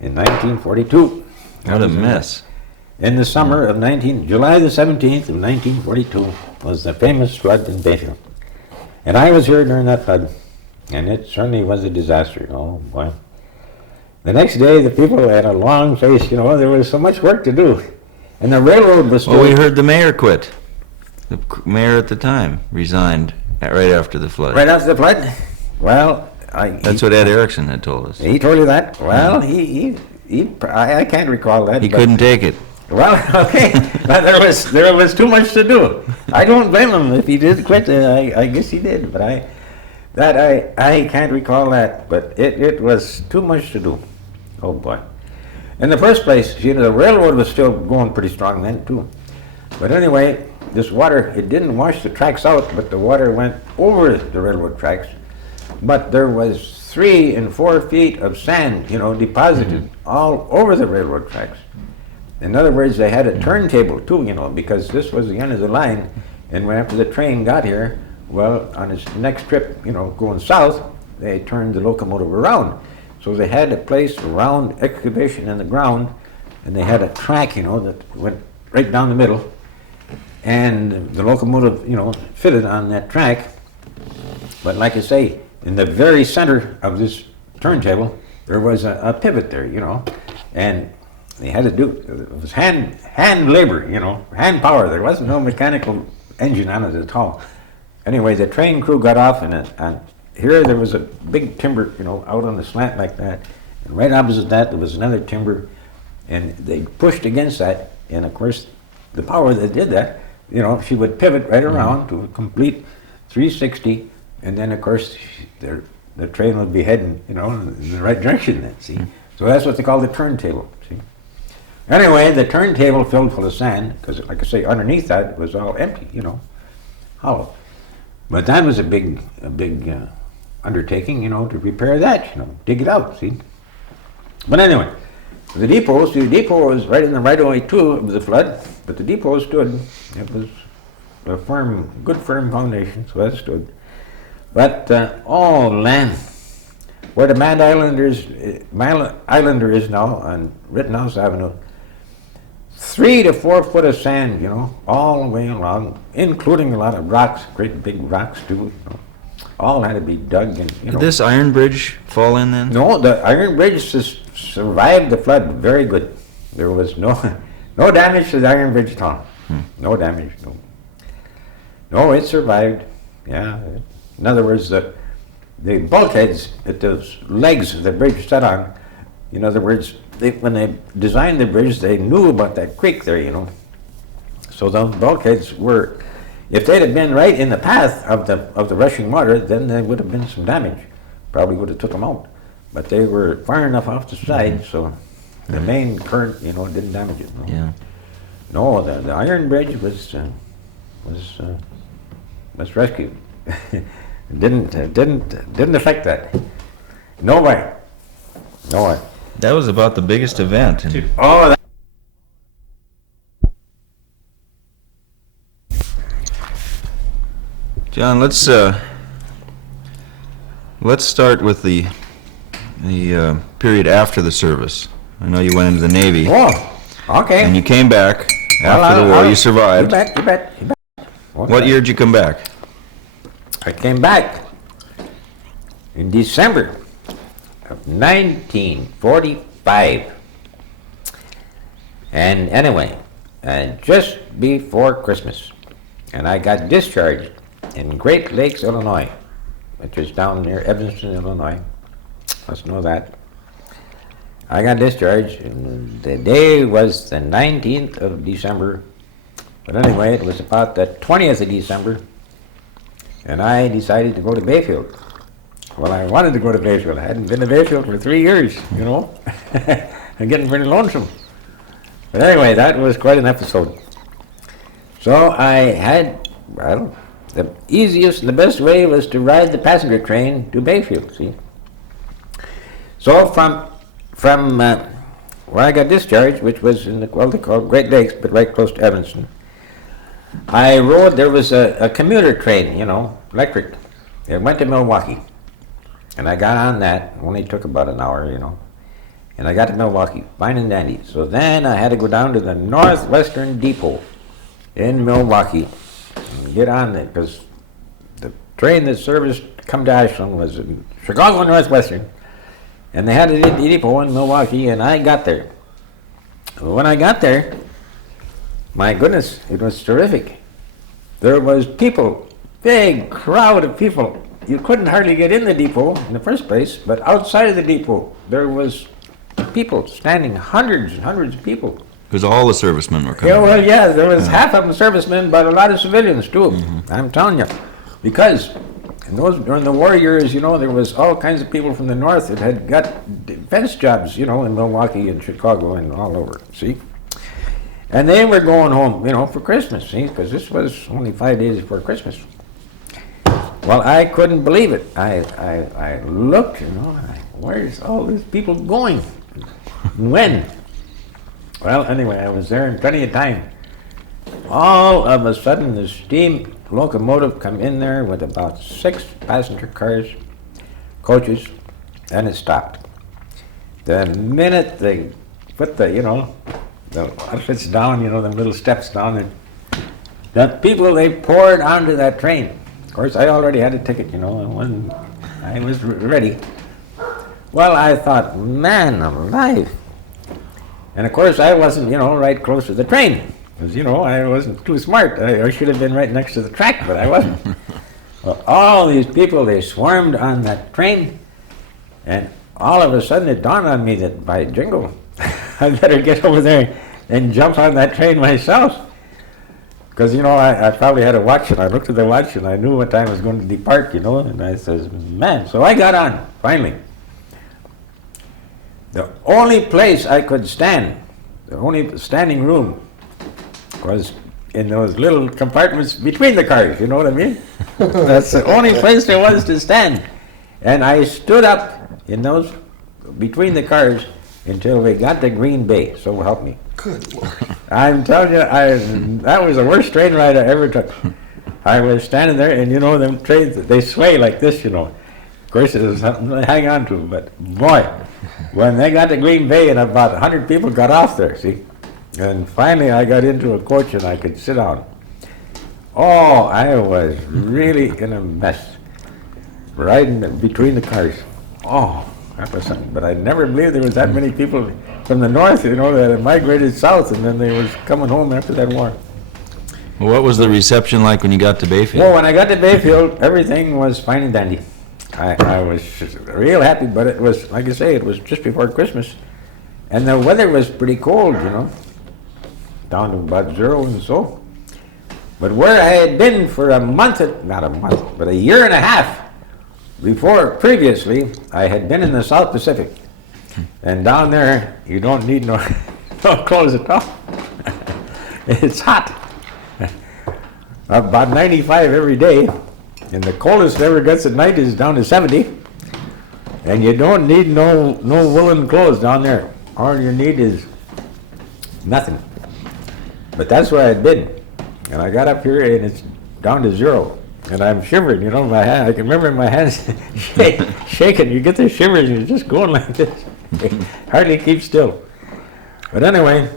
in 1942. What a mess. In the summer of July the 17th of 1942 was the famous flood in Bayfield. And I was here during that flood, and it certainly was a disaster. Oh, boy. The next day, the people had a long face, there was so much work to do. And the railroad was still... Well, we heard the mayor quit. The mayor at the time resigned right after the flood. Right after the flood? Well, That's what Ed Erickson had told us. He told you that? Well, I can't recall that. He couldn't take it. Well, okay, but there was too much to do. I don't blame him if he did quit. I guess he did, but I can't recall that. But it was too much to do. Oh boy! In the first place, the railroad was still going pretty strong then too. But anyway, this water, it didn't wash the tracks out, but the water went over the railroad tracks. But there was 3 and 4 feet of sand, deposited all over the railroad tracks. In other words, they had a turntable too, because this was the end of the line. And when after the train got here, well, on its next trip, going south, they turned the locomotive around. So they had a place, a round excavation in the ground, and they had a track, that went right down the middle. And the locomotive, fitted on that track. But like I say, in the very center of this turntable, there was a pivot there, and they had to do it was hand labor, hand power. There wasn't no mechanical engine on it at all. Anyway, the train crew got off, and here there was a big timber, out on the slant like that, and right opposite that there was another timber, and they pushed against that, and of course, the power that did that, she would pivot right around to a complete 360, and then of course the train would be heading, in the right direction then. See, so that's what they call the turntable. See. Anyway, the turntable filled full of sand, because like I say, underneath that it was all empty, hollow. But that was a big undertaking, to repair that, dig it out, see. But anyway, the depot was right in the right of way too of the flood, but the depot stood. It was a good firm foundation, so that stood. But land, where the Mad Islander is now on Rittenhouse Avenue, 3 to 4 foot of sand, all the way along, including a lot of rocks, great big rocks too. All had to be dug and. Did this iron bridge fall in then? No, the iron bridge survived the flood very good. There was no damage to the iron bridge at all. No damage. No, it survived. Yeah. In other words, the bulkheads that those legs of the bridge sat on. In other words, when they designed the bridge, they knew about that creek there, So those bulkheads were, if they'd have been right in the path of the rushing water, then there would have been some damage. Probably would have took them out. But they were far enough off the side, so the main current, didn't damage it. No. Yeah. No, the iron bridge was rescued. Didn't affect that. No way. That was about the biggest event. Oh. John, let's start with the period after the service. I know you went into the Navy. Oh, okay. And you came back after the war. You survived. You bet. What year did you come back? I came back in December of 1945. And anyway, just before Christmas. And I got discharged in Great Lakes, Illinois, which is down near Evanston, Illinois. Must know that. I got discharged, and the day was the 19th of December. But anyway, it was about the 20th of December, and I decided to go to Bayfield. Well, I wanted to go to Bayfield. I hadn't been to Bayfield for 3 years, I'm getting pretty lonesome. But anyway, that was quite an episode. So I had, the easiest and the best way was to ride the passenger train to Bayfield, see. So from where I got discharged, which was in they call Great Lakes, but right close to Evanston, I rode, there was a commuter train, you know, electric. It went to Milwaukee. And I got on that, only took about an hour, you know. And I got to Milwaukee, fine and dandy. So then I had to go down to the Northwestern Depot in Milwaukee and get on it, because the train that serviced come to Ashland was in Chicago Northwestern. And they had a depot in Milwaukee, and I got there. When I got there, my goodness, it was terrific. There was people, big crowd of people. You couldn't hardly get in the depot in the first place, but outside of the depot, there was people standing, hundreds and hundreds of people. Because all the servicemen were coming. Yeah, well, yeah, there was half of them servicemen, but a lot of civilians too. I'm telling you, because in those during the war years, you know, there was all kinds of people from the north that had got defense jobs, you know, in Milwaukee and Chicago and all over. See, and they were going home, you know, for Christmas. See, because this was only 5 days before Christmas. Well, I couldn't believe it. I looked, you know, where's all these people going? When? Well, anyway, I was there in plenty of time. All of a sudden, the steam locomotive come in there with about 6 passenger cars, coaches, and it stopped. The minute they put the, you know, the outfits down, you know, the little steps down, and the people, they poured onto that train. Of course, I already had a ticket, you know, and I was ready. Well, I thought, man alive. And of course, I wasn't, you know, right close to the train. Because, you know, I wasn't too smart. I should have been right next to the track, but I wasn't. Well, all these people, they swarmed on that train. And all of a sudden, it dawned on me that, by jingle, I better get over there and jump on that train myself. Because, you know, I probably had a watch, and I looked at the watch, and I knew what time I was going to depart, you know. And I says, man, so I got on, finally. The only place I could stand, the only standing room, was in those little compartments between the cars, you know what I mean? That's the only place there was to stand. And I stood up in those, between the cars, until we got to Green Bay, so help me. Good Lord. I'm telling you, that was the worst train ride I ever took. I was standing there, and you know, them trains, they sway like this, you know. Of course, it was something to hang on to, but boy, when they got to Green Bay and about 100 people got off there, see? And finally I got into a coach and I could sit down. Oh, I was really in a mess, riding between the cars. Oh, that was something. But I never believed there was that many people from the north, you know, that had migrated south and then they was coming home after that war. Well, what was the reception like when you got to Bayfield? Well, when I got to Bayfield, everything was fine and dandy. I was real happy, but it was, like I say, it was just before Christmas. And the weather was pretty cold, you know, down to about 0 and so. But where I had been for a month, not a month, but a year and a half before, previously, I had been in the South Pacific. And down there, you don't need no clothes at all. It's hot. About 95 every day. And the coldest it ever gets at night is down to 70. And you don't need no woolen clothes down there. All you need is nothing. But that's where I'd been. And I got up here and it's down to 0. And I'm shivering, you know, my hand, I can remember my hands shaking. You get the shivers and you're just going like this. Hardly keep still. But anyway,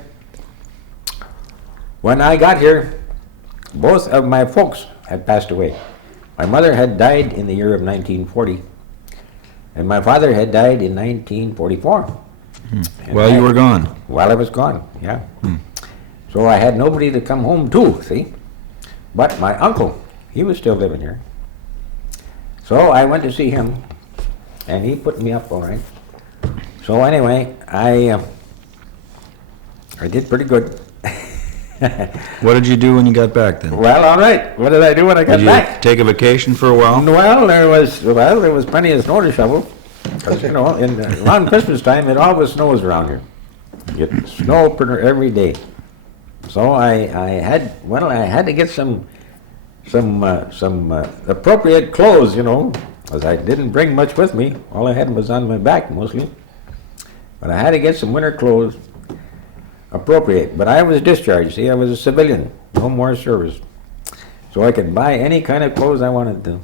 when I got here, both of my folks had passed away. My mother had died in the year of 1940, and my father had died in 1944. While you were gone? While I was gone, yeah. So I had nobody to come home to, see? But my uncle, he was still living here. So I went to see him, and he put me up all right. So anyway, I did pretty good. What did you do when you got back then? Well, all right. What did I do when I got back? Did you take a vacation for a while? Well, there was plenty of snow to shovel. Because, you know, around Christmas time, it always snows around here. You get snow every day. So I had to get some appropriate clothes, you know, because I didn't bring much with me. All I had was on my back mostly. But I had to get some winter clothes appropriate. But I was discharged. See, I was a civilian. No more service. so I could buy any kind of clothes I wanted to.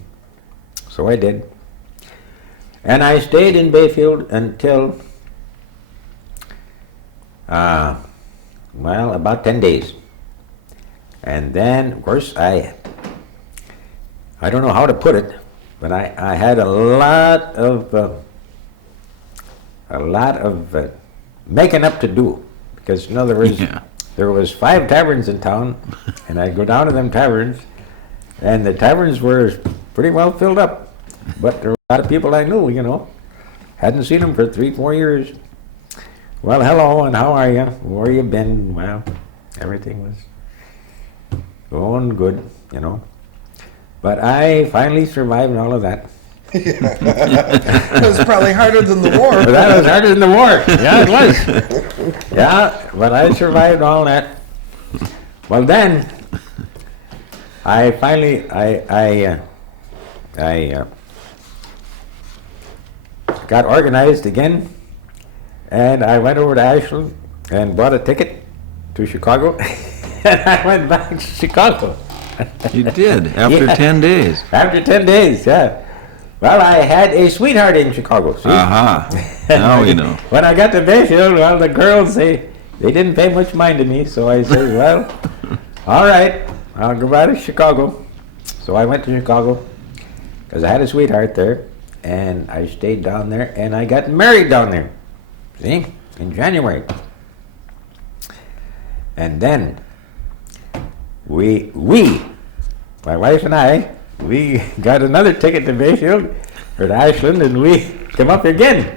So I did. And I stayed in Bayfield until, well, about 10 days. And then, of course, I don't know how to put it, but I had a lot of making up to do. Because in other words, there was 5 taverns in town, and I'd go down to them taverns, and the taverns were pretty well filled up. But there were a lot of people I knew, Hadn't seen them for 3-4 years. Well, hello, and how are you? Where you been? Well, everything was going good, But I finally survived all of that. It was probably harder than the war. That was harder than the war. Yeah, it was. Yeah, but I survived all that. Well, then, I finally, I got organized again, and I went over to Ashland and bought a ticket to Chicago, and I went back to Chicago. You did, after Yeah. 10 days. After 10 days, yeah. Well, I had a sweetheart in Chicago, see? Now we know. When I got to Bayfield, well, the girls, they didn't pay much mind to me, so I said, well, all right, I'll go back to Chicago. So I went to Chicago, because I had a sweetheart there, and I stayed down there, and I got married down there, see, in January. And then, my wife and I, we got another ticket to Bayfield, or to Ashland, and we come up again.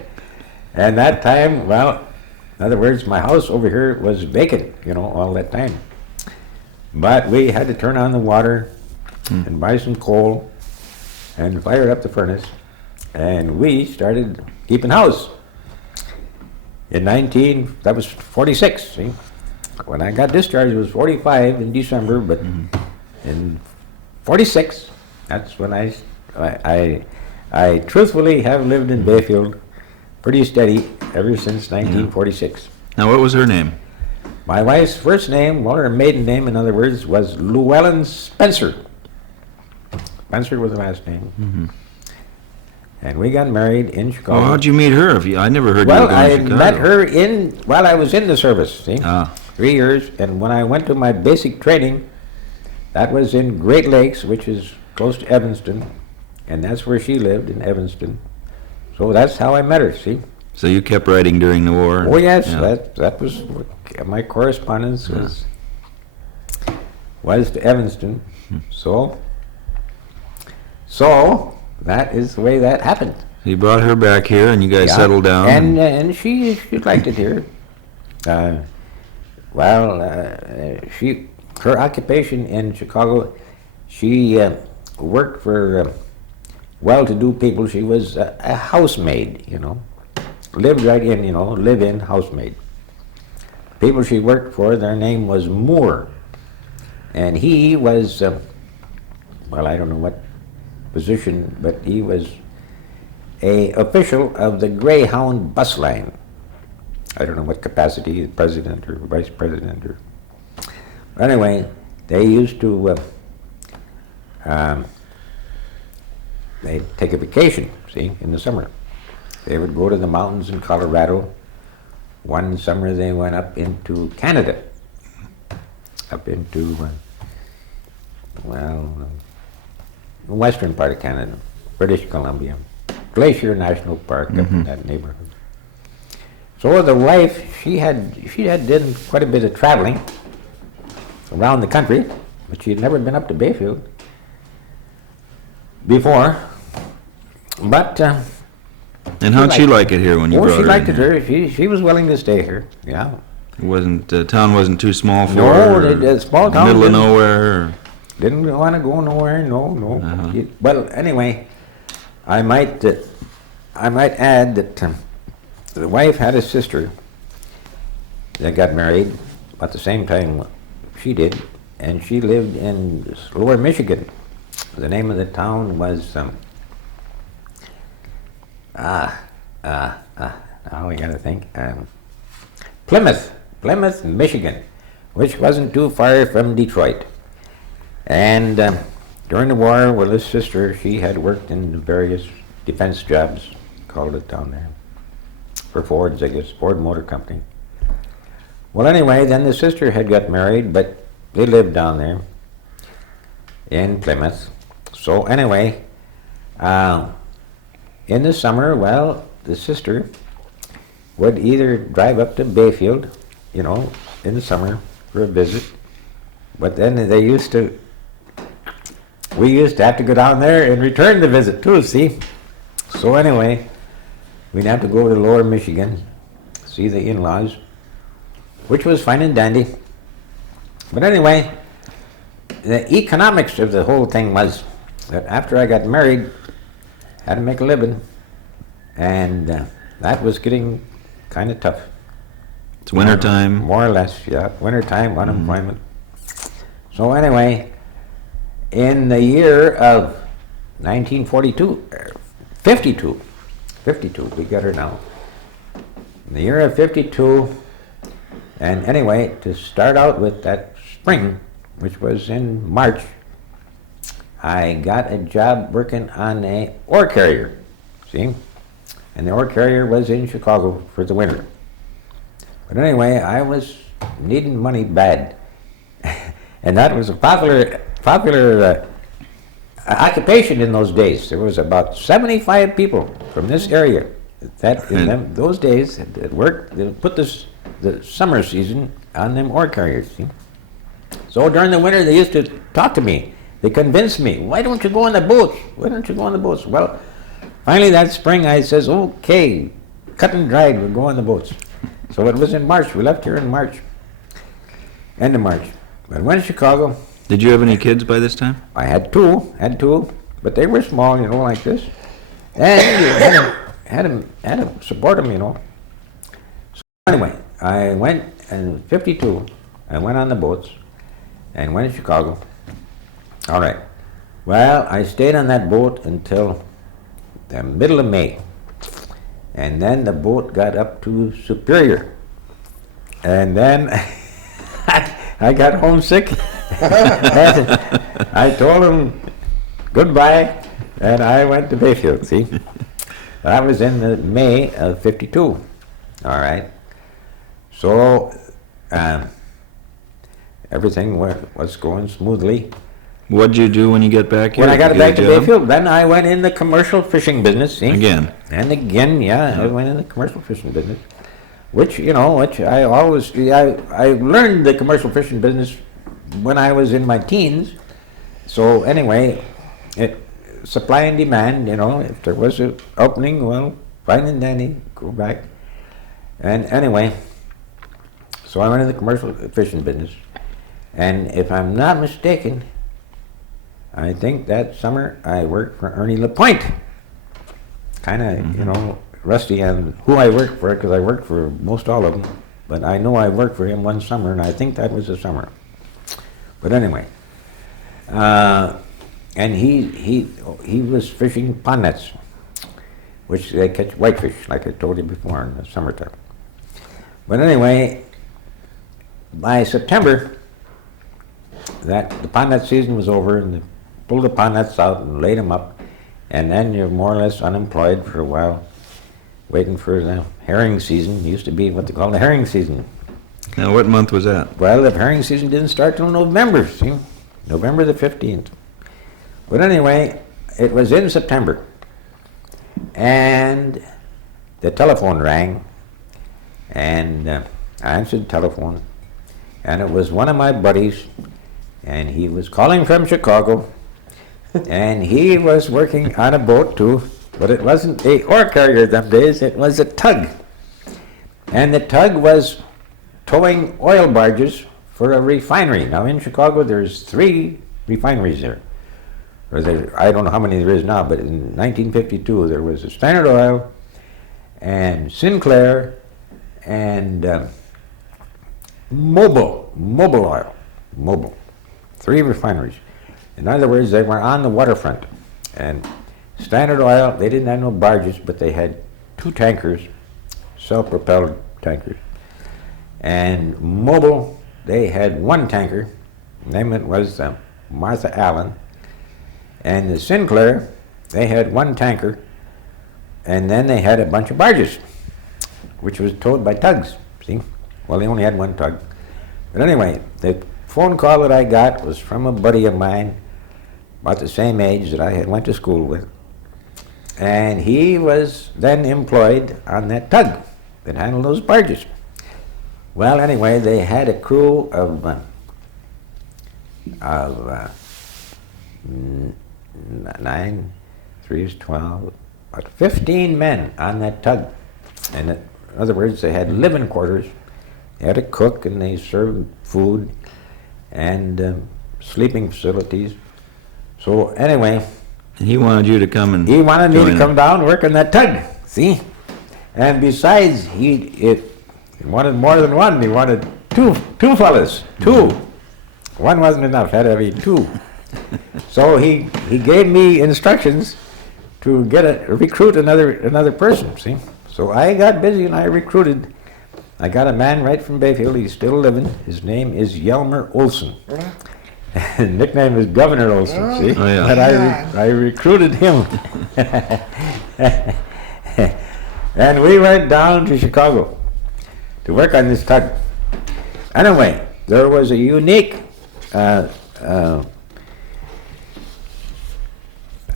And that time, well, in other words, my house over here was vacant, all that time. But we had to turn on the water and buy some coal and fire up the furnace. And we started keeping house. That was 46, see? When I got discharged, it was 45 in December, but in 46, that's when I truthfully have lived in Bayfield pretty steady ever since 1946. Now, what was her name? My wife's first name, well, her maiden name, in other words, was Llewellyn Spencer. Spencer was the last name. And we got married in Chicago. Oh, how'd you meet her? I never heard you were Well, going I to Chicago. met her while I was in the service, see? 3 years, and when I went to my basic training, that was in Great Lakes, which is close to Evanston, and that's where she lived, in Evanston. So that's how I met her, see? So you kept writing during the war? Oh, yes, Yeah. that was my correspondence was to Evanston. So that is the way that happened. You brought her back here, and you guys Yeah. settled down. And she liked it here. Her occupation in Chicago, she worked for well-to-do people. She was a housemaid, lived right in, live-in housemaid. People she worked for, their name was Moore, and he was, I don't know what position, but he was a official of the Greyhound bus line. I don't know what capacity, president or vice president or. Anyway, they used to. They'd take a vacation, see, in the summer. They would go to the mountains in Colorado. One summer they went up into Canada, up into, the western part of Canada, British Columbia, Glacier National Park, up in that neighborhood. So the wife, she had done quite a bit of traveling around the country, but she had never been up to Bayfield before. But and how'd she like it here when you brought her she liked in it here? here. She was willing to stay here. Yeah. Town wasn't too small for No, her? the small town Middle of didn't- nowhere? Or? Didn't want to go nowhere. No. Well, anyway, I might add that the wife had a sister that got married at the same time she did, and she lived in Lower Michigan. The name of the town was now we gotta think. Plymouth, Michigan, which wasn't too far from Detroit. And during the war, well, his sister, she had worked in various defense jobs, called it down there, for Ford's, I guess, Ford Motor Company. Well, anyway, then the sister had got married, but they lived down there in Plymouth. So anyway, in the summer, well, the sister would either drive up to Bayfield, you know, in the summer for a visit, but then we used to have to go down there and return the visit too, see? So anyway, we'd have to go to Lower Michigan, see the in-laws, which was fine and dandy. But anyway, the economics of the whole thing was that after I got married, I had to make a living, and that was getting kind of tough. It's winter time. More or less, yeah. Wintertime, unemployment. So anyway, in the year of 1942, 52, we got her now. In the year of 52, and anyway, to start out with that spring, which was in March, I got a job working on a ore carrier, see? And the ore carrier was in Chicago for the winter. But anyway, I was needing money bad. And that was a popular occupation in those days. There was about 75 people from this area that in those days that worked, they put the summer season on them ore carriers, see? So during the winter, they used to talk to me. They convinced me, why don't you go on the boats? Why don't you go on the boats? Well, finally that spring I says, okay, cut and dried, we'll go on the boats. So it was in March. We left here in March, end of March. But went to Chicago. Did you have any kids by this time? I had two, but they were small, you know, like this. And you had to support them, you know. So anyway, I went, in 52, I went on the boats and went to Chicago. All right. Well, I stayed on that boat until the middle of May. And then the boat got up to Superior. And then I got homesick. I told him goodbye, and I went to Bayfield, see? That was in the May of 52. All right. So everything was going smoothly. What'd you do when you get back here? When I got Did you back to get a job? Bayfield, then I went in the commercial fishing business, see? Again. And again, yeah, I went in the commercial fishing business, which, you know, I always, I learned the commercial fishing business when I was in my teens. So anyway, supply and demand, you know, if there was an opening, well, fine and dandy, go back. And anyway, so I went in the commercial fishing business, and if I'm not mistaken, I think that summer I worked for Ernie LaPointe. Kind of, you know, rusty on who I worked for, because I worked for most all of them. But I know I worked for him one summer, and I think that was the summer. But anyway, and he was fishing pond nets, which they catch whitefish, like I told you before, in the summertime. But anyway, by September, the pond net season was over, and they pulled the pond nets out and laid them up, and then you're more or less unemployed for a while, waiting for the herring season. It used to be what they call the herring season. Now, what month was that? Well, the herring season didn't start till November, see? November the 15th. But anyway, it was in September, and the telephone rang, and I answered the telephone, and it was one of my buddies, and he was calling from Chicago, and he was working on a boat too, but it wasn't a ore carrier them days, it was a tug. And the tug was towing oil barges for a refinery. Now in Chicago there's 3 refineries there. I don't know how many there is now, but in 1952 there was a Standard Oil and Sinclair and Mobil Oil. 3 refineries. In other words, they were on the waterfront. And Standard Oil, they didn't have no barges, but they had 2 tankers, self-propelled tankers. And Mobil, they had 1 tanker. Name it was Martha Allen, and the Sinclair, they had one tanker, and then they had a bunch of barges, which was towed by tugs, see? Well, they only had one tug. But anyway, the phone call that I got was from a buddy of mine, about the same age that I had went to school with, and he was then employed on that tug that handled those barges. Well, anyway, they had a crew of 9, 3 is 12, about 15 men on that tug. And in other words, they had living quarters, they had a cook, and they served food and sleeping facilities. So anyway, He wanted you to come and he wanted me join to him. come down and work on that tug, see? And besides, he wanted more than one. He wanted two fellas, two. One wasn't enough, had to be two. So he gave me instructions to recruit another person, see? So I got busy and I recruited. I got a man right from Bayfield, he's still living. His name is Yelmer Olson. His nickname is Governor Olson, see? Oh, yeah. But I recruited him. And we went down to Chicago to work on this tug. Anyway, there was a unique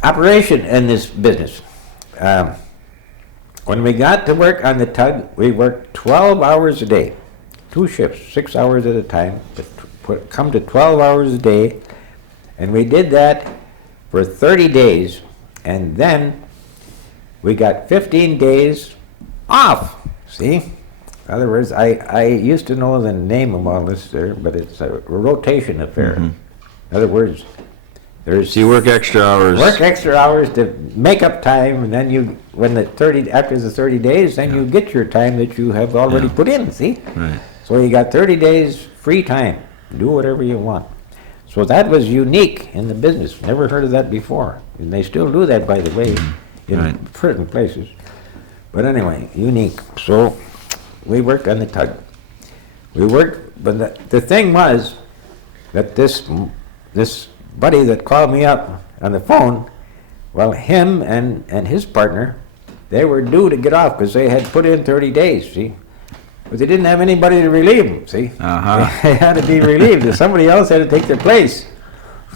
operation in this business. When we got to work on the tug, we worked 12 hours a day, 2 shifts, 6 hours at a time, come to 12 hours a day, and we did that for 30 days, and then we got 15 days off, see? In other words, I used to know the name of all this there, but it's a rotation affair. In other words, there's So you work extra hours. work extra hours to make up time, and then after the 30 days, then you get your time that you have already put in, see? Right. So you got 30 days free time, do whatever you want. So that was unique in the business, never heard of that before. And they still do that, by the way, in Right. certain places. But anyway, unique. So we worked on the tug. We worked, but the thing was that this buddy that called me up on the phone, well, him and his partner, they were due to get off because they had put in 30 days, see? But they didn't have anybody to relieve them, see? Uh-huh. They had to be relieved. Somebody else had to take their place.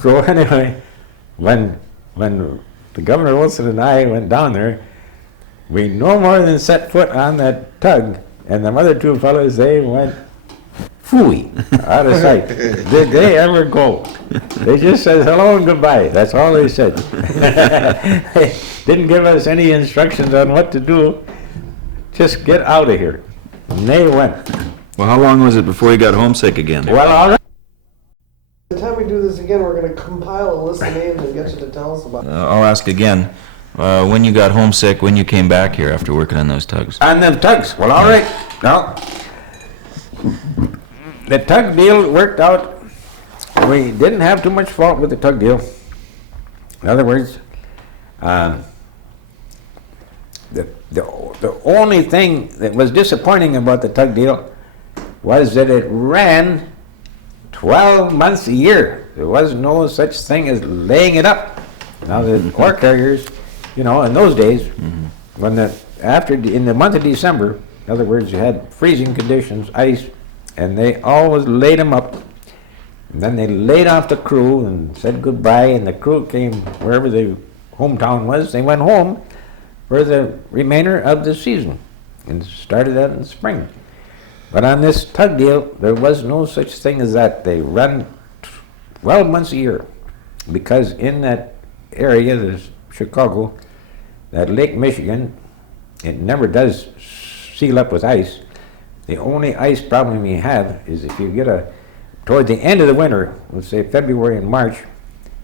So anyway, when the Governor Wilson and I went down there, we no more than set foot on that tug, and the other 2 fellows, they went phooey, out of sight. Did they ever go? They just said hello and goodbye. That's all they said. They didn't give us any instructions on what to do. Just get out of here. And they went. Well, how long was it before you got homesick again? Well, all right. By the time we do this again, we're going to compile a list of names and get you to tell us about it. I'll ask again. When you got homesick, when you came back here after working on those tugs? On them tugs. Well, all right. Now, the tug deal worked out. We didn't have too much fault with the tug deal. In other words, the only thing that was disappointing about the tug deal was that it ran 12 months a year. There was no such thing as laying it up. Now the ore carriers, in those days, in the month of December, in other words, you had freezing conditions, ice, and they always laid them up. And then they laid off the crew and said goodbye, and the crew came wherever the hometown was. They went home for the remainder of the season and started out in the spring. But on this tug deal, there was no such thing as that. They run 12 months a year because in that area, there's Chicago, that Lake Michigan, it never does seal up with ice. The only ice problem we have is if you get toward the end of the winter, let's say February and March,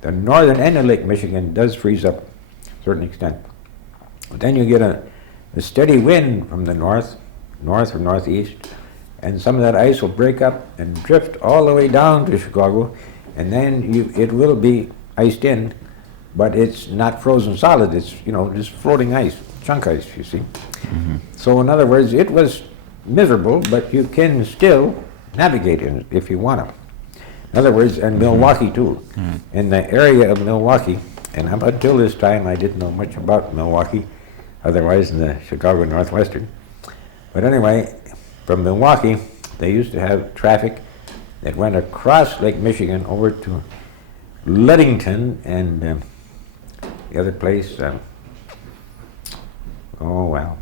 the northern end of Lake Michigan does freeze up to a certain extent. But then you get a steady wind from the north or northeast, and some of that ice will break up and drift all the way down to Chicago, and then it will be iced in, but it's not frozen solid. It's just floating ice, chunk ice, you see. So in other words, it was miserable, but you can still navigate in it if you want to. In other words, and Milwaukee too. In the area of Milwaukee, and up until this time I didn't know much about Milwaukee, otherwise in the Chicago Northwestern. But anyway, from Milwaukee, they used to have traffic that went across Lake Michigan over to Ludington and the other place, oh well.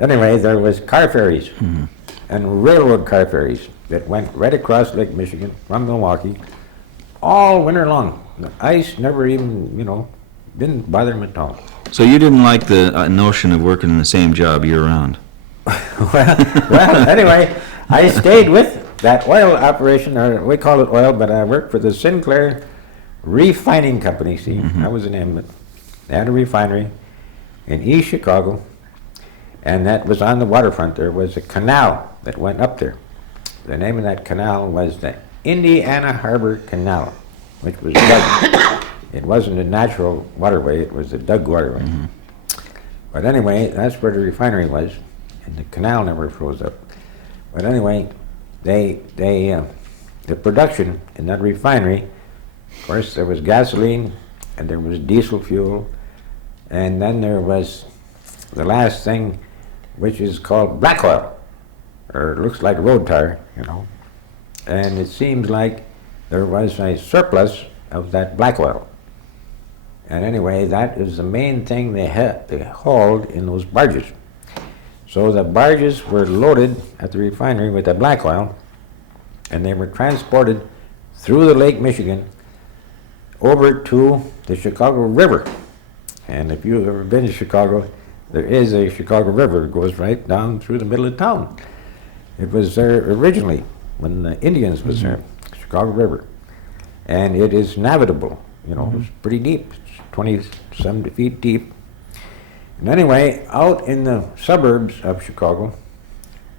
Anyway, there was car ferries and railroad car ferries that went right across Lake Michigan from Milwaukee all winter long. The ice never even, didn't bother them at all. So you didn't like the notion of working in the same job year-round? well, anyway, I stayed with that oil operation, or we call it oil, but I worked for the Sinclair Refining Company, see, that was the name of it. They had a refinery in East Chicago, and that was on the waterfront. There was a canal that went up there. The name of that canal was the Indiana Harbor Canal, which was dug. It wasn't a natural waterway, it was a dug waterway. But anyway, that's where the refinery was, and the canal never froze up. But anyway, the production in that refinery, of course, there was gasoline, and there was diesel fuel, and then there was the last thing, which is called black oil, or it looks like road tar, and it seems like there was a surplus of that black oil. And anyway, that is the main thing they hauled in those barges. So the barges were loaded at the refinery with the black oil, and they were transported through the Lake Michigan over to the Chicago River. And if you've ever been to Chicago, there is a Chicago River. It goes right down through the middle of town. It was there originally when the Indians was there, Chicago River. And it is navigable, it's pretty deep. It's 20-some feet deep. And anyway, out in the suburbs of Chicago,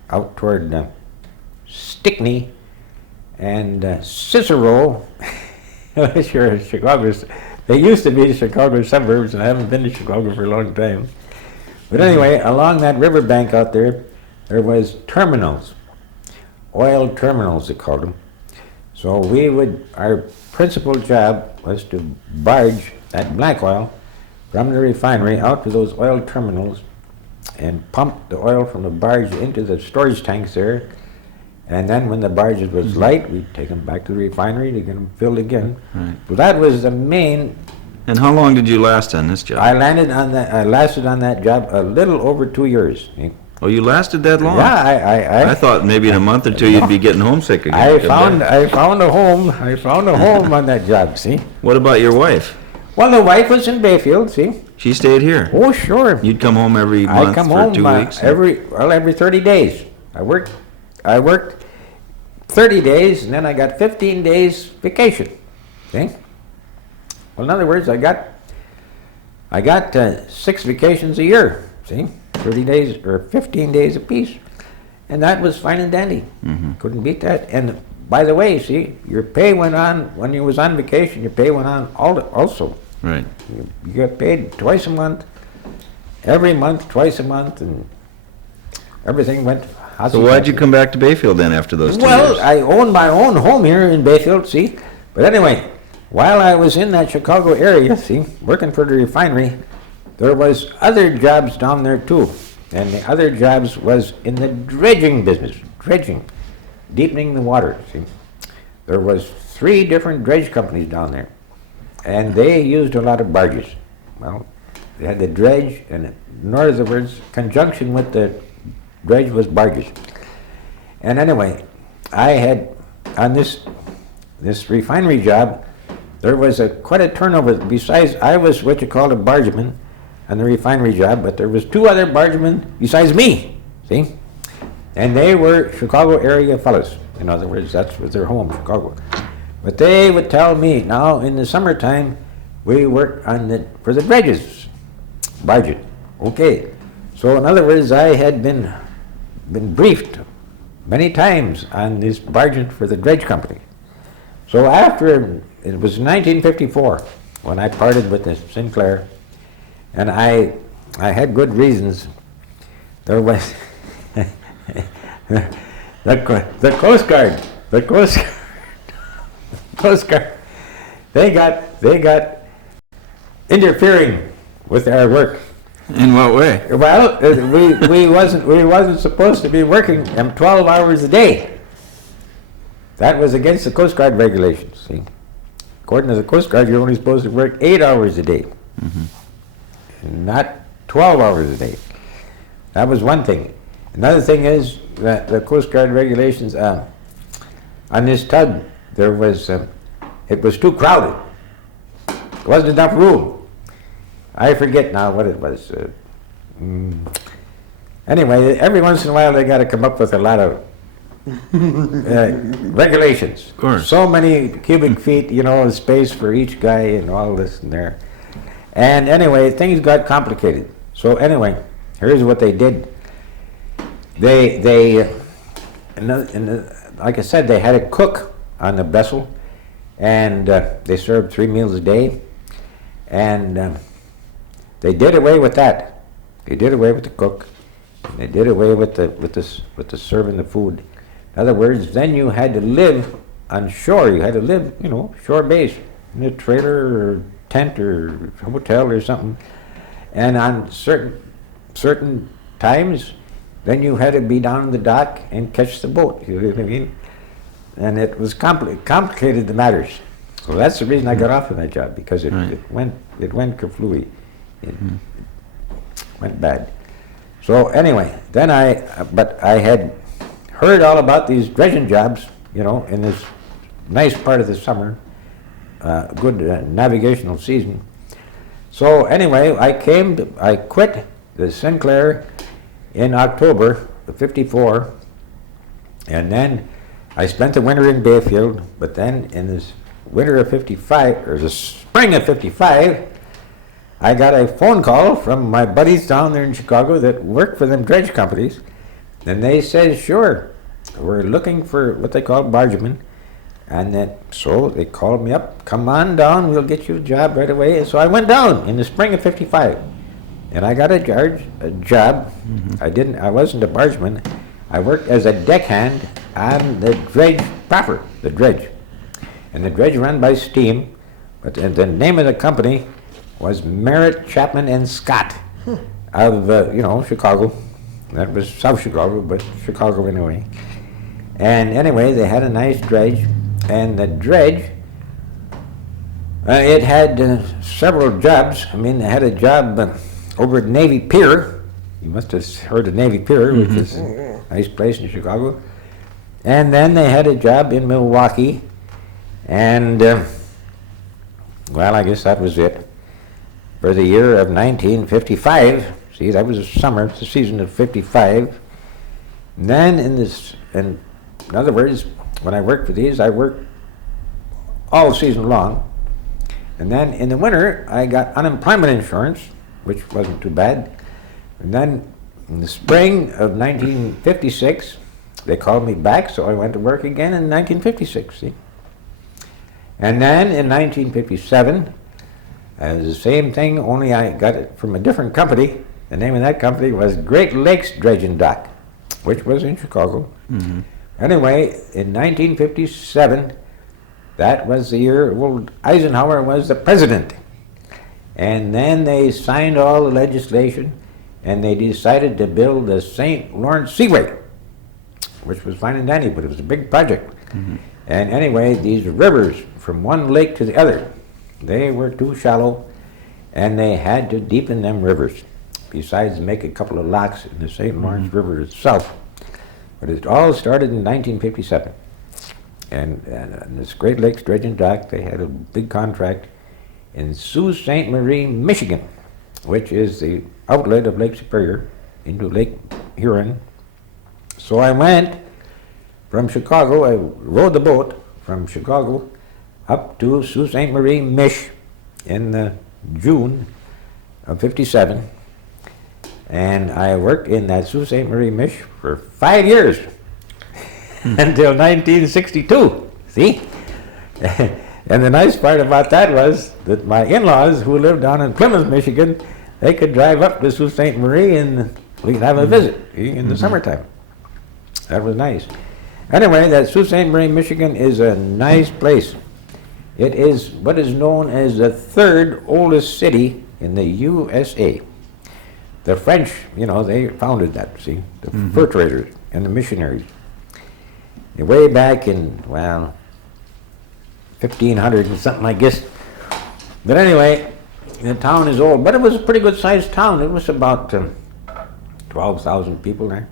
out toward Stickney and Cicero, which are Chicago's, they used to be the Chicago suburbs, and I haven't been to Chicago for a long time. But anyway, along that riverbank out there, there was terminals, oil terminals they called them. So our principal job was to barge that black oil from the refinery out to those oil terminals and pump the oil from the barge into the storage tanks there. And then when the barges was light, we'd take them back to the refinery to get them filled again. Right. So that was the main. And how long did you last on this job? I lasted on that job a little over 2 years. Oh, you lasted that long? Yeah, I thought maybe in a month or two you'd be getting homesick again. I found a home. I found a home on that job. See. What about your wife? Well, the wife was in Bayfield. See. She stayed here. Oh, sure. You'd come home every month I come for home 2 weeks. every 30 days. I worked 30 days, and then I got 15 days vacation. See. Well, in other words, I got 6 vacations a year. See, 30 days or 15 days apiece, and that was fine and dandy. Couldn't beat that. And by the way, see, your pay went on when you was on vacation. Your pay went on also. Right. You got paid twice a month, every month, twice a month, and everything went. So why'd you come back to Bayfield then after those 2 years? Well, I owned my own home here in Bayfield. See, but anyway. While I was in that Chicago area, see, working for the refinery, there was other jobs down there too. And the other jobs was in the dredging business, deepening the water, see. There was 3 different dredge companies down there, and they used a lot of barges. Well, they had the dredge, and in other words, conjunction with the dredge was barges. And anyway, I had, on this refinery job, there was quite a turnover. Besides, I was what you call a bargeman on the refinery job, but there was 2 other bargemen besides me, see? And they were Chicago area fellas. In other words, that was their home, Chicago. But they would tell me, now in the summertime, we work for the dredges, barging. Okay. So in other words, I had been briefed many times on this barging for the dredge company. So after, it was 1954 when I parted with the Sinclair, and I had good reasons. There was the Coast Guard Coast Guard, they got interfering with our work. In what way? Well, we wasn't supposed to be working 12 hours a day. That was against the Coast Guard regulations. See, according to the Coast Guard, you're only supposed to work 8 hours a day, not 12 hours a day. That was one thing. Another thing is that the Coast Guard regulations on this tug, there was it was too crowded. There wasn't enough room. I forget now what it was. Anyway, every once in a while they got to come up with a lot of regulations. Of course. So many cubic feet, space for each guy and all this and there. And anyway, things got complicated. So anyway, here's what they did. Like I said, they had a cook on the vessel, and they served 3 meals a day, and they did away with that. They did away with the cook. And they did away with the serving the food. In other words, then you had to live on shore. You had to live, shore base, in a trailer or tent or hotel or something. And on certain times, then you had to be down on the dock and catch the boat. You know what I mean? And it was complicated the matters. So that's the reason I got off of that job, because it went kerflooey. It went bad. So anyway, then I had heard all about these dredging jobs, in this nice part of the summer, good navigational season. So anyway, I quit the Sinclair in October of '54, and then I spent the winter in Bayfield. But then in this winter of '55, or the spring of '55, I got a phone call from my buddies down there in Chicago that work for them dredge companies, and they said, sure, we're looking for what they call bargemen. And so they called me up, come on down, we'll get you a job right away. And so I went down in the spring of '55, and I got a job. I wasn't a bargeman. I worked as a deckhand on the dredge proper, the dredge. And the dredge ran by steam, but the name of the company was Merritt, Chapman and Scott of, Chicago. That was South Chicago, but Chicago anyway. And anyway, they had a nice dredge, and the dredge, it had several jobs. I mean, they had a job over at Navy Pier. You must have heard of Navy Pier, which is a nice place in Chicago. And then they had a job in Milwaukee, and, well, I guess that was it. For the year of 1955, see, that was the summer, the season of '55. And then in other words, when I worked for these, I worked all season long. And then in the winter, I got unemployment insurance, which wasn't too bad. And then in the spring of 1956, they called me back, so I went to work again in 1956, see. And then in 1957, the same thing, only I got it from a different company. The name of that company was Great Lakes Dredging Dock, which was in Chicago. Anyway, in 1957, that was the year Eisenhower was the president. And then they signed all the legislation, and they decided to build the St. Lawrence Seaway, which was fine and dandy, but it was a big project. And anyway, these rivers from one lake to the other, they were too shallow, and they had to deepen them rivers, besides make a couple of locks in the St. Lawrence River itself. But it all started in 1957. And this Great Lakes Dredging Dock, they had a big contract in Sault Ste. Marie, Michigan, which is the outlet of Lake Superior into Lake Huron. So I went from Chicago, I rode the boat from Chicago up to Sault Ste. Marie, Mich in June of '57. And I worked in that Sault Ste. Marie, Mich for 5 years until 1962, see? And the nice part about that was that my in-laws who lived down in Plymouth, Michigan, they could drive up to Sault Ste. Marie and we could have a visit in the summertime. That was nice. Anyway, that Sault Ste. Marie, Michigan is a nice place. It is what is known as the third oldest city in the USA. The French, they founded that, see, the fur traders and the missionaries. And way back in, 1500 and something, I guess. But anyway, the town is old, but it was a pretty good sized town. It was about 12,000 people there.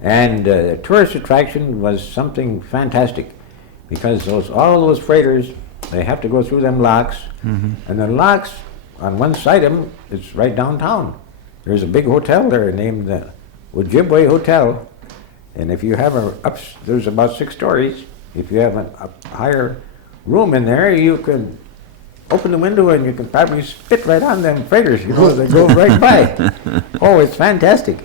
And the tourist attraction was something fantastic, because all those freighters, they have to go through them locks, and the locks on one side of them, it's right downtown. There's a big hotel there named the Ojibwe Hotel, and if you have there's about 6 stories. If you have a higher room in there, you can open the window and you can probably spit right on them freighters. They go right by. Oh, it's fantastic.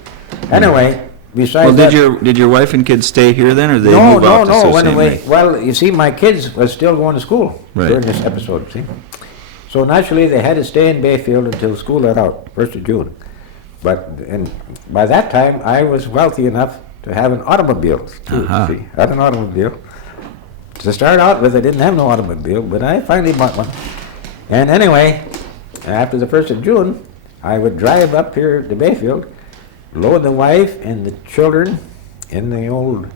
Anyway. Besides did your wife and kids stay here then, or they move out to Sault Ste. Marie? Well, you see, my kids was still going to school during this episode, see? So naturally, they had to stay in Bayfield until school let out, 1st of June. And by that time, I was wealthy enough to have an automobile, too, see? I had an automobile. To start out with, I didn't have no automobile, but I finally bought one. And anyway, after the 1st of June, I would drive up here to Bayfield, load the wife and the children in the old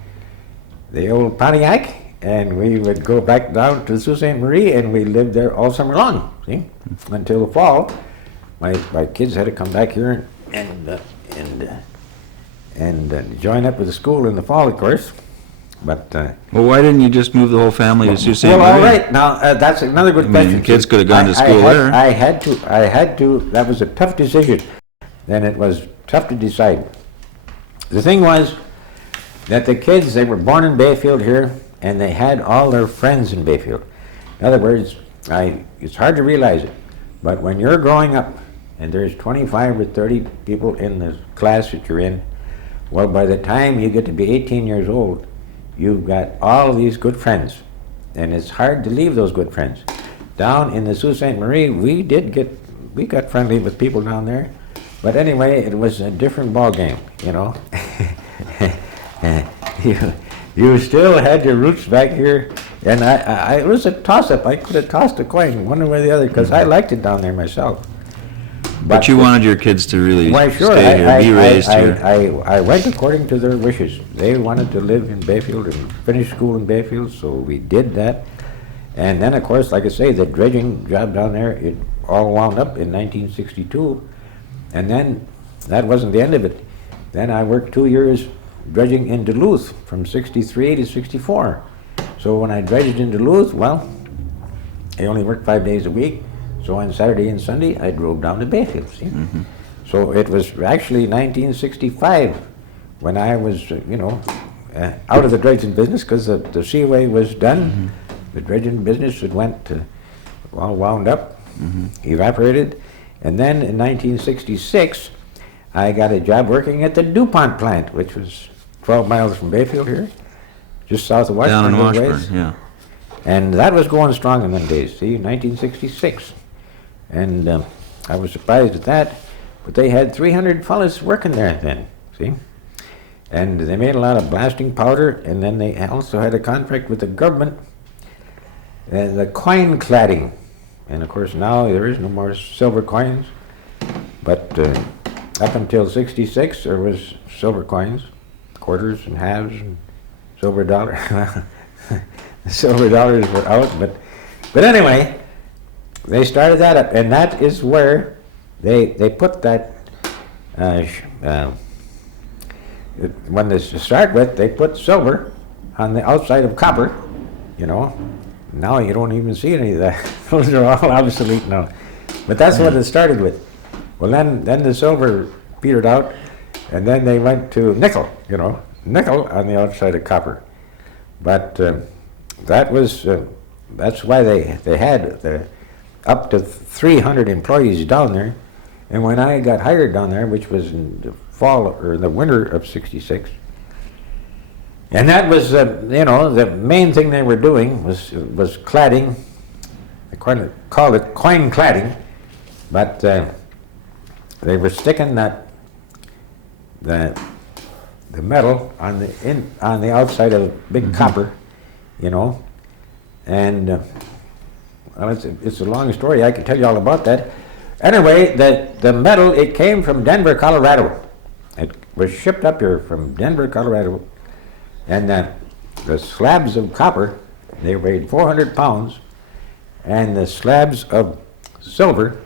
Pontiac, and we would go back down to Sault Ste. Marie, and we lived there all summer long, see, until the fall. My kids had to come back here and join up with the school in the fall, of course. But well, why didn't you just move the whole family to Sault Ste. Marie? Well, all right. Now that's another good question. The kids could have gone to school there. I had to. That was a tough decision. Then it was tough to decide. The thing was that the kids, they were born in Bayfield here, and they had all their friends in Bayfield. In other words, it's hard to realize it, but when you're growing up and there's 25 or 30 people in the class that you're in, well, by the time you get to be 18 years old, you've got all of these good friends, and it's hard to leave those good friends. Down in the Sault Ste. Marie, we got friendly with people down there. But anyway, it was a different ball game, You still had your roots back here, and it was a toss-up. I could have tossed a coin one way or the other, because I liked it down there myself. But you wanted your kids to really stay here, be raised here. I went according to their wishes. They wanted to live in Bayfield and finish school in Bayfield, so we did that. And then, of course, like I say, the dredging job down there, it all wound up in 1962. And then, that wasn't the end of it. Then I worked 2 years dredging in Duluth from 63 to 64. So when I dredged in Duluth, well, I only worked 5 days a week. So on Saturday and Sunday, I drove down to Bayfield, see? So it was actually 1965 when I was, out of the dredging business, because the seaway was done. The dredging business had all wound up, evaporated. And then in 1966, I got a job working at the DuPont plant, which was 12 miles from Bayfield here, just south of Washburn. Down in Washburn, yeah. And that was going strong in them days, see, 1966. And I was surprised at that, but they had 300 fellas working there then, see? And they made a lot of blasting powder, and then they also had a contract with the government, the coin cladding. And of course now there is no more silver coins, but up until 66 there was silver coins, quarters and halves and silver dollars. The silver dollars were out, but anyway, they started that up, and that is where they put that, when they start with, they put silver on the outside of copper, Now you don't even see any of that. Those are all obsolete now. But that's what it started with. Well, then the silver petered out, and then they went to nickel, nickel on the outside of copper. But that's why they had up to 300 employees down there. And when I got hired down there, which was in the fall or the winter of '66, and that was, the main thing they were doing was cladding. They called it coin cladding, but they were sticking the metal on the outside of big copper, And well, it's a long story. I could tell you all about that. Anyway, the metal, it came from Denver, Colorado. It was shipped up here from Denver, Colorado. And the slabs of copper, they weighed 400 pounds. And the slabs of silver,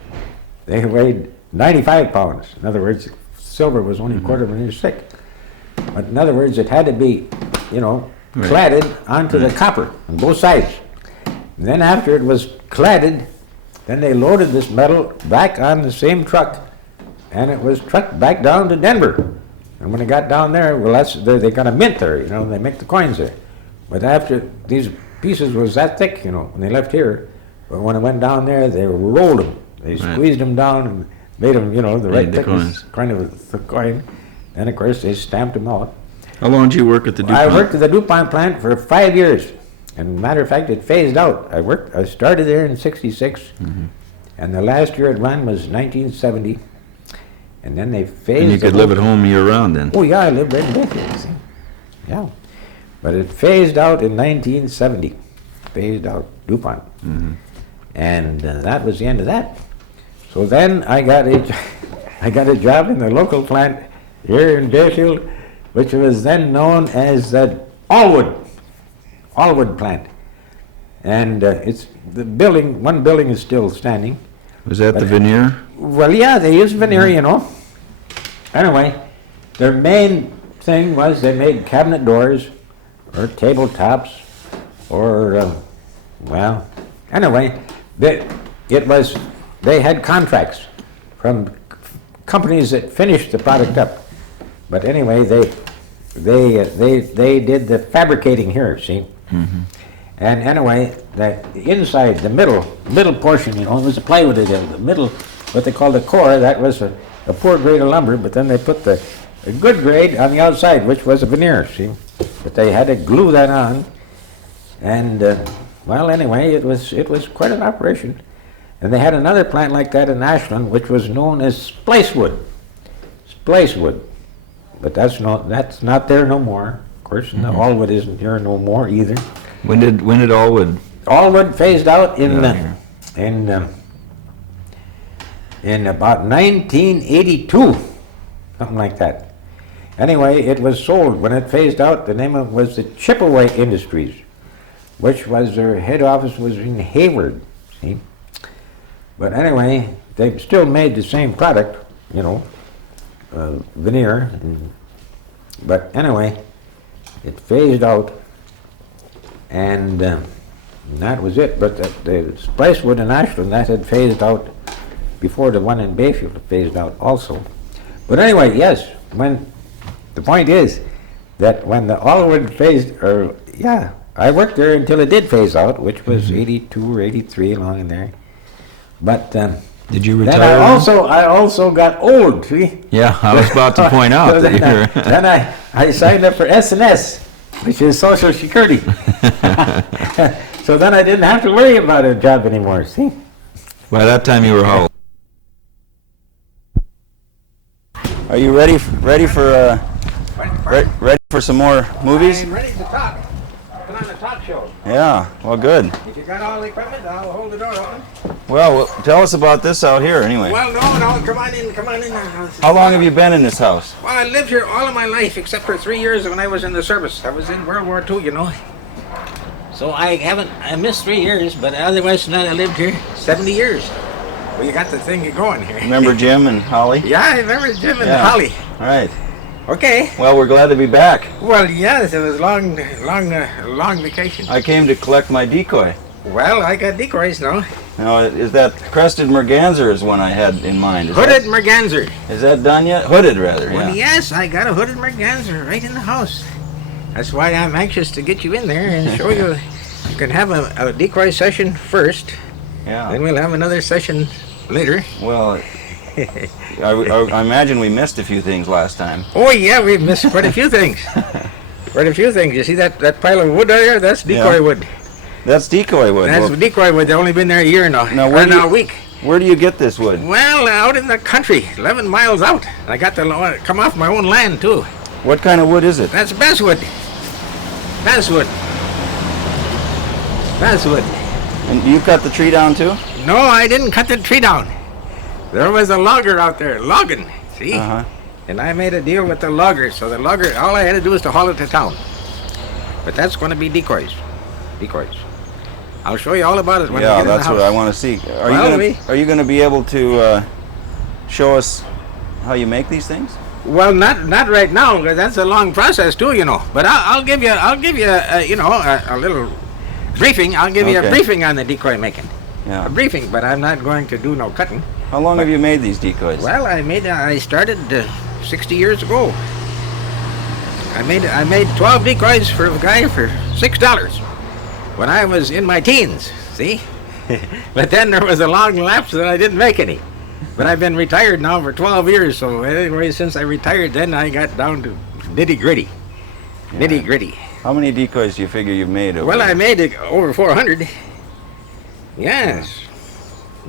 they weighed 95 pounds. In other words, silver was only a quarter of an inch thick. But in other words, it had to be, cladded onto the copper on both sides. And then after it was cladded, then they loaded this metal back on the same truck, and it was trucked back down to Denver. And when it got down there, well, they got a mint there, they make the coins there. But after these pieces was that thick, when they left here, but when it went down there, they rolled them. They squeezed them down and made them, the right thickness, kind of a coin. And of course, they stamped them out. How long did you work at the DuPont? I worked at the DuPont plant for 5 years. And matter of fact, it phased out. I started there in '66, and the last year it ran was 1970. And then they phased. And you could live at home year-round then? Oh yeah, I lived right in Bayfield, see. Yeah. But it phased out in 1970. Phased out DuPont. And that was the end of that. So then I got a job in the local plant here in Bayfield, which was then known as the Allwood plant. And it's the building, one building is still standing. Was that the veneer? Well, yeah, they used veneer, Anyway, their main thing was they made cabinet doors or tabletops or, anyway, they had contracts from companies that finished the product up. But anyway, they did the fabricating here, see? And anyway, the inside, the middle portion, it was a plywood in the middle, what they called the core, that was a poor grade of lumber, but then they put a good grade on the outside, which was a veneer, see? But they had to glue that on. And, anyway, it was quite an operation. And they had another plant like that in Ashland, which was known as Splicewood. But that's not there no more. Of course, and the Allwood isn't here no more either. When did Allwood? Allwood phased out in about 1982, something like that. Anyway, it was sold. When it phased out, the name of it was the Chipaway Industries, which was their head office was in Hayward. See, but anyway, they still made the same product, veneer. But anyway, it phased out, and that was it. But the Spicewood in Ashland, that had phased out before the one in Bayfield phased out also. But anyway, yes, the point is that when the Allwood phased, I worked there until it did phase out, which was 82 or 83 along in there. But did you retire? Then I also got old, see? Yeah, I was about to point out So that then I signed up for S&S, which is Social Security. So then I didn't have to worry about a job anymore, see? By that time you were how old? Are you ready for some more movies? I'm ready to talk. Put on a talk show. Yeah, well, good. If you got all the equipment, I'll hold the door open. Well, tell us about this out here anyway. Well, no, come on in. How long have you been in this house? Well, I lived here all of my life, except for 3 years when I was in the service. I was in World War II, So I missed 3 years, but otherwise than that, I lived here 70 years. Well, you got the thing going here. Remember Jim and Holly? Yeah, I remember Jim and Holly. All right. Okay. Well, we're glad to be back. Well, yes, it was long vacation. I came to collect my decoy. Well, I got decoys now. Now, is that crested merganser is one I had in mind? Hooded merganser. Is that done yet? Hooded, rather, Well, yeah. yes, I got a hooded merganser right in the house. That's why I'm anxious to get you in there and show you. You can have a decoy session first. Yeah. Then we'll have another session later. Well, I imagine we missed a few things last time. Oh, yeah, we've missed quite a few things. You see that pile of wood there? That's decoy wood. That's decoy wood. That's decoy wood. They've only been there a year now. Now, a week. Where do you get this wood? Well, out in the country, 11 miles out. I got to come off my own land, too. What kind of wood is it? That's basswood. Basswood. basswood. And you cut the tree down too? No, I didn't cut the tree down. There was a logger out there logging, see? Uh-huh. And I made a deal with the logger, so the logger, all I had to do was to haul it to town. But that's going to be decoys. Decoys. I'll show you all about it when we Yeah, get in the that's what house. I want to see. Well, Are you going to be able to show us how you make these things? Well, not right now, because that's a long process too, you know. But I'll give you you know, a little briefing. I'll give you a Okay. briefing on the decoy making. Yeah. A briefing, but I'm not going to do no cutting. How long have you made these decoys? Well, I started 60 years ago. I made 12 decoys for a guy for $6 when I was in my teens. See, but then there was a long lapse that I didn't make any. But I've been retired now for 12 years. So anyway, since I retired, then I got down to nitty gritty. Nitty gritty. How many decoys do you figure you've made? Well, I made it over 400. Yes,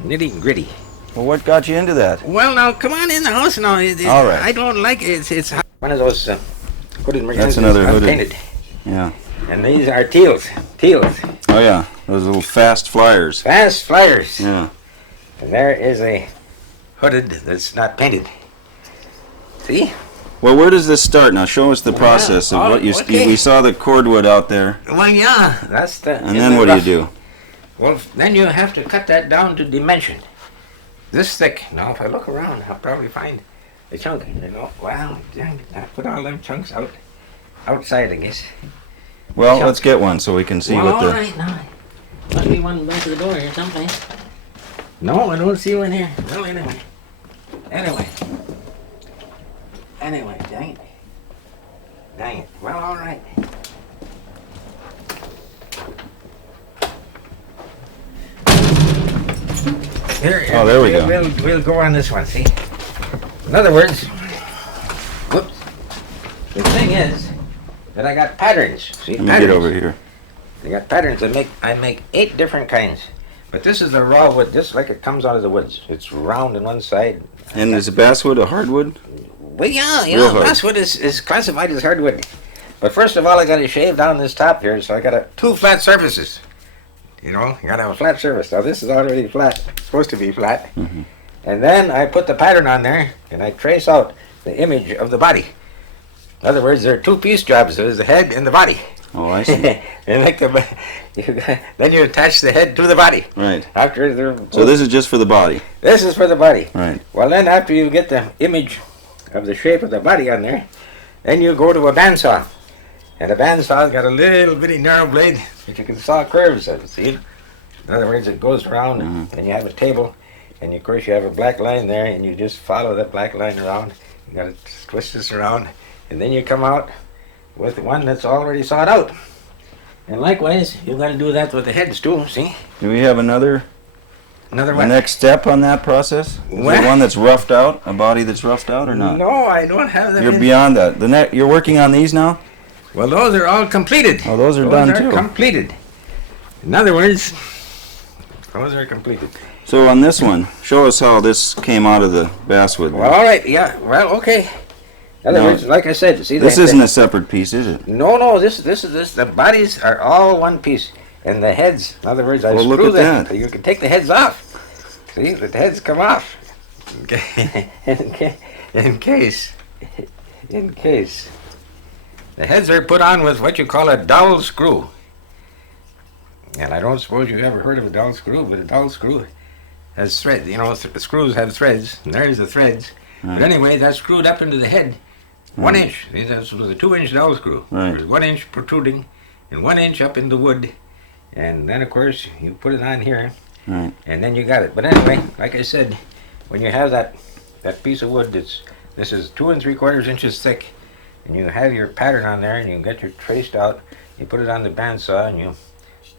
nitty gritty. Well, what got you into that? Well, now come on in the house now. All right. I don't like it. It's one of those hooded That's another hooded. unpainted. Yeah. And these are teals. Teals. Oh yeah, those little fast flyers. Fast flyers. Yeah. And there is a hooded that's not painted. See? Well, where does this start? Now, show us the process of what you. okay. We saw the cordwood out there, Well, yeah. That's the. and then what do you do? Well, then you have to cut that down to dimension. This thick. Now, if I look around, I'll probably find a chunk. You know, well, I put all them chunks outside, I guess. Well, Chunk. let's get one so we can see well, what all the. right, now. Must be one back of the door here someplace. No, I don't see one here. Well, anyway. Anyway, dang it. Dang it. Well, all right. Here, Oh, there we go. We'll go on this one, see? In other words, whoops. The thing is that I got patterns. See, Let me patterns. get over here. I got patterns. I make 8 different kinds. But this is the raw wood, just like it comes out of the woods. It's round on one side. And is basswood a hardwood? Well, yeah, Real hard. basswood is classified as hardwood. But first of all, I got to shave down this top here, so I got 2 flat surfaces. You know, you got to have a flat surface. Now this is already flat. It's supposed to be flat. Mhm. And then I put the pattern on there, and I trace out the image of the body. In other words, there are 2 piece jobs. There's the head and the body. Oh, I see. And like then you attach the head to the body. Right. After they're So this is just for the body. this is for the body. Right. Well, then after you get the image of the shape of the body on there, then you go to a bandsaw. And a bandsaw's got a little bitty narrow blade that you can saw curves of, see? In other words, it goes around, and you have a table, and of course you have a black line there, and you just follow that black line around. You got to twist this around, and then you come out with one that's already sawed out. And likewise, you got to do that with the heads too, see? Do we have another Another the one. next step on that process? Is Well- there one that's roughed out, a body that's roughed out, or not? No, I don't have them. You're in- beyond that. You're working on these now? Well, those are all completed. Oh, those are done too. Completed. In other words, those are completed. So on this one, show us how this came out of the basswood. Well, all right, yeah. Well, okay. In other No. words, like I said, see, This isn't a separate piece, is it? No. This. The bodies are all one piece, and the heads. In other words, I Well, look screw at them. that. You can take the heads off. See, the heads come off. Okay. In case. The heads are put on with what you call a dowel screw. And I don't suppose you've ever heard of a dowel screw, but a dowel screw has threads. You know, screws have threads, and there's the threads. But anyway, that's screwed up into the head. 1 inch. See, that's with a 2-inch dowel screw. Right. There's 1 inch protruding and 1 inch up in the wood. And then, of course, you put it on here, Right. and then you got it. But anyway, like I said, when you have that piece of wood this is 2 3/4 inches thick, and you have your pattern on there, and you get your traced out, you put it on the bandsaw, and you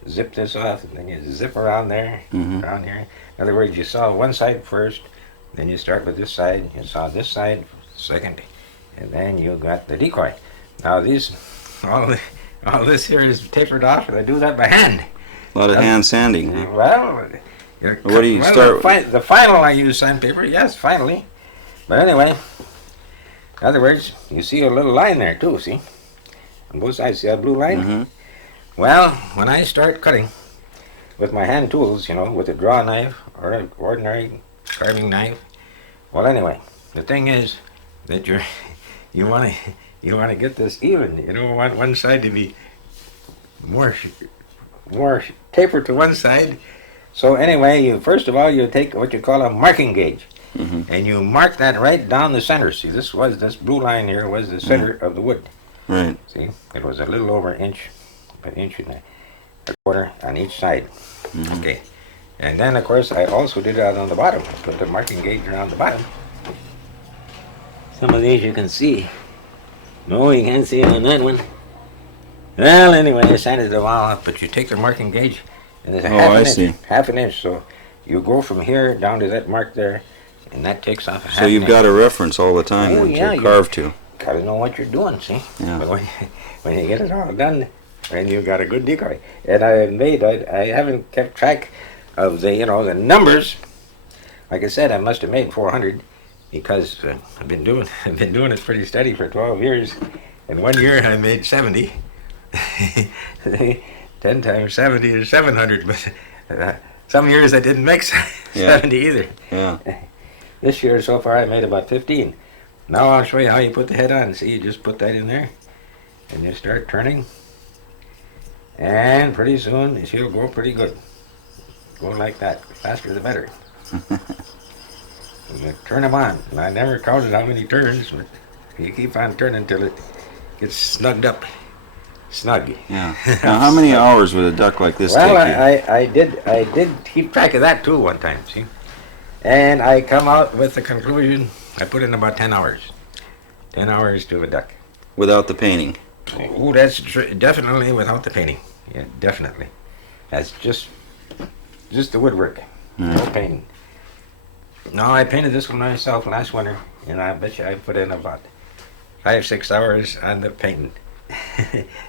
zip this off, and then you zip around there, around here. In other words, you saw one side first, then you start with this side, you saw this side second, and then you got the decoy. Now these, all this here is tapered off, and I do that by hand. A lot of hand sanding. Huh? Well, What do you start with? The final I use sandpaper, yes, finally. But anyway, in other words, you see a little line there too, see? On both sides, see that blue line? Mhm. Well, when I start cutting, with my hand tools, with a draw knife or an ordinary carving knife. Well, anyway, the thing is that you want to get this even. You don't want one side to be more tapered to one side. So anyway, first of all you take what you call a marking gauge, and you mark that right down the center. See, this blue line here was the center of the wood. Right. See, it was a little over an inch and a quarter on each side. Okay, and then of course I also did it on the bottom. Put the marking gauge around the bottom. Some of these you can see. No, you can't see on that one. Well, anyway, I sanded them all up, but you take the marking gauge, and there's half an inch. So you go from here down to that mark there, and that takes off a half an inch. So you've got a reference all the time to carve to. Gotta know what you're doing, see? Yeah. But when you get it all done, then you got a good decoy. And I haven't kept track of the numbers. Like I said, I must have made 400 because I've been doing it pretty steady for 12 years. And 1 year I made 70. 10 times 70 is 700, but some years I didn't make 70 either. Yeah. This year so far I made about 15. Now I'll show you how you put the head on. See, you just put that in there, and you start turning, and pretty soon she'll go pretty good. Go like that. The faster the better. And you turn them on. And I never counted how many turns, but you keep on turning till it gets snugged up. Snug. Yeah. Now, how many hours would a duck like this take you? I did keep track of that too one time, see? And I come out with the conclusion, I put in about 10 hours. 10 hours to a duck. Without the painting? Oh, that's definitely without the painting. Yeah, definitely. That's just the woodwork. No painting. No, I painted this one myself last winter, and I bet you I put in about 5-6 hours on the painting.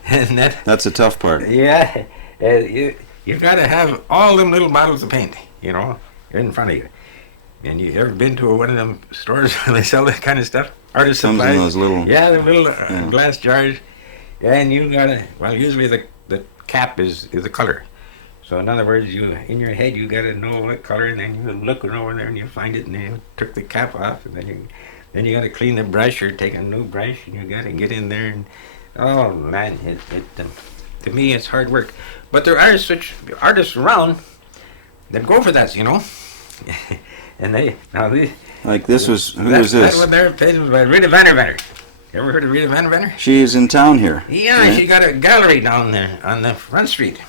And that's a tough part. Yeah, you've got to have all them little bottles of paint, in front of you. And you ever been to one of them stores where they sell that kind of stuff? Artist Comes supplies. in those little. Yeah, the little glass jars. And you gotta. Well, usually the cap is the color. So in other words, in your head you gotta know what color, and then you look over there and you find it, and then you took the cap off, and then you gotta clean the brush or take a new brush, and you gotta get in there and. Oh man, to me it's hard work, but there are such artists around that go for that, and like this was who is this? That one there was by Rita Vandervenner. You ever heard of Rita Vandervenner? She's in town here. Yeah, right? She got a gallery down there on the front street.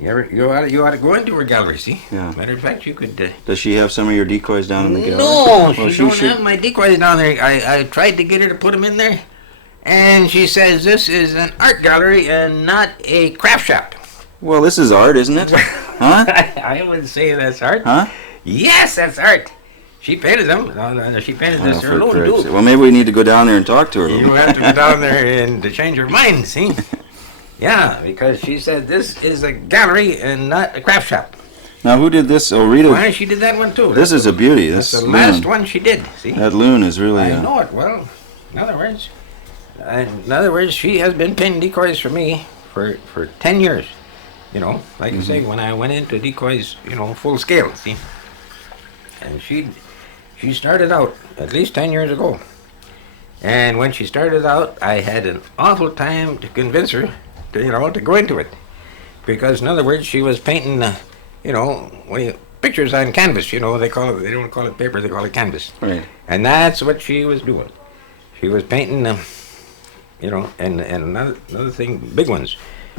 You ought to go into her gallery, see? Yeah. Matter of fact, you could. Does she have some of your decoys down in the gallery? No, she don't have my decoys down there. I tried to get her to put them in there. And she says this is an art gallery and not a craft shop. Well, this is art, isn't it? Huh? I would say that's art. Huh? Yes, that's art. She painted them. No, she painted this her alone too. Well, maybe we need to go down there and talk to her. You have to go down there and to change her mind, see? Yeah, because she said this is a gallery and not a craft shop. Now, who did this? Oh, Rita. Well, she did that one too. This is a beauty. That's the last one she did, see? That loon is really... I know it. Well, in other words, she has been painting decoys for me for 10 years. Like you say, when I went into decoys, full scale, see? And she started out at least 10 years ago. And when she started out, I had an awful time to convince her to go into it. Because in other words, she was painting, pictures on canvas, they don't call it paper, they call it canvas. Right. And that's what she was doing. She was painting, and another thing, big ones,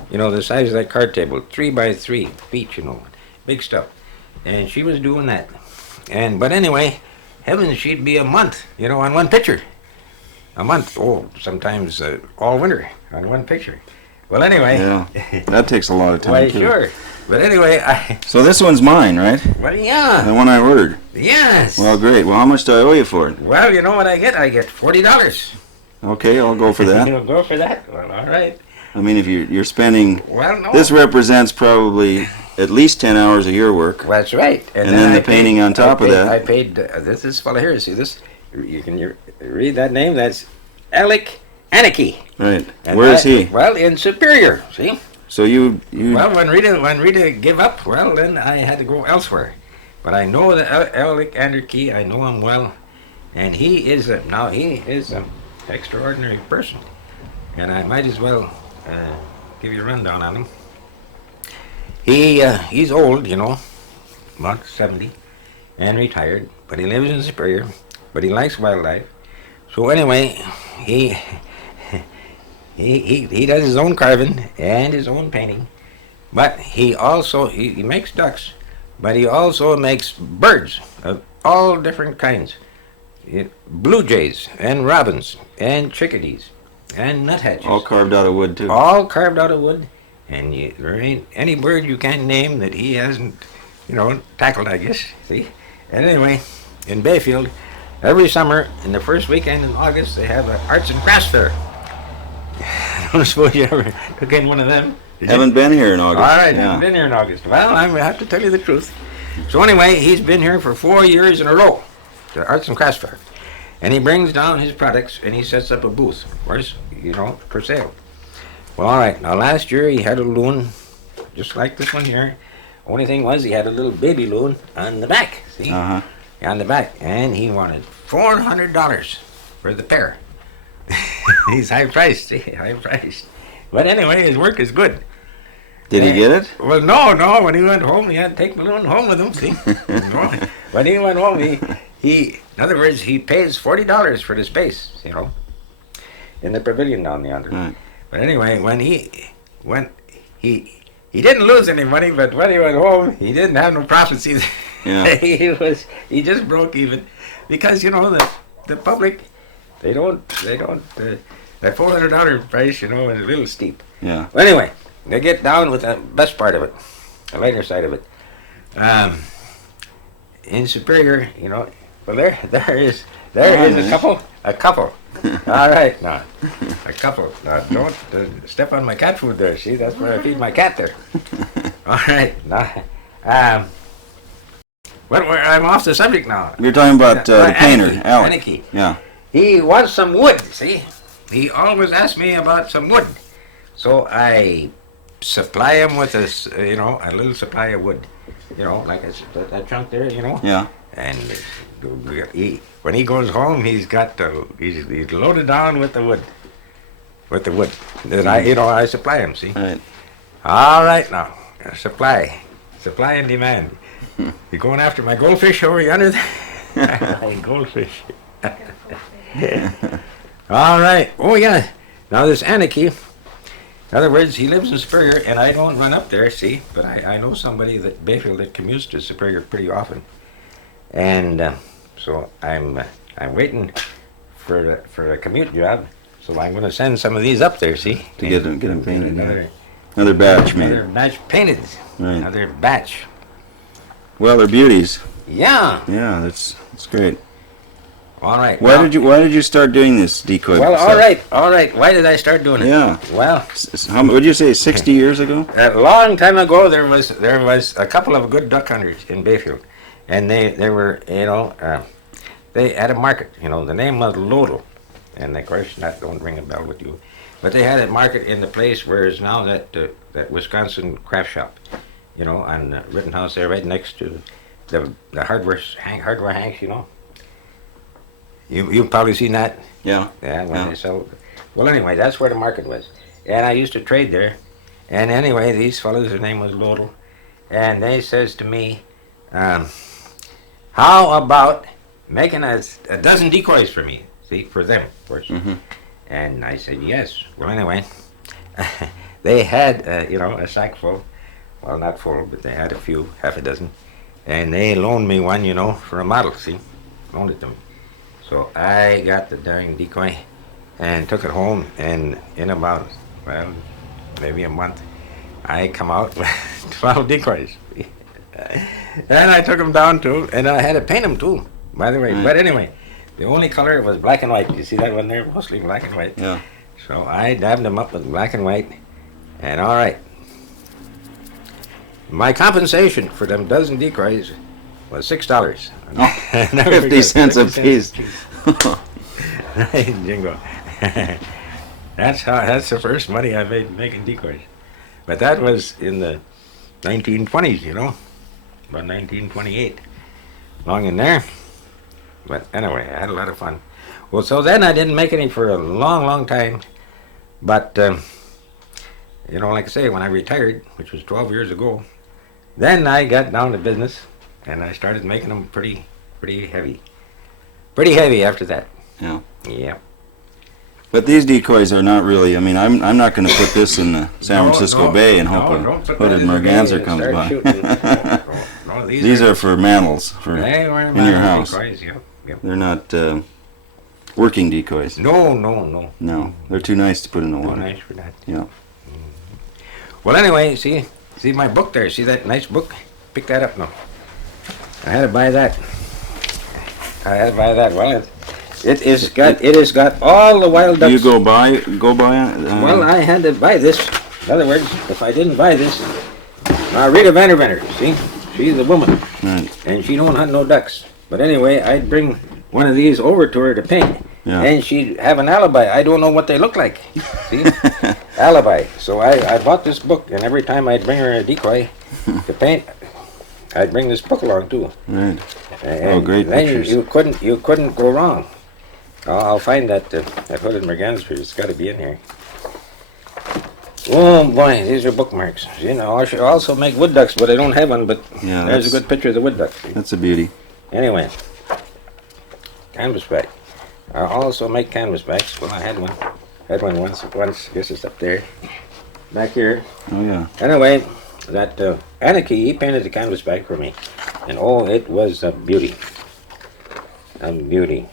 the size of that card table, 3 by 3 feet, big stuff. And she was doing that. But anyway, heavens, she'd be a month, on one picture. A month, sometimes all winter on one picture. Well, anyway. Yeah, that takes a lot of time, Why, too. sure. But anyway, So this one's mine, right? Well, yeah. The one I ordered. Yes. Well, great. Well, how much do I owe you for it? Well, you know what I get? I get $40. Okay, I'll go for that. You'll go for that? Well, all right. I mean, if you're spending... Well, no. This represents probably at least 10 hours of your work. Well, that's right. And then the painting on top of that. I paid, this fellow here, see this? You can read that name? That's Alec Anarchy. Right. And Where is he? Well, in Superior, see? So you Well, when Rita gave up, well, then I had to go elsewhere. But I know the Alec Anderkey. I know him well, and he is an extraordinary person, and I might as well give you a rundown on him. He's old, about 70, and retired, but he lives in Superior, but he likes wildlife. So anyway, he he does his own carving and his own painting, but he also he makes ducks, but he also makes birds of all different kinds, blue jays and robins and chickadees and nuthatches, all carved out of wood too. all carved out of wood, and there ain't any bird you can't name that he hasn't, tackled, I guess. See, and anyway, in Bayfield, every summer in the first weekend in August they have an arts and crafts fair. I don't suppose you ever took in one of them. Haven't been here in August. All right, Yeah. haven't been here in August. Well, I have to tell you the truth. So anyway, he's been here for 4 years in a row, the Arts and Crafts Fair. And he brings down his products and he sets up a booth, of course, for sale. Well, all right, now last year he had a loon, just like this one here. Only thing was he had a little baby loon on the back, see? Uh-huh. On the back. And he wanted $400 for the pair. He's high priced, see, high priced. But anyway, his work is good. Did he get it? Well, no. When he went home, he had to take the loon home with him. See, when he went home, in other words, he pays $40 for the space, in the pavilion down yonder. Right. But anyway, when he didn't lose any money, but when he went home, he didn't have no profits either. Yeah. he just broke even, because the public, they don't that $400 price, is a little steep. Yeah. Well, anyway, they get down with the best part of it, the lighter side of it. In Superior, well, there is a couple. All right, now, a couple. Now, don't step on my cat food there. See, that's where I feed my cat there. All right, now, I'm off the subject now. You're talking about the painter, Alec. Anarchy. Yeah. He wants some wood, see? He always asks me about some wood. So I supply him with a little supply of wood. Like that chunk there, Yeah. And when he goes home, he's loaded down with the wood. That I supply him, see? Right. All right, now, supply and demand. You going after my goldfish over yonder? My goldfish. All right. Oh, yeah. Now, this Anarchy, in other words, he lives in Superior, and I don't run up there, see? But I know somebody that Bayfield that commutes to Superior pretty often. And so I'm waiting for a commute job. So I'm going to send some of these up there, see? To get them painted. Another, Another batch made. another batch painted. Right. Another batch. Well, they're beauties. Yeah. Yeah, that's great. All right. Why did you start doing this decoy? Well, stuff? all right. Why did I start doing it? Yeah. Well, How would you say 60 years ago? a long time ago, there was a couple of good duck hunters in Bayfield, and they were they had a market. The name was Lodel, and of course that don't ring a bell with you, but they had a market in the place where is now that Wisconsin craft shop, on Rittenhouse there, right next to the hardware hanks. You've probably seen that. Yeah. Yeah, when Yeah. they sell. Well, anyway, that's where the market was. And I used to trade there. And anyway, these fellows, their name was Lodel, and they says to me, how about making a dozen decoys for me? See, for them, of course. Mm-hmm. And I said, yes. Well, anyway, they had, a sack full. Well, not full, but they had a few, half a dozen. And they loaned me one, for a model, see? Loaned it to me. So I got the darn decoy and took it home, and in about, maybe a month, I come out with 12 decoys. And I took them down too, and I had to paint them too, by the way. Right. But anyway, the only color was black and white. You see that one there? Mostly black and white. Yeah. So I dabbed them up with black and white, and all right. My compensation for them dozen decoys was $6. Oh, Never 50 forget, cents a 50 piece. Jingo. That's the first money I made making decoys. But that was in the 1920s, you know, about 1928, long in there. But anyway, I had a lot of fun. Well, so then I didn't make any for a long, long time. But, you know, like I say, when I retired, which was 12 years ago, then I got down to business, and I started making them pretty heavy. Pretty heavy after that. Yeah. Yeah. But these decoys are not really, I mean, I'm not going to put this in the San Francisco Bay and hope a hooded merganser comes by. No, These are for mantles for they were in your house. Decoys, yep, yep. They're not working decoys. No. No, they're too nice to put in the Too water. nice for that. Yeah. Well, anyway, see my book there. See that nice book? Pick that up now. I had to buy that. Well, it has got all the wild ducks. Do you go by Well, I had to buy this. In other words, if I didn't buy this, Rita Vanderventer, see, she's the woman, right. and she don't hunt no ducks. But anyway, I'd bring one of these over to her to paint, Yeah. and she'd have an alibi. I don't know what they look like. See, alibi. So I bought this book, and every time I'd bring her a decoy to paint, I'd bring this book along too. Right. And great then pictures. you couldn't go wrong. I'll find that hooded merganser. It's got to be in here. Oh boy, these are bookmarks. You know, I should also make wood ducks, but I don't have one. But Yeah, there's a that's- good picture of the wood duck. That's a beauty. Anyway, canvasback. I also make canvasbacks. Well, I had one. Had one once. This is up there, back here. Oh yeah. Anyway, that Anarchy, he painted the canvasback for me, and oh, it was a beauty. A beauty.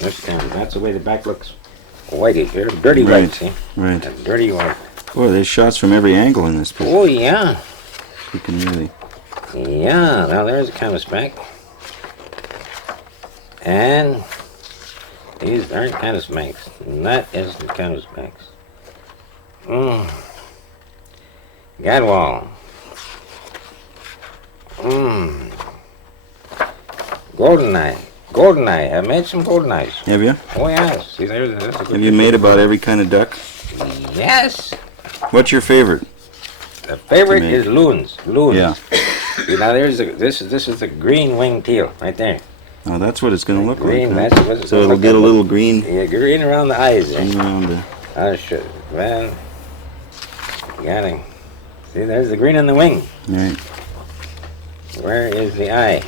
That's the way the back looks. Whitey, dirty Right. white, see? Right. A dirty white. Boy, there's shots from every angle in this picture. Oh yeah, You can really. yeah. Now there's a canvasback, and these aren't canvasbacks. And that is the canvasbacks. Gadwall. Goldeneye. I made some goldeneyes. Have you? Oh yes. See, there's a good Have you made about every kind of duck? Yes. What's your favorite? The favorite To make. is loons. Loons. Yeah. See, now this is the green winged teal right there. Oh, that's what it's going to look Green. like. That's Huh? what it's So gonna it'll look get a like. little green Yeah, green around the eyes there. around the. I should. Well, got him. See, there's the green in the wing. Right. Where is the eye?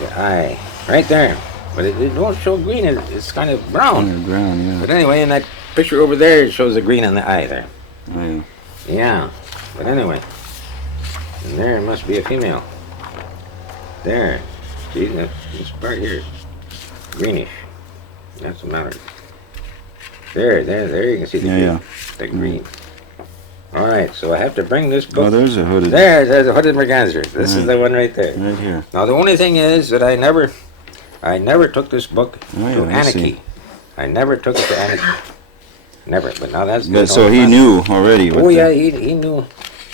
The eye. Right there. But it don't show green. It's kind of brown. On the ground, yeah. But anyway, in that picture over there, it shows the green in the eye there. Oh, yeah. Yeah. But anyway. And there must be a female. There. See, this part here. Greenish. That's the matter. There you can see the Yeah, green. yeah. The green. All right, so I have to bring this book. Oh, there's a hooded. There's a hooded merganser. This is Right. the one right there. Right here. Now the only thing is that I never took this book Oh, yeah, to I Anarchy. see. I never took it to Anarchy. Never. But now that's But, good. so he knew already. What Oh the- yeah, he knew.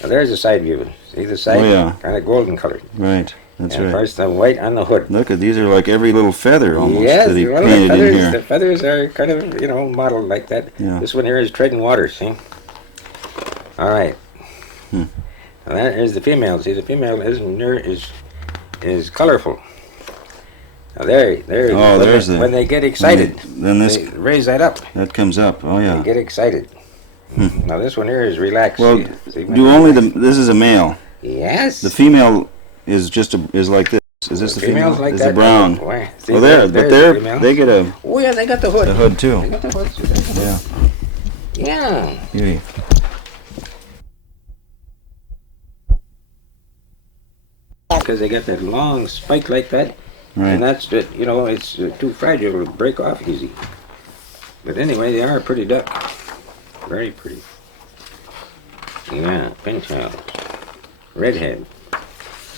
Now, there's the side view. See the side? Oh, yeah. Kind of golden colored. Right. That's And of right. course the white on the hood. Look at these are like every little feather almost Yes, that he well, painted in here. the feathers are kind of, modeled like that. Yeah. This one here is treading water, see? All right. Hmm. Now that is the female. See, the female is colorful. Now there. Oh, when there's they, the- when they get excited, then this- they raise that up. That comes up. Oh They yeah. get excited. Now this one here is relaxed. Well, see, when do they- only the. This is a male. Yes. The female is just is like this. Is this the females female? like is that. the brown? Why? See, Oh, there, but there's the female. they get a Oh yeah, they got the hood. hood They too. got the hood. See, they got the Yeah. hood. Yeah. Beauty. Because they got that long spike like that, Right. and that's it. It's too fragile to break off easy. But anyway, they are a pretty duck. Very pretty. Yeah, pintail. Redhead.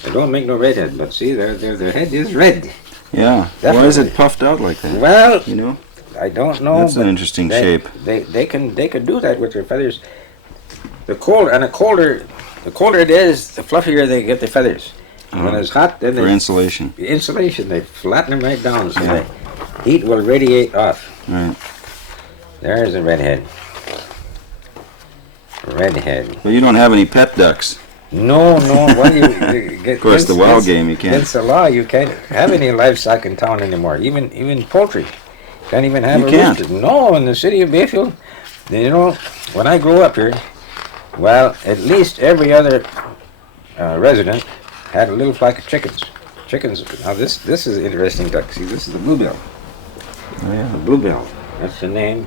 They don't make no redhead, but see, their head is red. Yeah. Why is Definitely. it puffed out like that? Well, You know. I don't know. That's an but interesting they, shape. They can do that with their feathers. The colder it is, the fluffier they get the feathers. When it's hot, then For they insulation. the insulation, they flatten them right down so Yeah. the heat will radiate off. Right. There's a redhead. Redhead. Well, you don't have any pet ducks. No. Well, you get, Of course, the wild game you can't. It's the law. You can't have any livestock in town anymore. Even poultry. Can't even have You a can't. rooster. No, in the city of Bayfield. You know, when I grew up here, well, at least every other resident had a little flock of chickens. Chickens. Now this is an interesting duck. See, this is the bluebill. Oh, yeah. The bluebill. That's the name.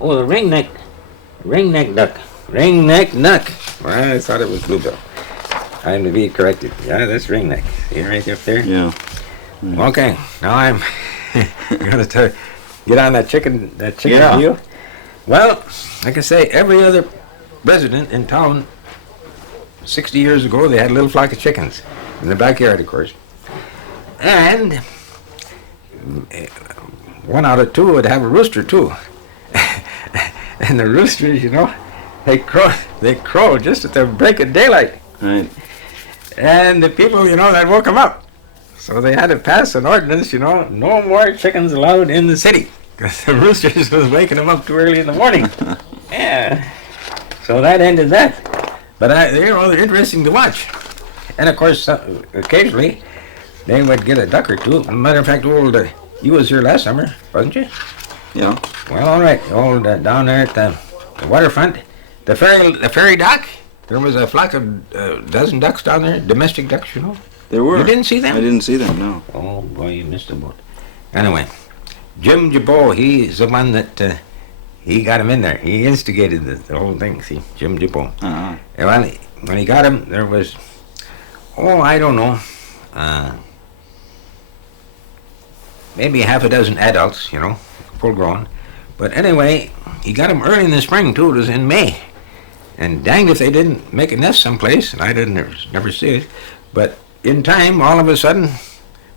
Oh, the ringneck duck. Ringneck duck. Well, I thought it was bluebill. I'm to be corrected. Yeah, that's ringneck. See right up there? Yeah. Okay, now I'm gonna get on that chicken Yeah. deal. Well, like I say, every other resident in town 60 years ago, they had a little flock of chickens in the backyard, of course. And one out of two would have a rooster too. And the roosters, you know, they crow just at the break of daylight. Right. And the people, you know, that woke them up. So they had to pass an ordinance, you know, no more chickens allowed in the city. Because the roosters was waking them up too early in the morning. Yeah. So that ended that. But they're interesting to watch. And of course, occasionally, they would get a duck or two. Matter of fact, you was here last summer, wasn't you? Yeah. Well, all right. Down there at the waterfront, the ferry dock, there was a flock of dozen ducks down there, domestic ducks, you know. There were. You didn't see them? I didn't see them, no. Oh, boy, you missed a boat. Anyway, Jim Jabot, he's the one that, he got him in there. He instigated the whole thing, see, Jim Jabot. Uh-huh. And when he got him, there was, I don't know, maybe half a dozen adults, you know, full grown. But anyway, he got him early in the spring, too. It was in May. And danged if they didn't make a nest someplace, and I didn't never see it. But in time, all of a sudden,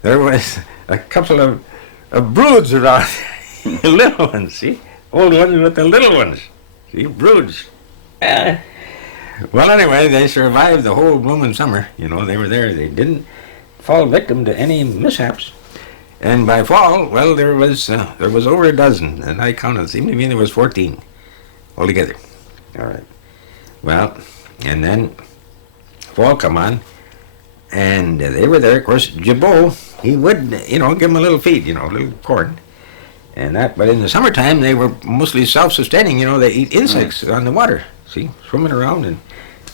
there was a couple of broods around. Little ones, see? Old ones with the little ones. See, broods. Well, anyway, they survived the whole blooming summer. You know, they were there. They didn't fall victim to any mishaps. And by fall, well, there was over a dozen, and I counted. It seemed to me there was 14 altogether. All right. Well, and then fall come on, and they were there. Of course, Jabot, he would, you know, give them a little feed, you know, a little corn, and that. But in the summertime, they were mostly self-sustaining. You know, they eat insects on the water. See, swimming around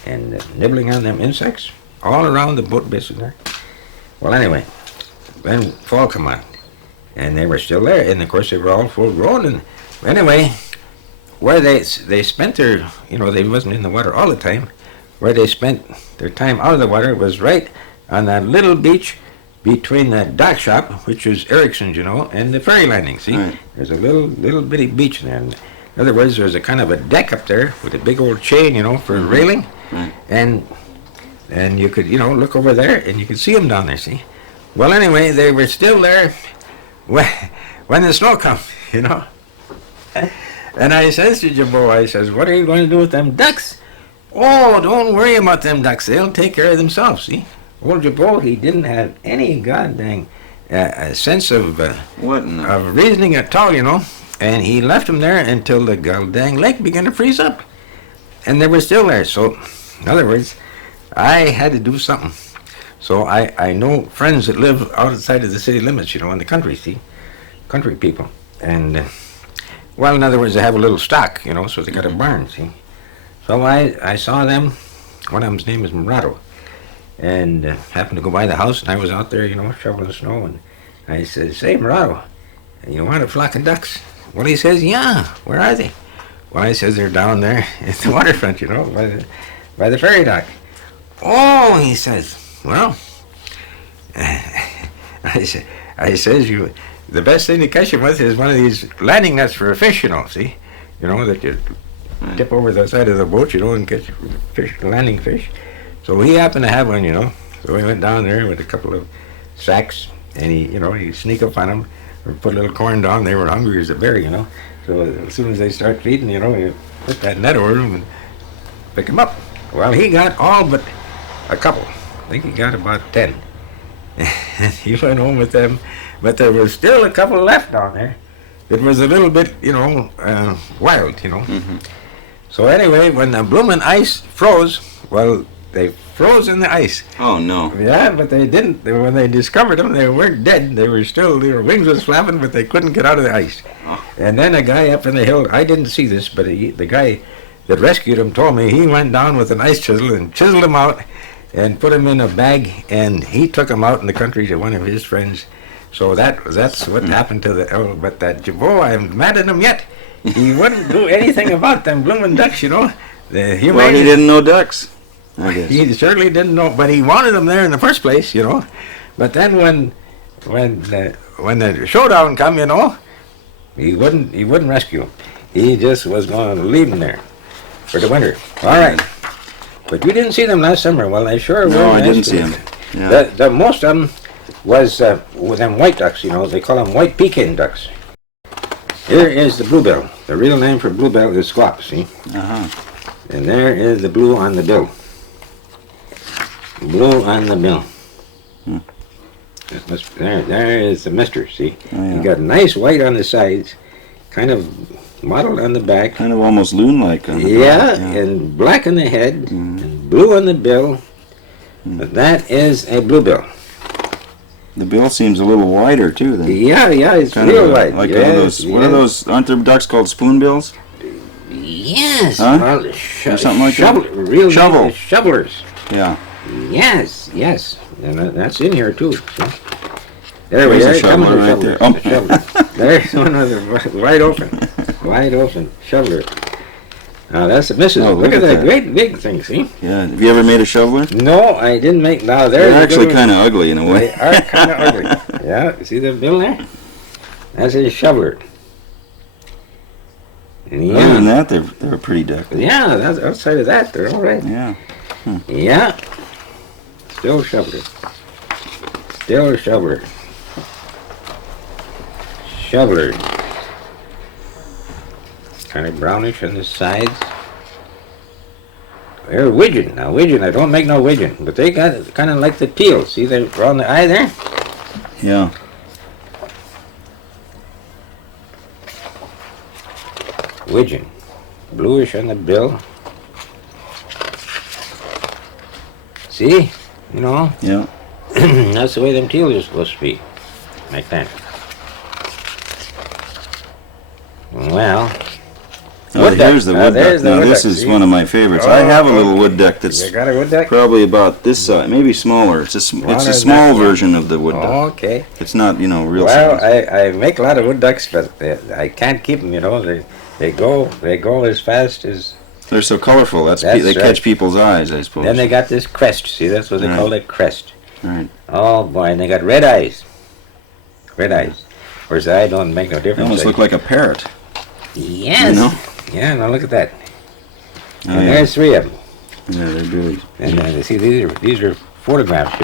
and nibbling on them insects all around the boat basin there. Well, anyway, then fall come on, and they were still there, and of course they were all full grown. And anyway, where they spent their, you know, they wasn't in the water all the time. Where they spent their time out of the water was right on that little beach between the dock shop, which is Erickson's, you know, and the ferry landing. See, Right. There's a little bitty beach there. And in other words, there's a kind of a deck up there with a big old chain, you know, for railing, Right. and you could, you know, look over there and you could see them down there. See. Well, anyway, they were still there when the snow come, you know. And I says to Jabot, I says, what are you going to do with them ducks? Oh, don't worry about them ducks. They'll take care of themselves, see. Old Jabot, he didn't have any goddamn sense of reasoning at all, you know. And he left them there until the goddamn lake began to freeze up. And they were still there. So, in other words, I had to do something. So I know friends that live outside of the city limits, you know, in the country, see. Country people. And, well, in other words, they have a little stock, you know, so they got a barn, see. So I saw them. One of them's name is Murato. And happened to go by the house, and I was out there, you know, shoveling the snow. And I said, say, Murato, you want a flock of ducks? Well, he says, yeah, where are they? Well, I says, they're down there at the waterfront, you know, by the ferry dock. Oh, he says, well, I says, the best thing to catch him with is one of these landing nets for a fish, you know, see? You know, that you tip over the side of the boat, you know, and catch fish, landing fish. So he happened to have one, you know. So we went down there with a couple of sacks, and he sneak up on them, or put a little corn down. They were hungry as a bear, you know. So as soon as they start feeding, you know, you put that net over them and pick them up. Well, he got all but a couple. I think he got about 10. And he went home with them, but there was still a couple left down there. it was a little bit, wild, So anyway, when the bloomin' ice froze, well, they froze in the ice. Oh no. Yeah, but they didn't. When they discovered them, they weren't dead. They were still, their wings was flapping, but they couldn't get out of the ice. Oh. And then a guy up in the hill, I didn't see this, but the guy that rescued him told me he went down with an ice chisel and chiseled him out and put him in a bag, and he took him out in the country to one of his friends. So that's what happened to the elk. But that Jabot, I'm mad at him yet. He wouldn't do anything about them bloomin' ducks, Well, he didn't know ducks. I guess. He certainly didn't know, but he wanted them there in the first place, But then when the showdown come, he wouldn't rescue them. He just was going to leave them there for the winter. All right. But you didn't see them last summer. Well, they sure were. No, I didn't see them. Yeah. The most of them was with them white ducks. They call them white pekin ducks. Here is the bluebell. The real name for bluebell is squawk. See. Uh-huh. And there is the blue on the bill. Blue on the bill. There is the mister, see? Oh, yeah. You got nice white on the sides, kind of mottled on the back. Kind of almost loon-like. On the Yeah, back, and black on the head, and blue on the bill. But that is a bluebill. The bill seems a little wider, too, then. Yeah, it's Kind real of white. like Yes, what are those, aren't there ducks called spoonbills? Yes. Huh? Well, Or something like that? Real Shovel. name is shovelers. Yeah. Yes. And that's in here too. See? There we There's a are. Come shoveler on, right there. the shoveler. There's one of the wide open shoveler. Now that's the missus. Oh, look at that great big thing. See? Yeah. Have you ever made a shoveler? No, I didn't make. Now They're actually kind of ugly in a way. They are kind of ugly. Yeah. See the bill there? That's a shoveler. And Other than that, they're pretty duck. Yeah, that's outside of that, they're all right. Yeah. Yeah. Still shoveler. Still shoveler. Shoveler. Kind of brownish on the sides. They're widgeon. Now widgeon, I don't make no widgeon, but they got kind of like the teal. See they're around the eye there? Yeah. Widgeon. Bluish on the bill. See? Yeah. That's the way them teals are supposed to be. Like that. Well. Oh, wood duck. here's the wood there's duck. the Now wood this duck, is see? one of my favorites. I have a little wood duck You that's got a wood duck? probably about this size, maybe smaller. It's a Smaller small than that, yeah. version of the wood duck. Okay. It's not, real Well, size. I make a lot of wood ducks, but I can't keep them, They go as fast as... They're so colorful. They That's catch people's eyes, I suppose. Then they got this crest. See, that's what they Right. call it, crest. Right. Oh, boy, and they got red eyes. Red eyes. Of course, the eye don't make no They difference. almost look like a parrot. Yes. Yeah, now look at that. Oh, And yeah. there's three of them. Yeah, they're really. And see, these are photographs,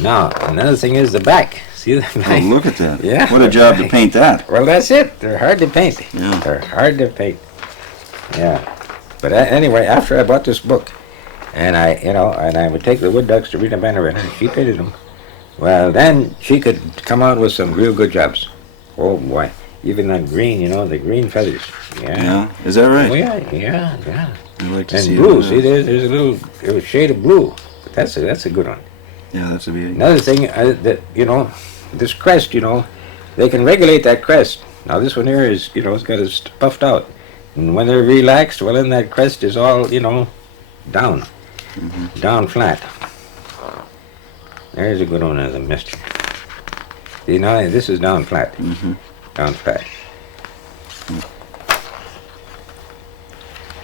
Now, another thing is the back. See the Oh, back? look at that. Yeah. What a job to paint that. Well, that's it. They're hard to paint. Yeah. They're hard to paint. Yeah. But anyway, after I bought this book, and I would take the wood ducks to Rita Bannerman, and she painted them. Well, then she could come out with some real good jobs. Oh boy, even that green, the green feathers. Yeah. Yeah. Is that right? Oh yeah. I'd like to And see blue. that. See, there's a little shade of blue. That's a good one. Yeah, that's a beauty. Another thing this crest, they can regulate that crest. Now this one here is, it's got it puffed out. And when they're relaxed, well, then that crest is all, down. Down flat. There's a good one as a mister. See, now this is down flat. Down flat.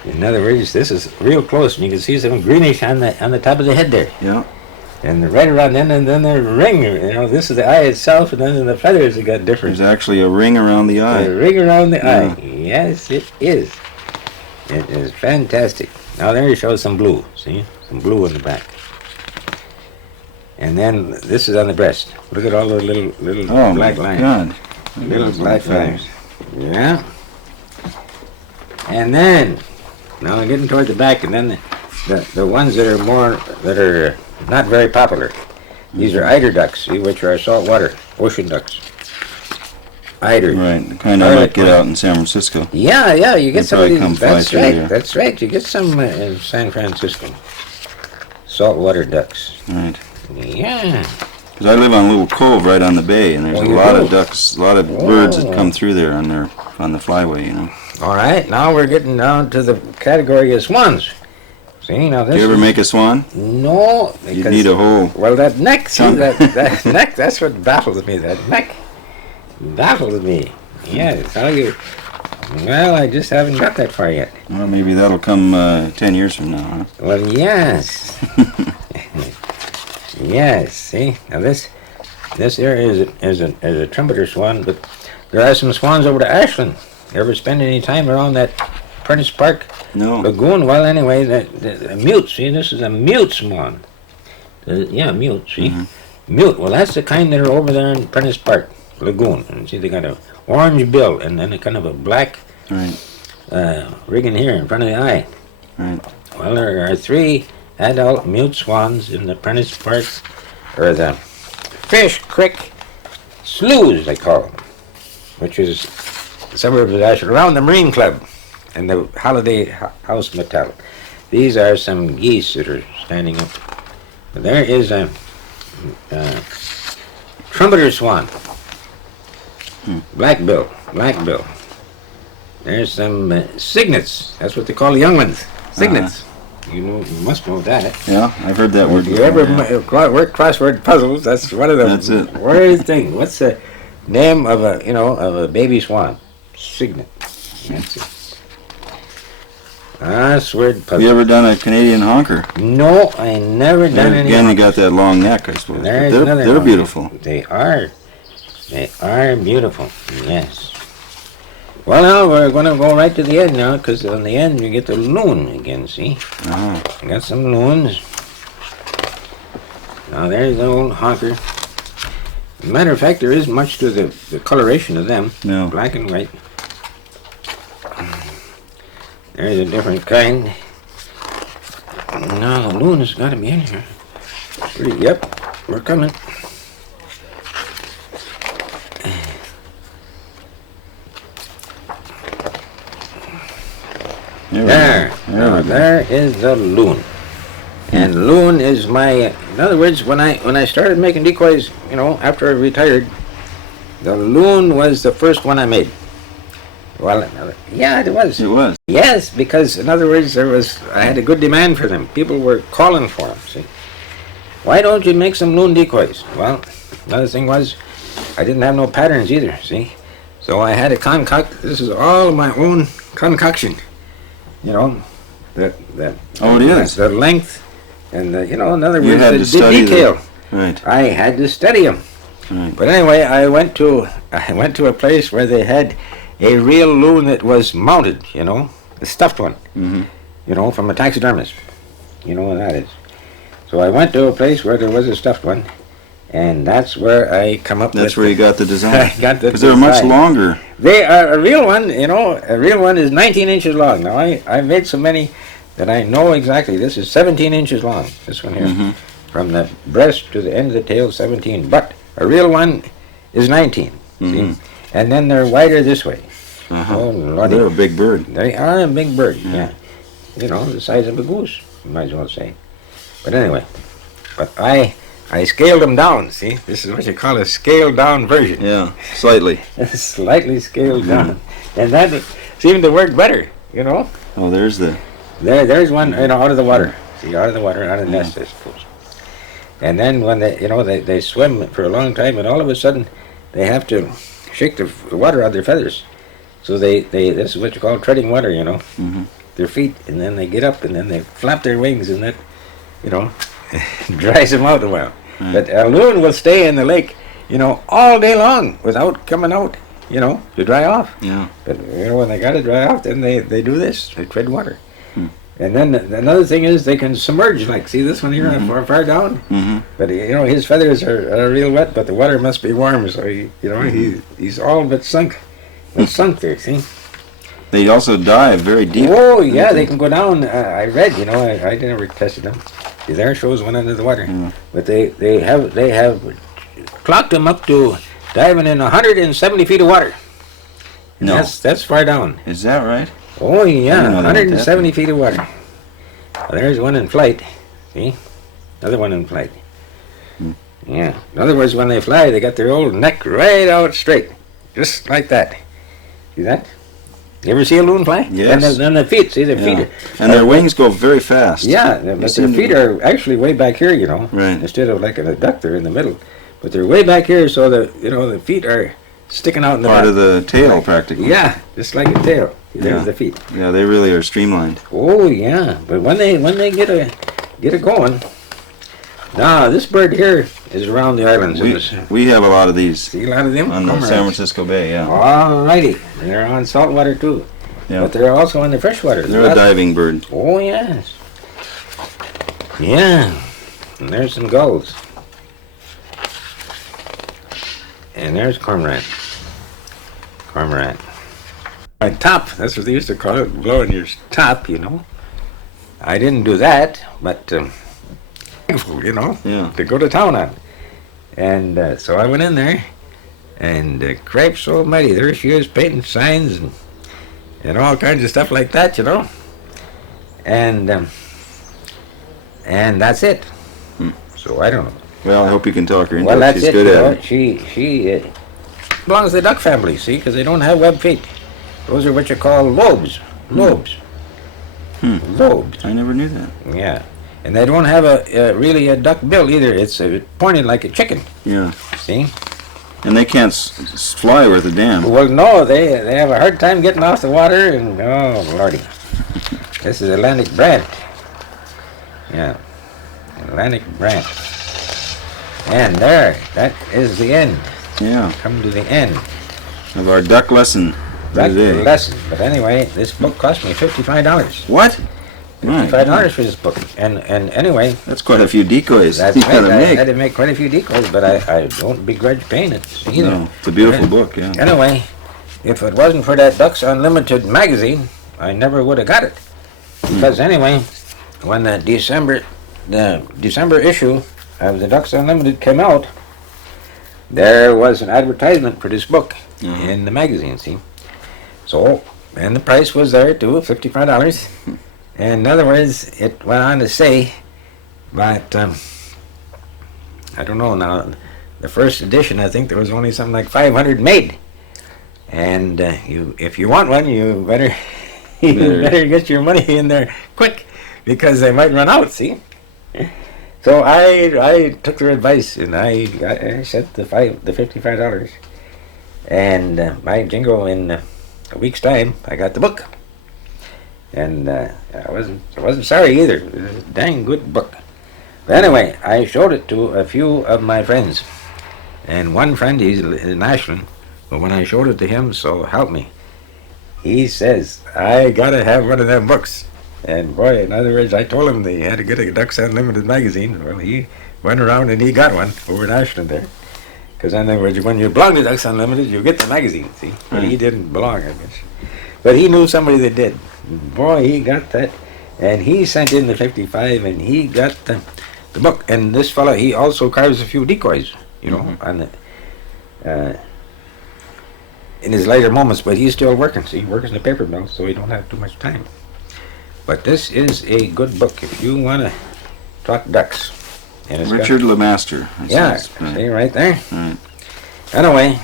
In other words, this is real close, and you can see some greenish on the top of the head there. Yeah. And right around then, and then the ring, this is the eye itself, and then the feathers have got different. There's actually a ring around the eye. The ring around the Yeah. eye. Yes, it is. It is fantastic. Now there you show some blue, see? Some blue in the back. And then this is on the breast. Look at all the little Oh, black my lines. God. Little black feathers. Yeah. And then, now I'm getting toward the back, and then the ones that are not very popular. These are eider ducks, see, which are saltwater, ocean ducks. Eider. Right, the kind I might get out in San Francisco. Yeah, you get They some of probably come these. fly That's through right. here. That's right. You get some in San Francisco. Saltwater ducks. Right. Yeah. Because I live on a little cove right on the bay, and there's Oh, a you lot do? of ducks, a lot of birds that come through there on the flyway, you know. All right. Now we're getting down to the category of swans. See, now this. Do you ever is- make a swan? No. You because- need a whole... Well, that neck, see, Chunk. that neck, that's what baffles me. That neck baffles me. Yeah, tell you. Well, I just haven't got that far yet. Well, maybe that'll come 10 years from now, huh? Well, yes. Yes, see? Now this here is a trumpeter swan, but there are some swans over to Ashland. You ever spend any time around that Prentice Park No. lagoon? Well, anyway, the mute, see, this is a mute swan. Yeah, mute, see? Mute, well, that's the kind that are over there in Prentice Park lagoon. And see, they got a orange bill and then a kind of a black Right, rigging here in front of the eye. right. Well, there are 3 adult mute swans in the Prentice Park, or the Fish Creek Sloughs, they call them, which is the suburbs of Ashland, around the Marine Club and the Holiday House Motel. These are some geese that are standing up. But there is a trumpeter swan, black bill. There's some cygnets. That's what they call the young ones. Cygnets. You must know that. Yeah, I've heard that word If you before, ever yeah. work crossword puzzles, that's one of the That's it. worst things. What's the name of a baby swan? Cygnet. That's it. Crossword Have puzzle. you ever done a Canadian honker? No, I never done any. Again, you got that long neck, I suppose. But There's They're, another they're one. beautiful. They are. They are beautiful. Yes. Well, now we're going to go right to the end now, because on the end you get the loon again. See, Uh-huh. I got some loons. Now there's the old honker. Matter of fact, there isn't much to the coloration of them. No. Black and white. There's a different kind. Now the loon has got to be in here. Yep, we're coming. There. Now, there is the loon. And loon is my, in other words, when I started making decoys, after I retired, the loon was the first one I made. Well, yeah, it was. It was. Yes, because in other words, I had a good demand for them. People were calling for them, see. Why don't you make some loon decoys? Well, another thing was, I didn't have no patterns either, see. So I had to concoct, this is all my own concoction. Oh, it is? The length, and in other You words, had the to study detail. Right. I had to study them. Right. But anyway, I went to a place where they had a real loon that was mounted, a stuffed one, from a taxidermist. You know what that is. So I went to a place where there was a stuffed one, and that's where I come up with. That's where you got the design. I got the Because they're much design. longer. They are a real one, a real one is 19 inches long. Now, I made so many that I know exactly. This is 17 inches long, this one here. From the breast to the end of the tail, 17. But a real one is 19. See? And then they're wider this way. Oh, Lordy. They're a big bird. They are a big bird, yeah. The size of a goose, you might as well say. But anyway, I scaled them down, see? This is what you call a scaled down version. Yeah, slightly. Slightly scaled down. And that seemed to work better, Oh, there's the... There's one, out of the water. See, out of the water, out of the nest, I suppose. And then when they swim for a long time, and all of a sudden they have to shake the water out of their feathers. So this is what you call treading water, their feet, and then they get up and then they flap their wings, and that, dries them out a while. But a loon will stay in the lake, all day long without coming out, to dry off. Yeah. But, when they got to dry off, then they do this, they tread water. And then another thing is they can submerge, like, see this one here, far down? But, his feathers are real wet, but the water must be warm, so, he's all but sunk. Sunk there, see? They also dive very deep. Oh, yeah, they can go down. I read, I never tested them. See, there shows one under the water. But they have clocked them up to diving in 170 feet of water. And No. That's far down. Is that right? Oh, I didn't yeah, know they went that 170 feet of water. Well, there's one in flight. See? Another one in flight. Yeah. In other words, when they fly, they got their old neck right out straight. Just like that. See that? You ever see a loon fly? Yes. And then the feet, see, their feet Yeah. are... And their wings go very fast. Yeah, but their seem to feet be- are actually way back here, you know. Right. Instead of like in a duck, they're in the middle. But they're way back here, so the feet are sticking out in the Part back. of the tail, practically. Yeah, just like a tail. There's Yeah. the feet. Yeah, they really are streamlined. Oh yeah, but when they get it going. Now this bird here is around the islands. We have a lot of these See a lot of them on the Cormorants. San Francisco Bay, yeah. Alrighty, they're on saltwater too, Yeah. but they're also on the freshwater. They're a diving bird. Oh yes. Yeah, and there's some gulls. And there's cormorant. Cormorant. My top, that's what they used to call it, blowing your top, you know. I didn't do that, but, you know, Yeah. to go to town on. And so I went in there, and cripes almighty, there she is painting signs and all kinds of stuff like that, you know. And that's it. So I don't know. Well, I hope you can talk her into Well, it. that's She's it. good You at know, it. she belongs to the duck family, see, because they don't have web feet. Those are what you call lobes. Lobes. Lobes. I never knew that. Yeah. And they don't have really a duck bill either. It's pointed like a chicken. Yeah. See? And they can't fly worth a damn. Well, no, they have a hard time getting off the water, and oh lordy, this is Atlantic brant. Yeah, Atlantic brant. And there, that is the end. Yeah. Come to the end. Of our duck lesson That's the today. lesson. But anyway, this book cost me $55. What? Right. $55 for this book. And anyway, That's quite a few decoys that's you right. gotta I make. had to make quite a few decoys, but I don't begrudge paying it either. No, it's a beautiful book, yeah. Anyway, if it wasn't for that Ducks Unlimited magazine, I never would have got it. Because anyway, when the December issue of the Ducks Unlimited came out, there was an advertisement for this book in the magazine, see? So, and the price was there too, $55. And in other words, it went on to say, but I don't know now, the first edition, I think there was only something like 500 made. And if you want one, you better better get your money in there quick, because they might run out, see? So I took their advice, and I sent the $55, and by jingo, in a week's time I got the book, and I wasn't sorry either. It was a dang good book. But anyway, I showed it to a few of my friends, and one friend, he's in Ashland, but when I showed it to him, so help me, he says, I gotta have one of them books. And boy, in other words, I told him they had to get a Ducks Unlimited magazine. Well, he went around and he got one over in Ashland there. Because in other words, when you belong to Ducks Unlimited, you get the magazine, see? But he didn't belong, I guess. But he knew somebody that did. Boy, he got that. And he sent in the 55, and he got the book. And this fellow, he also carves a few decoys, you know, on the, in his later moments. But he's still working, see? He works in the paper mill, so he don't have too much time. But this is a good book if you want to talk ducks. And it's Richard Lemaster. it yeah, says. Right. see right there. Right. Anyway,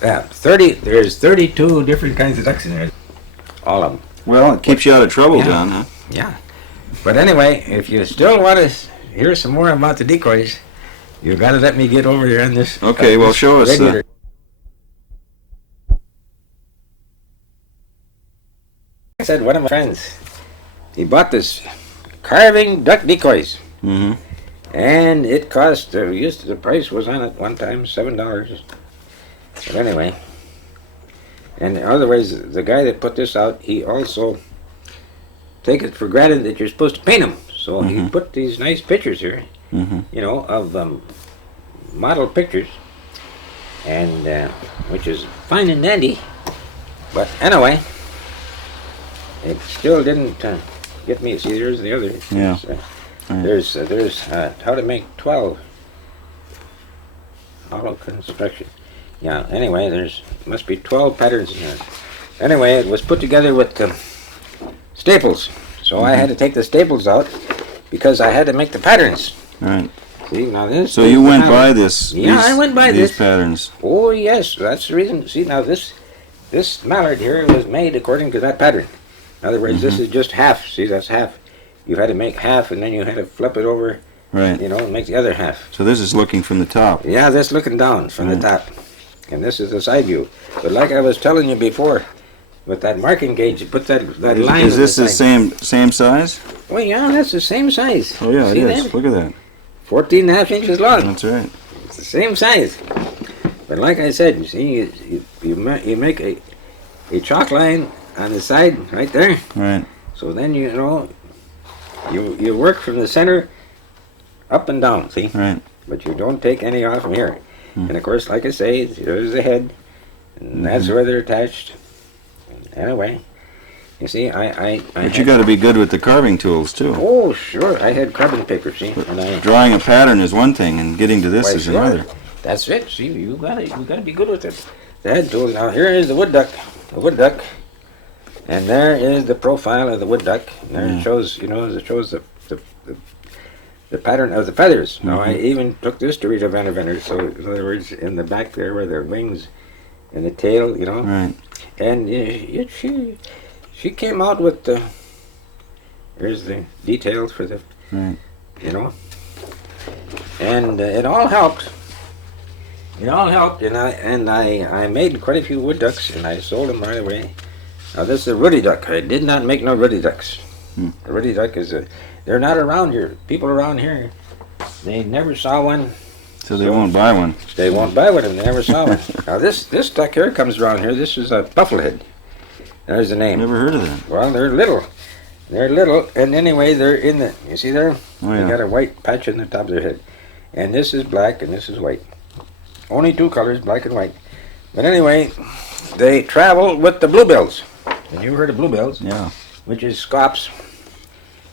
there's 32 different kinds of ducks in there. All of them. Well, it keeps you out of trouble, Yeah. John, huh? Yeah. But anyway, if you still want to hear some more about the decoys, you got to let me get over here on this. Okay, well, show us. radiator. I said, one of my friends, he bought this carving duck decoys, Mm-hmm. and it cost, the price was on it one time, $7. But anyway, and otherwise, the guy that put this out, he also take it for granted that you're supposed to paint them. So he put these nice pictures here, you know, of model pictures, and which is fine and dandy. But anyway, it still didn't get me. See, there's the other. Yeah. Right. There's how to make 12 hollow construction. Yeah. Anyway, there's must be 12 patterns in there. Anyway, it was put together with staples. So I had to take the staples out because I had to make the patterns. Right. See, now this. So you went by this? Yeah, I went by these this. patterns. Oh yes, that's the reason. See, now this mallard here was made according to that pattern. In other words, this is just half. See, that's half. You had to make half, and then you had to flip it over. Right. You know, and make the other half. So this is looking from the top. Yeah, that's looking down from the top, and this is the side view. But like I was telling you before, with that marking gauge, you put that line. Is this the same size? Oh yeah, that's the same size. Oh yeah, See it is. that? Look at that. 14 and a half inches long. That's right. It's the same size. But like I said, you see, you make a chalk line on the side right there. Right. So then you know you work from the center up and down. See. Right. But you don't take any off from here. And of course, like I say, there's the head, and that's where they're attached. Anyway, you see, But you got to be good with the carving tools too. Oh, sure. I had carbon paper, see, and Drawing a pattern is one thing, and getting to this Why, is sure. another. That's it. See, you gotta be good with it. The head tool. Now here is the wood duck, and there is the profile of the wood duck. And there it shows, it shows the pattern of the feathers. Now I even took this to Rita Vandervenner. So in other words, in the back there where the wings and the tail, Right. and she came out with the. Here's the details for the, Right. And it all helped. It all helped, and I made quite a few wood ducks, and I sold them right away. Now this is a ruddy duck. I did not make no ruddy ducks. A ruddy duck they're not around here. People around here, they never saw one. So they won't buy one. They won't buy one, and they never saw one. Now this duck here comes around here. This is a bufflehead. There's the name. Never heard of that. Well, they're little. They're little, and anyway, they're in the. You see there? Oh, yeah. They got a white patch on the top of their head, and this is black, and this is white. Only two colors, black and white. But anyway, they travel with the bluebills. And you heard of bluebills? Yeah. Which is scops.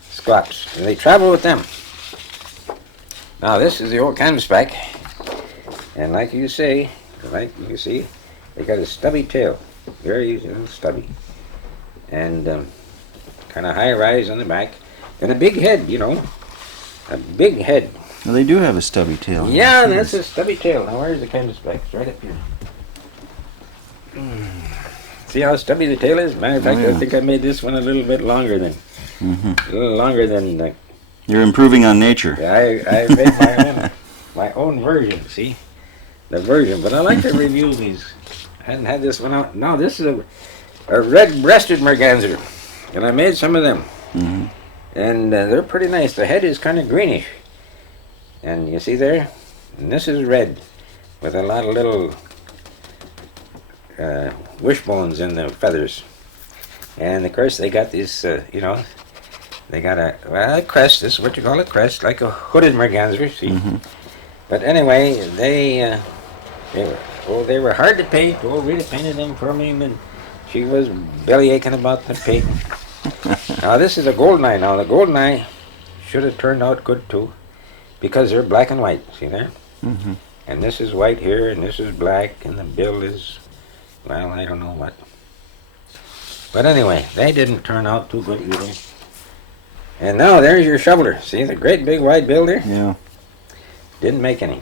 Scops. And they travel with them. Now this is the old canvasback, and like you see, they got a stubby tail, very stubby, and kind of high rise on the back, and a big head, a big head. Well, they do have a stubby tail. Yeah, that's a stubby tail. Now where's the canvasback? It's right up here. See how stubby the tail is? Matter of fact, yeah. I think I made this one a little bit longer than, a little longer than. You're improving on nature. I made my own version. See, the version. But I like to review these. I hadn't had this one out. No, this is a red-breasted merganser, and I made some of them, and they're pretty nice. The head is kind of greenish, and you see there, and this is red, with a lot of little wishbones in the feathers, and of course they got these, They got a crest. This is what you call a crest, like a hooded merganser. See, but anyway, they were hard to paint. Oh, Rita painted them for me, and she was belly aching about the painting. Now this is a golden eye. Now the golden eye should have turned out good too, because they're black and white. See there? And this is white here, and this is black, and the bill is, well, I don't know what. But anyway, they didn't turn out too good either. And now there's your shoveler. See the great big wide bill there? Yeah. Didn't make any.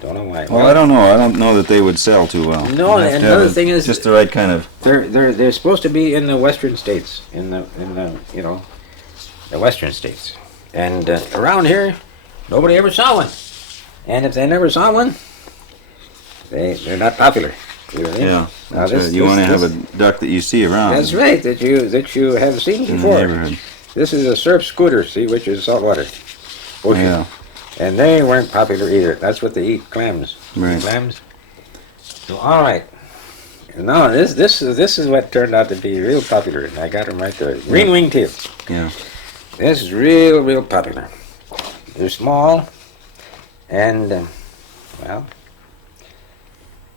Don't know why. Well, I don't know. I don't know that they would sell too well. No, You have and to have another thing is just the right kind of. they're supposed to be in the western states, in the the western states, and around here nobody ever saw one. And if they never saw one, they're not popular. You know what I mean? Yeah. Now That's right. You want to have a duck that you see around. That's right, that you have seen in the before. neighborhood. This is a surf scooter, see, which is saltwater ocean. Yeah. And they weren't popular either. That's what they eat, clams. Right. Clams. So all right. No, this is what turned out to be real popular. And I got them right there. Green wing teal. Yeah. This is real popular. They're small, and well,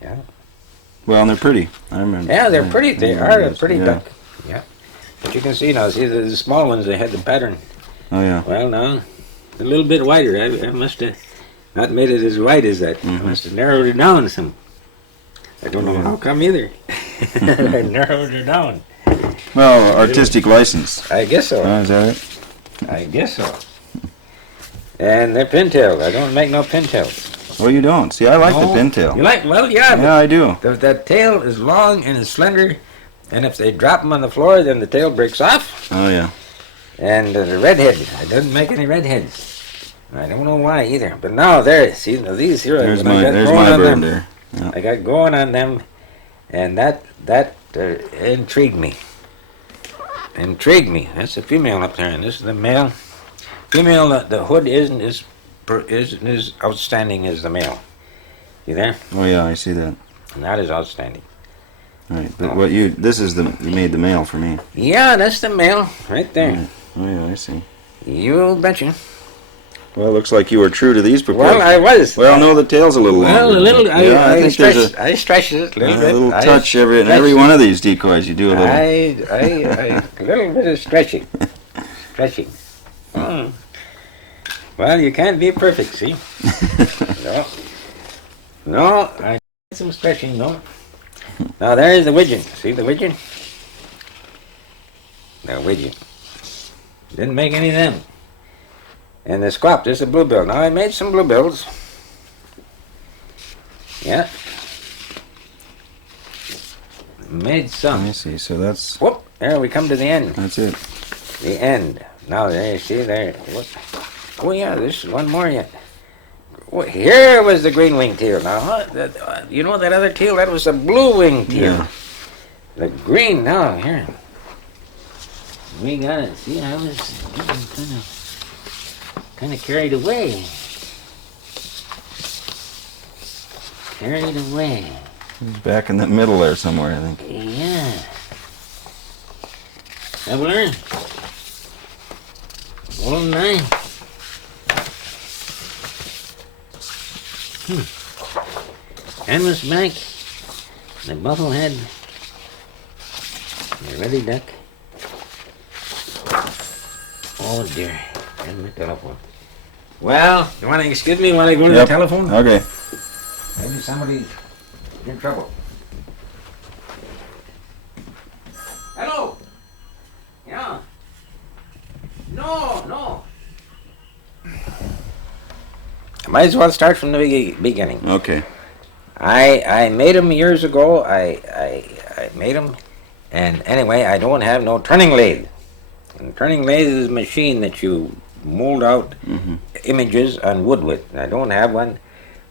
yeah. Well, and they're pretty. I remember. Yeah, they're pretty. They are a pretty yeah. duck. Yeah. But you can see now. See the small ones. They had the pattern. Oh yeah. Well, now a little bit wider. I must have not made it as wide as that. I must have narrowed it down some. I don't know how come either. I narrowed it down. Well, artistic license. I guess so. Is that right? I guess so. And they're pintails. I don't make no pintails. Well, you don't. See, I like the No. pintail. You like? Well, yeah. Yeah, I do. The tail is long and it's slender, and if they drop them on the floor, then the tail breaks off. Oh, yeah. And the redhead, I didn't make any redheads. I don't know why either. But now there, see, now these here, There's when I got my going on bird them, there. Yeah. I got going on them, and that intrigued me. Intrigued me. That's the female up there, and this is the male. Female, the hood isn't as outstanding as the male. You there? Oh, yeah, I see that. Not as outstanding. Right, but you made the male for me. Yeah, that's the male right there. Right. Oh, yeah, I see. You betcha. Well, it looks like you were true to these proportions. Well, I was. Well, no, the tail's a little longer. Well, a little. Yeah, I think there's stretched it a little bit. a little I touch every stretched one of these decoys. You do a little. a little bit of stretching. Stretching. Mm. Well, you can't be perfect, see? No, I did some stretching, no. Now there's the widgeon. See the widgeon? The widgeon. Didn't make any of them. And the squap, there's a bluebill. Now I made some bluebills. Yeah. Made some. I see. So that's Whoop! There we come to the end. it. The end. Now there you see there. What? Oh yeah, there's one more yet. Oh, here was the green winged teal. Now you know that other teal? That was a blue winged teal. Yeah. The green now here. We got it. See, I was getting kind of carried away. Carried away. He's back in the middle there somewhere, I think. Yeah. Have we learned? Well, nine. Canvas back. The buffalo head. The ready duck. Oh dear. And my telephone. Well, you want to excuse me while I go to the telephone? Okay. Maybe somebody's in trouble. Hello? Yeah. No. I might as well start from the beginning. Okay. I made them years ago. I made them, and anyway, I don't have no turning lathe. And turning lathe is a machine that you mold out images on wood with. I don't have one,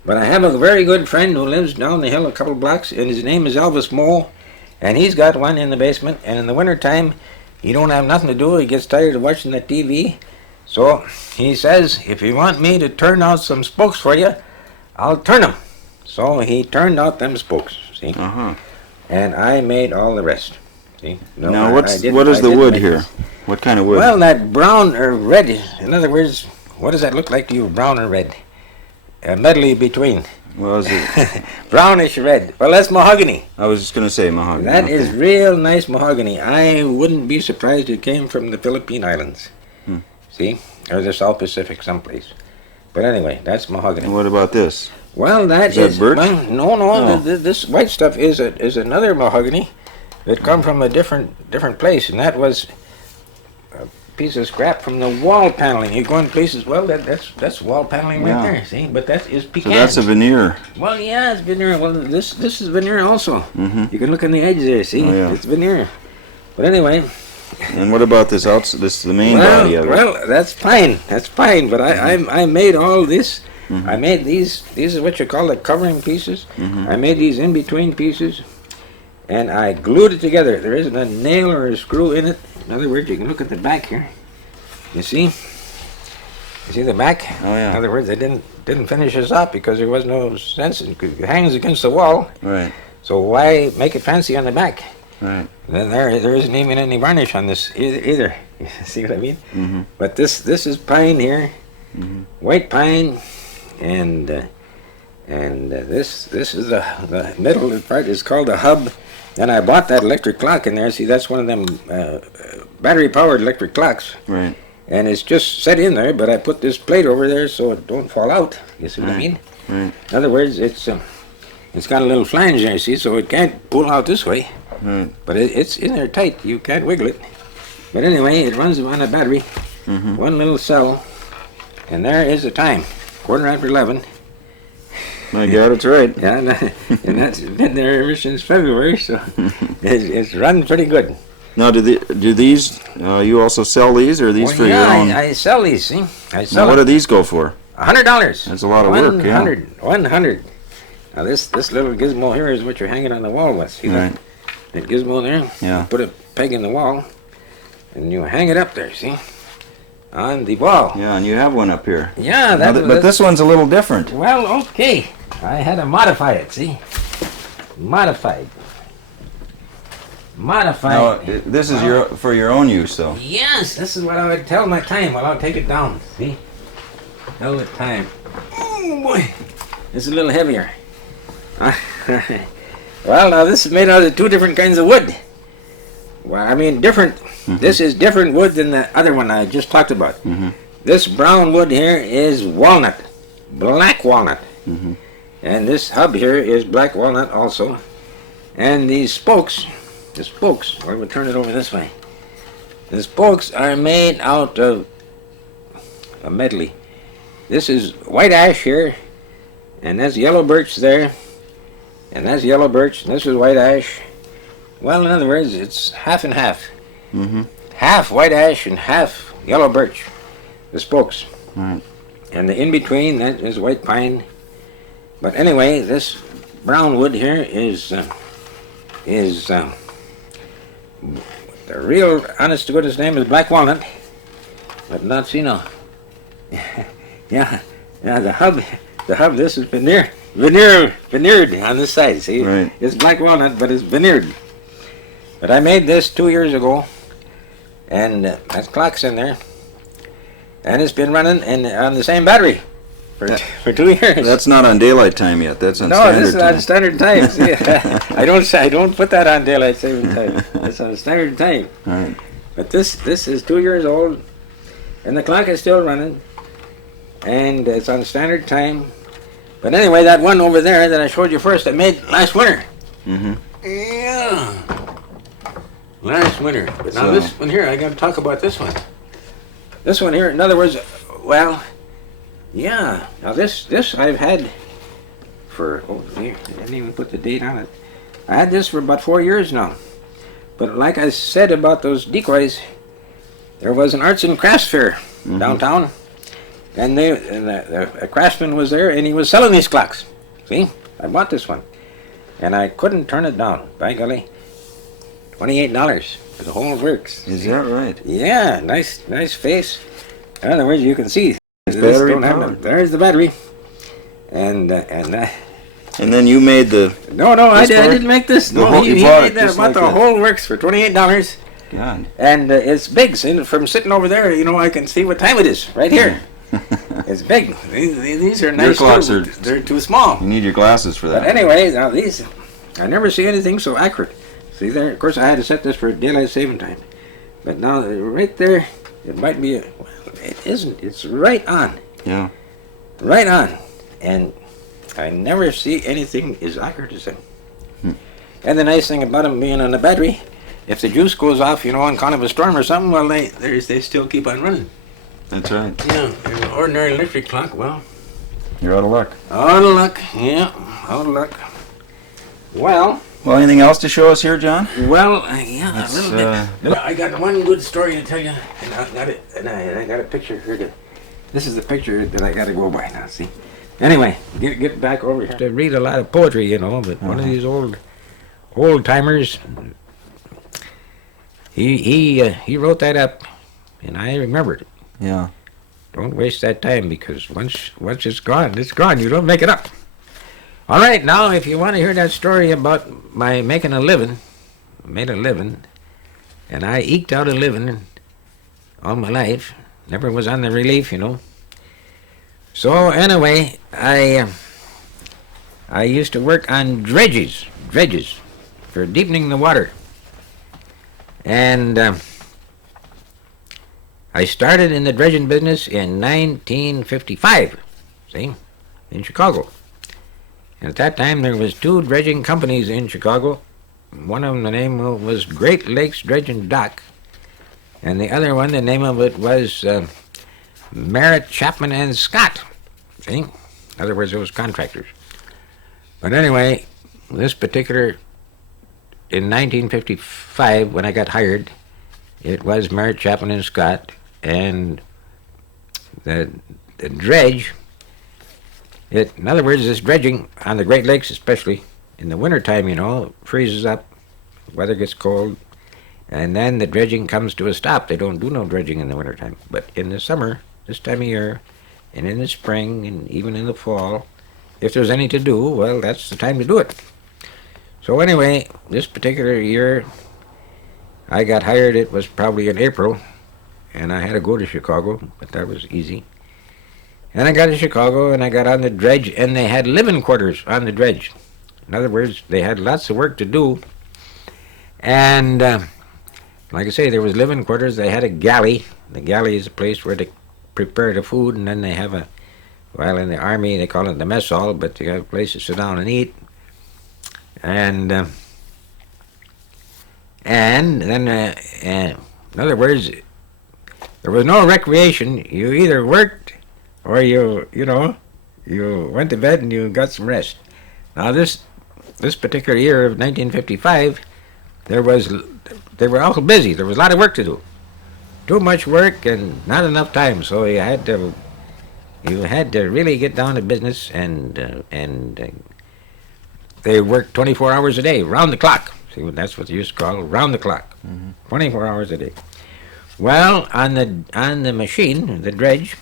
but I have a very good friend who lives down the hill a couple blocks, and his name is Elvis Mole, and he's got one in the basement. And in the wintertime, he don't have nothing to do. He gets tired of watching the TV, so he says, if you want me to turn out some spokes for you, I'll turn them. So he turned out them spokes, see? And I made all the rest. See? No, Now, what is the wood here? What kind of wood? Well, that brown or red, in other words, what does that look like to you, brown or red? A medley between. Well, is it? Brownish red. Well, that's mahogany. I was just going to say mahogany. That is real nice mahogany. I wouldn't be surprised it came from the Philippine Islands. See? Or the South Pacific someplace. But anyway, that's mahogany. And what about this? Well, that Is that birch? Well, no. Oh. This white stuff is another mahogany that come from a different place, and that was a piece of scrap from the wall paneling. You go in places, well, that's wall paneling right there. See, but that is pecan. So that's a veneer. Well, yeah, it's veneer. Well, this is veneer also. You can look on the edge there. See, it's veneer. But anyway. And what about this This is the main body of it. Well, that's fine. That's fine. But I made all this. I made these are what you call the covering pieces. I made these in between pieces, and I glued it together. There isn't a nail or a screw in it. In other words, you can look at the back here. You see? You see the back? Oh yeah. In other words, they didn't finish this up because there was no sense. It hangs against the wall. Right. So why make it fancy on the back? Right. Then there isn't even any varnish on this either. You see what I mean? But this is pine here, white pine. And this is the middle part is called a hub. And I bought that electric clock in there. See, that's one of them battery-powered electric clocks. Right. and it's just set in there, but I put this plate over there so it don't fall out. You see what I mean? Right. In other words, it's got a little flange there, see, so it can't pull out this way. Right. But it's in there tight. You can't wiggle it. But anyway, it runs on a battery. One little cell, and there is the time, 11:15. My God, it's right. Yeah, and that's been there ever since February, so it's run pretty good. Now, do these, you also sell these, or are these for your own? I sell these, see? I sell Now, what do them. these go for? $100. That's a lot of work, yeah. 100. Now, this little gizmo here is what you're hanging on the wall with. See Right. that gizmo there? Yeah. You put a peg in the wall, and you hang it up there, see? On the wall. Yeah, and you have one up here. Yeah, Now, but this one's a little different. Well, okay. I had to modify it, see? Modified. Now, this is for your own use, though. Yes, this is what I would tell my time. Well, I'll take it down, see? Tell the time. Oh, boy. It's a little heavier. Well, now this is made out of 2 different kinds of wood. Well, I mean, different. This is different wood than the other one I just talked about. This brown wood here is walnut, black walnut. And this hub here is black walnut also. And these spokes, well, we'll turn it over this way. The spokes are made out of a medley. This is white ash here, and that's yellow birch there, and that's yellow birch, and this is white ash. Well, in other words, it's half and half. Half white ash and half yellow birch, the spokes. Right. And the in-between, that is white pine. But anyway, this brown wood here is the real honest to goodness name is black walnut, but not Sino. yeah, the hub, this is veneered on this side, see? Right. It's black walnut, but it's veneered. But I made this 2 years ago, and that clock's in there, and it's been running on the same battery for 2 years. That's not on daylight time yet. That's on No, standard this is time. on standard time. See, I don't put that on daylight saving time. It's on standard time. Right. But this is 2 years old, and the clock is still running, and it's on standard time. But anyway, that one over there that I showed you first, I made last winter. Yeah, last winter. But now this one here, I got to talk about this one. This one here, in other words, well, yeah. Now this I've had for here. I didn't even put the date on it. I had this for about 4 years now. But like I said about those decoys, there was an arts and crafts fair downtown, and a craftsman was there, and he was selling these clocks. See, I bought this one, and I couldn't turn it down. By golly, $28 for the whole works. Is that right? Yeah, nice face. In other words, you can see. Battery powered. There's the battery, and And then you made the... No, I didn't make this. The No, whole- he you bought made it that. just Bought like the that. whole works for $28, God. and it's big. So from sitting over there, I can see what time it is right here. It's big. These are nice. clocks too. They're too small. You need your glasses for that. But anyway, now these, I never see anything so accurate. See there? Of course, I had to set this for daylight saving time. But now, right there, it might be. Well, it isn't. It's right on. Yeah. Right on. And I never see anything as accurate as them. And the nice thing about them being on the battery, if the juice goes off, on kind of a storm or something, well, they still keep on running. That's right. An ordinary electric clock, well, You're out of luck. out of luck. Yeah, out of luck. Well, Anything else to show us here, John? yeah, Let's, a little bit. I got one good story to tell you, and I got it, and I got a picture here. This is the picture that I got to go by now. See. Anyway, get back over here. To read a lot of poetry, but one of these old timers, he wrote that up, and I remembered it. Yeah. Don't waste that time, because once it's gone, it's gone. You don't make it up. All right, now if you want to hear that story about my making a living, made a living, and I eked out a living all my life. Never was on the relief, So anyway, I used to work on dredges for deepening the water. And I started in the dredging business in 1955, see, in Chicago. And at that time, there was 2 dredging companies in Chicago. One of them, the name was Great Lakes Dredging Dock, and the other one, the name of it was Merritt, Chapman, and Scott. See? In other words, it was contractors. But anyway, this particular, in 1955, when I got hired, it was Merritt, Chapman, and Scott, and the dredge, in other words, this dredging on the Great Lakes, especially in the wintertime, freezes up, weather gets cold, and then the dredging comes to a stop. They don't do no dredging in the wintertime. But in the summer, this time of year, and in the spring, and even in the fall, if there's any to do, well, that's the time to do it. So anyway, this particular year, I got hired, it was probably in April, and I had to go to Chicago, but that was easy. And I got to Chicago, and I got on the dredge, and they had living quarters on the dredge. In other words, they had lots of work to do. And like I say, there was living quarters. They had a galley. The galley is a place where they prepare the food, and then they have in the Army, they call it the mess hall, but they have a place to sit down and eat. And then, in other words, there was no recreation. You either worked or you went to bed and you got some rest. Now this particular year of 1955, they were awful busy. There was a lot of work to do. Too much work and not enough time. So you had to really get down to business, and they worked 24 hours a day, round the clock. See, that's what they used to call round the clock, 24 hours a day. Well, on the machine, the dredge,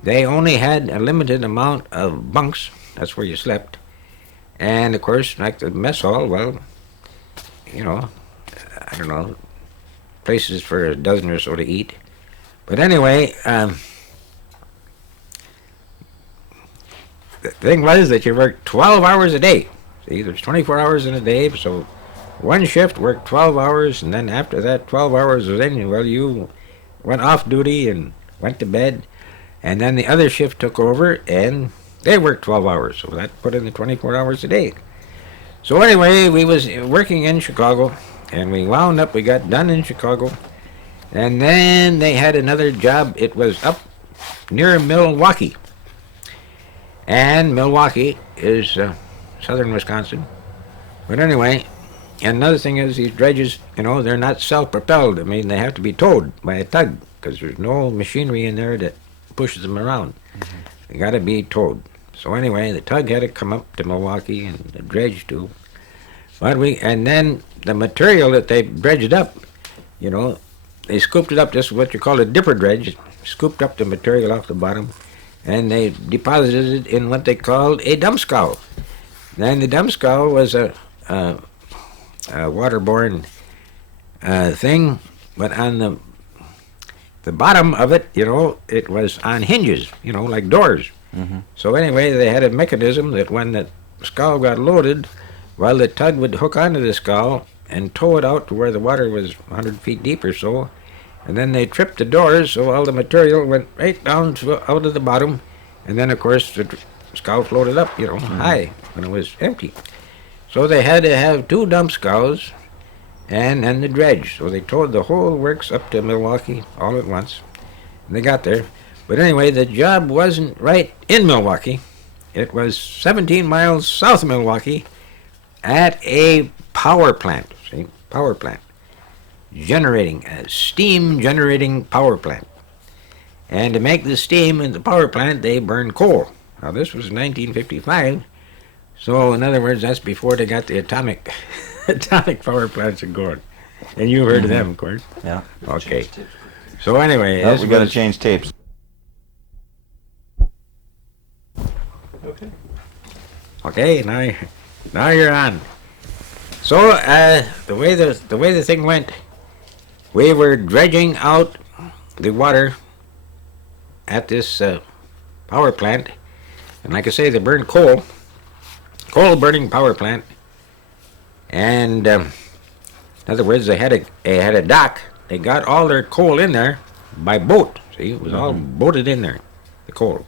they only had a limited amount of bunks. That's where you slept. And, of course, like the mess hall, well, I don't know, places for a dozen or so to eat. But anyway, the thing was that you worked 12 hours a day. See, there's 24 hours in a day, so one shift worked 12 hours, and then after that 12 hours was in, well, you went off duty and went to bed. And then the other shift took over, and they worked 12 hours, so that put in the 24 hours a day. So anyway, we was working in Chicago, and we got done in Chicago, and then they had another job. It was up near Milwaukee, and Milwaukee is southern Wisconsin. But anyway, and another thing is these dredges, they're not self-propelled. I mean, they have to be towed by a tug, because there's no machinery in there that pushes them around. They got to be towed. So anyway, the tug had to come up to Milwaukee, and the dredge too. And then the material that they dredged up, they scooped it up. This is what you call a dipper dredge. Scooped up the material off the bottom, and they deposited it in what they called a dump scow. Then the dump scow was a waterborne thing, but on the bottom of it, it was on hinges, like doors. So anyway, they had a mechanism that when the scow got loaded, the tug would hook onto the scow and tow it out to where the water was 100 feet deep or so, and then they tripped the doors, so all the material went right down out of the bottom, and then of course the scow floated up, high when it was empty. So they had to have 2 dump scows and then the dredge. So they towed the whole works up to Milwaukee all at once. And they got there. But anyway, the job wasn't right in Milwaukee. It was 17 miles south of Milwaukee at a power plant. See, power plant. A steam generating power plant. And to make the steam in the power plant, they burned coal. Now this was 1955. So in other words, that's before they got the atomic power plants going. And you heard of them, of course. Yeah. Okay. So anyway, we got to change tapes. Okay, now you're on. So the way the thing went, we were dredging out the water at this power plant, and like I say, they burned coal burning power plant, and in other words, they had a dock. They got all their coal in there, by boat. See, it was all boated in there, the coal.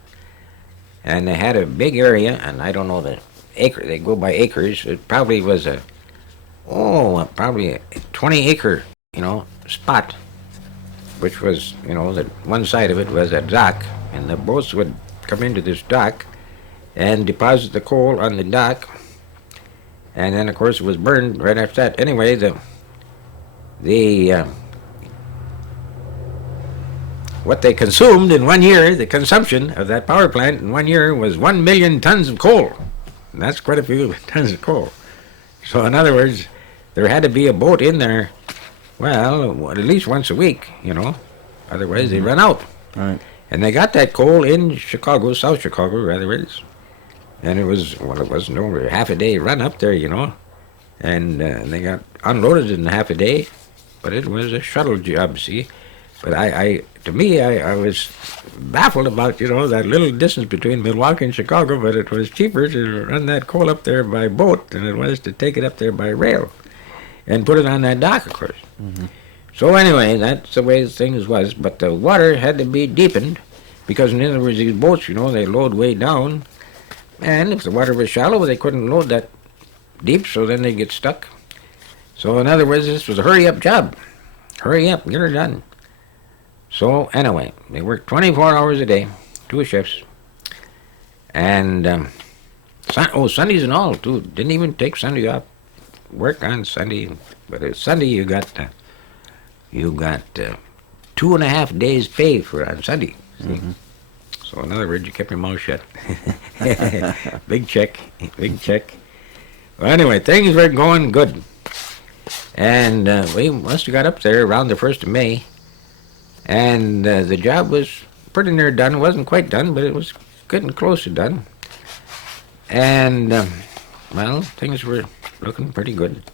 And they had a big area, and I don't know the acre. They go by acres. It probably was probably a 20-acre, spot, which was, that one side of it was a dock, and the boats would come into this dock and deposit the coal on the dock, and then of course it was burned right after that. Anyway, what they consumed in 1 year, the consumption of that power plant in 1 year was 1 million tons of coal. And that's quite a few tons of coal. So in other words, there had to be a boat in there, well, at least once a week, Otherwise they'd run out. Right. And they got that coal in Chicago, South Chicago, rather it is. And it wasn't over half a day run up there, And they got unloaded in half a day, but it was a shuttle job, see. But I was baffled about, that little distance between Milwaukee and Chicago, but it was cheaper to run that coal up there by boat than it was to take it up there by rail and put it on that dock, of course. Mm-hmm. So anyway, that's the way things was. But the water had to be deepened because, in other words, these boats, they load way down. And if the water was shallow, they couldn't load that deep, so then they'd get stuck. So in other words, this was a hurry-up job. Hurry up, get her done. So anyway, they worked 24 hours a day, 2 shifts. And Sundays and all, too. Didn't even take Sunday off. Work on Sunday. But Sunday you got 2.5 days pay for on Sunday. Mm-hmm. So in other words, you kept your mouth shut. Big check. Well, anyway, things were going good. And we must have got up there around the 1st of May. And the job was pretty near done. It wasn't quite done, but it was getting close to done. And, things were looking pretty good.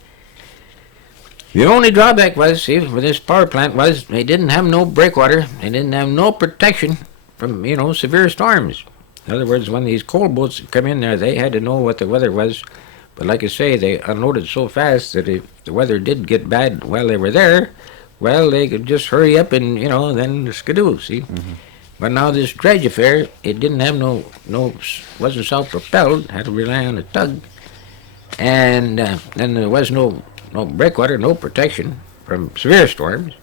The only drawback was, see, with this power plant was they didn't have no breakwater. They didn't have no protection from, severe storms. In other words, when these coal boats come in there, they had to know what the weather was. But like I say, they unloaded so fast that if the weather did get bad while they were there, well, they could just hurry up and, then skidoo, see? Mm-hmm. But now this dredge affair, it didn't have wasn't self-propelled, had to rely on a tug. And then there was no breakwater, no protection from severe storms.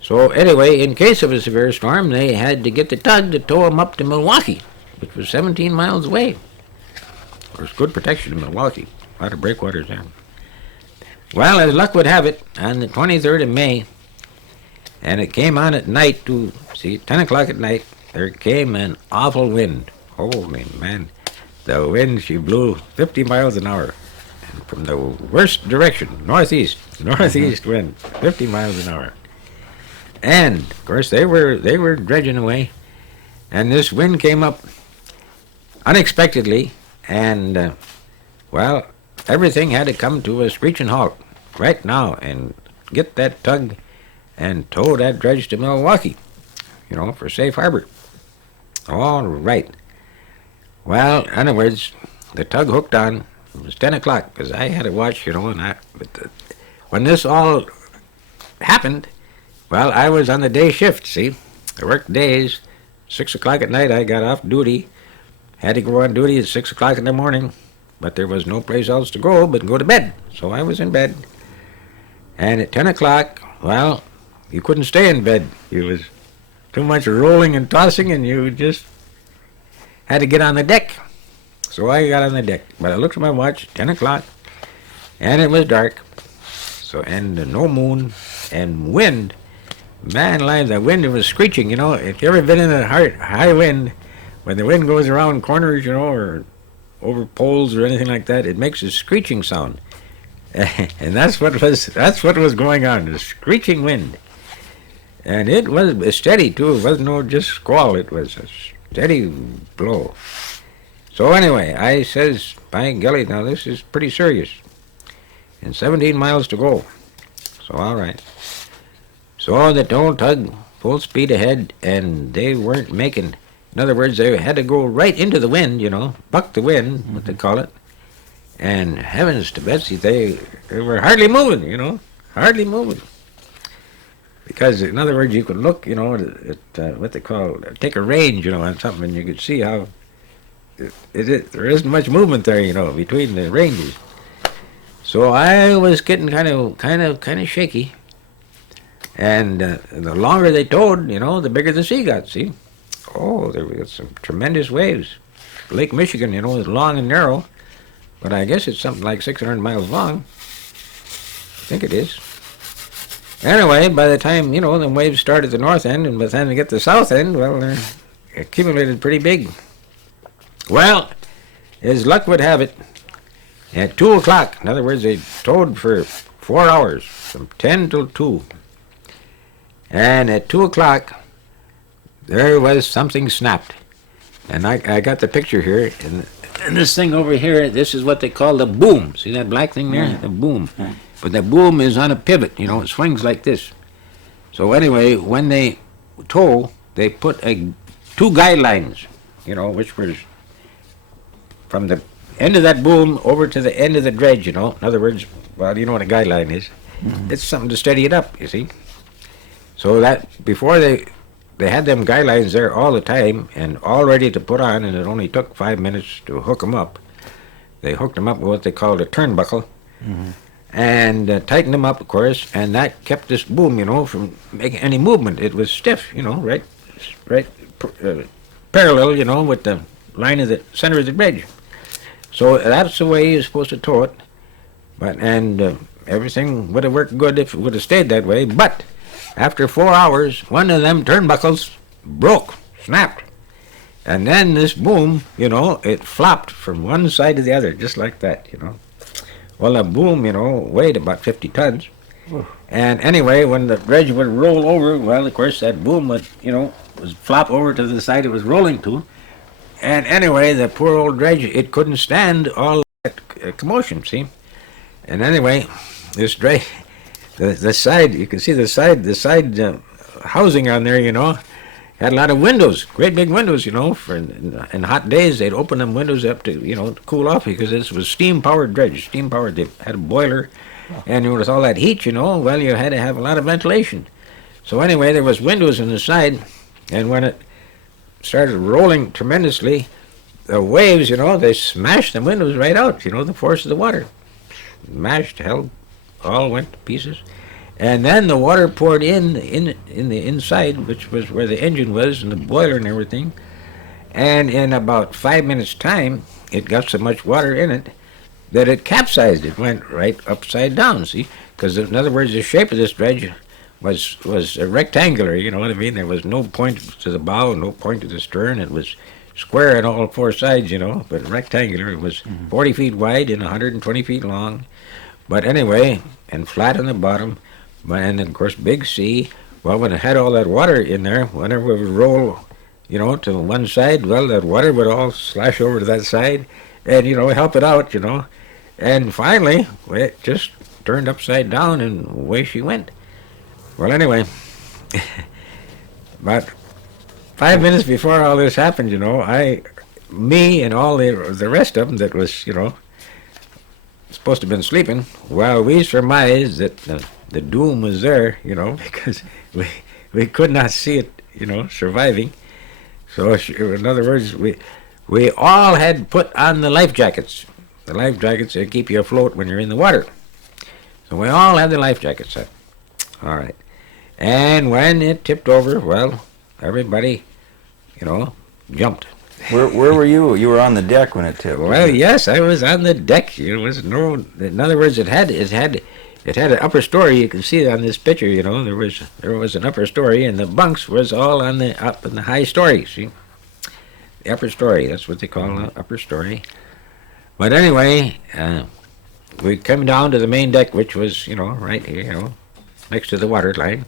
So anyway, in case of a severe storm, they had to get the tug to tow them up to Milwaukee, which was 17 miles away. There's good protection in Milwaukee, a lot of breakwaters there. Well, as luck would have it, on the 23rd of May, and it came on at night to, 10 o'clock at night, there came an awful wind. Holy man. The wind, she blew 50 miles an hour. And from the worst direction, northeast wind, 50 miles an hour. And, of course, they were dredging away. And this wind came up unexpectedly, and, everything had to come to a screeching halt right now and get that tug and tow that dredge to Milwaukee, for safe harbor. All right. Well, in other words, the tug hooked on. It was 10 o'clock because I had to watch, when this all happened, I was on the day shift, see. I worked days. 6 o'clock at night I got off duty. Had to go on duty at 6 o'clock in the morning. But there was no place else to go but go to bed. So I was in bed. And at 10 o'clock, you couldn't stay in bed. It was too much rolling and tossing, and you just had to get on the deck. So I got on the deck. But I looked at my watch, 10 o'clock, and it was dark. So, and no moon, and wind. Man alive, the wind was screeching, If you ever been in a high wind, when the wind goes around corners, or over poles or anything like that, it makes a screeching sound. And that's what was going on, the screeching wind. And it was steady too. It wasn't no just squall, it was a steady blow. So anyway, I says, by golly, now this is pretty serious. And 17 miles to go. So all right. So the old tug, full speed ahead, and they weren't making. In other words, they had to go right into the wind, buck the wind, what they call it. And heavens to Betsy, they were hardly moving, hardly moving. Because, in other words, you could look, at what they call, take a range, on something, and you could see how there isn't much movement there, between the ranges. So I was getting kind of shaky. And the longer they towed, the bigger the sea got, see? Oh, there was some tremendous waves. Lake Michigan, is long and narrow, but I guess it's something like 600 miles long. I think it is. Anyway, by the time, the waves start at the north end, and by the time they get to the south end, well, they're accumulated pretty big. Well, as luck would have it, at 2 o'clock, in other words, they towed for 4 hours, from 10 till 2. And at 2 o'clock, there was something snapped. And I got the picture here, and this thing over here, this is what they call the boom. See that black thing there? The boom. But the boom is on a pivot, it swings like this. So anyway, when they tow, they put 2 guidelines, which was from the end of that boom over to the end of the dredge, In other words, well, you know what a guideline is. It's something to steady it up, you see. So that before they had them guidelines there all the time and all ready to put on, and it only took 5 minutes to hook them up. They hooked them up with what they called a turnbuckle, and tightened them up, of course, and that kept this boom, from making any movement. It was stiff, right parallel, with the line of the center of the bridge. So that's the way you're supposed to tow it. But everything would have worked good if it would have stayed that way. But after 4 hours, one of them turnbuckles broke, snapped. And then this boom, it flopped from one side to the other, just like that, Well, the boom, weighed about 50 tons. And anyway, when the dredge would roll over, well, of course, that boom would, was flop over to the side it was rolling to. And anyway, the poor old dredge, it couldn't stand all that commotion, see? And anyway, this dredge, the side, you can see the side housing on there, had a lot of windows, great big windows, for in hot days they'd open them windows up to, to cool off, because this was steam-powered dredge, steam-powered. They had a boiler, and with all that heat, well, you had to have a lot of ventilation. So anyway, there was windows on the side, and when it started rolling tremendously, the waves, they smashed the windows right out, the force of the water. Smashed, held, all went to pieces. And then the water poured in the inside, which was where the engine was and the boiler and everything. And in about 5 minutes' time, it got so much water in it that it capsized. It went right upside down, see? Because in other words, the shape of this dredge was rectangular, you know what I mean? There was no point to the bow, no point to the stern. It was square on all 4 sides, but rectangular. It was 40 feet wide and 120 feet long. But anyway, and flat on the bottom. And of course, big sea. Well, when it had all that water in there, whenever it would roll, to one side, well, that water would all slash over to that side and, help it out, And finally, it just turned upside down and away she went. Well, anyway, about 5 minutes before all this happened, me and all the rest of them that was, supposed to have been sleeping, well, we surmised that the doom was there, because we could not see it, surviving. So in other words, we all had put on the life jackets. The life jackets that keep you afloat when you're in the water. So we all had the life jackets on. All right. And when it tipped over, well, everybody, jumped. Where were you? You were on the deck when it tipped. Well, yes, I was on the deck. It was no. In other words, it had an upper story. You can see it on this picture. There was an upper story, and the bunks was all on the up in the high story. See, the upper story. That's what they call the upper story. But anyway, we came down to the main deck, which was right here, next to the water line.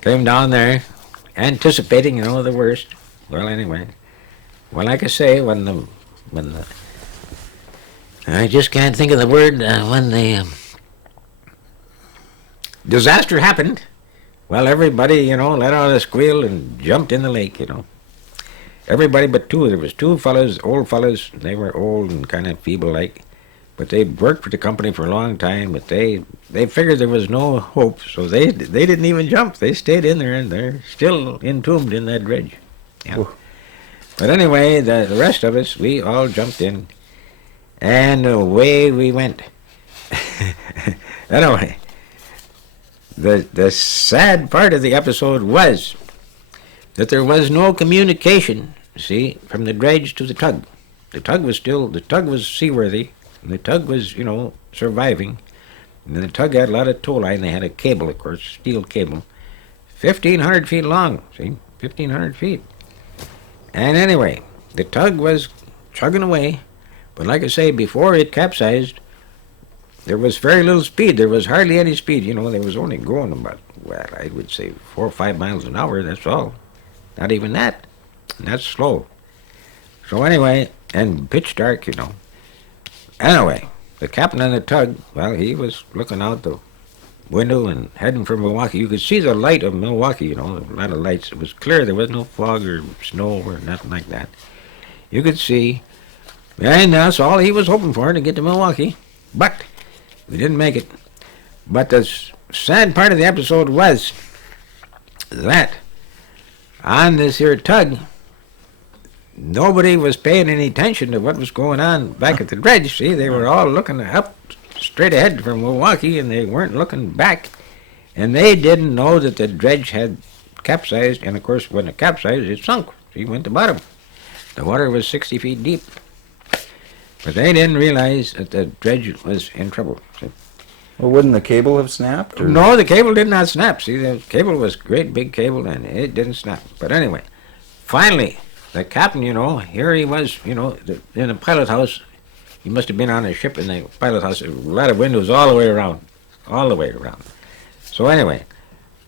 Came down there, anticipating the worst. Well, anyway. Well, like I say, when the I just can't think of the word, when the disaster happened, well, everybody, let out a squeal and jumped in the lake, Everybody but 2. There was 2 fellows, old fellows. They were old and kind of feeble-like. but they worked for the company for a long time, but they figured there was no hope, so they didn't even jump. They stayed in there, and they're still entombed in that dredge. Yeah. Ooh. But anyway, the rest of us, we all jumped in, and away we went. Anyway, the sad part of the episode was that there was no communication, see, from the dredge to the tug. The tug was seaworthy, and the tug was, surviving. And the tug had a lot of tow line. They had a cable, of course, steel cable, 1,500 feet long, see, 1,500 feet. And anyway, the tug was chugging away, but like I say, before it capsized, there was very little speed. There was hardly any speed. They was only going about, well, I would say 4 or 5 miles an hour, that's all. Not even that. And that's slow. So anyway, and pitch dark, Anyway, the captain on the tug, well, he was looking out the window and heading for Milwaukee. You could see the light of Milwaukee, a lot of lights. It was clear. There was no fog or snow or nothing like that. You could see. And that's all he was hoping for, to get to Milwaukee. But we didn't make it. But the sad part of the episode was that on this here tug, nobody was paying any attention to what was going on back at the dredge. See, they were all looking up straight ahead from Milwaukee, and they weren't looking back. And they didn't know that the dredge had capsized, and of course, when it capsized, it sunk. See, went to bottom. The water was 60 feet deep. But they didn't realize that the dredge was in trouble. See? Well, wouldn't the cable have snapped? Or? No, the cable did not snap. See, the cable was a great big cable, and it didn't snap. But anyway, finally, the captain, here he was, in the pilot house. He must have been on a ship in the pilot house. A lot of windows all the way around. So anyway,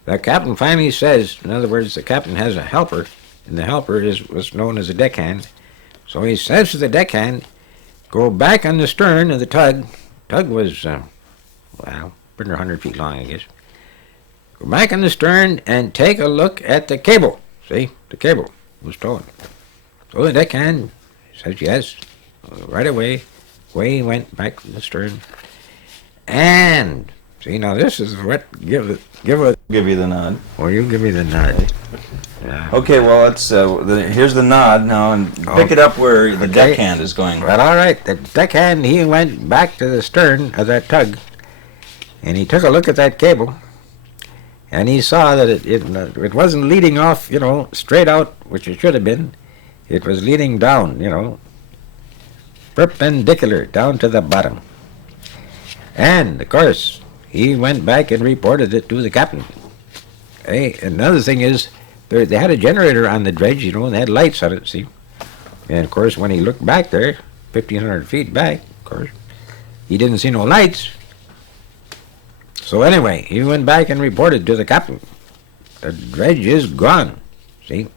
the captain finally says, in other words, the captain has a helper, and the helper was known as a deckhand. So he says to the deckhand, go back on the stern of the tug. Tug was, pretty 100 feet long, I guess. Go back on the stern and take a look at the cable. See, the cable was towing. So the deckhand says yes. Right away he went back to the stern. And, see, now this is what, give Give you the nod. Well, you give me the nod. Yeah. Okay, well, let's, here's the nod now, and pick it up where the deckhand is going. Well, all right. The deckhand, he went back to the stern of that tug, and he took a look at that cable, and he saw that it wasn't leading off, straight out, which it should have been. It was leading down, perpendicular down to the bottom. And, of course, he went back and reported it to the captain. Hey, another thing is, they had a generator on the dredge, and they had lights on it, see? And, of course, when he looked back there, 1,500 feet back, of course, he didn't see no lights. So anyway, he went back and reported to the captain. The dredge is gone, see?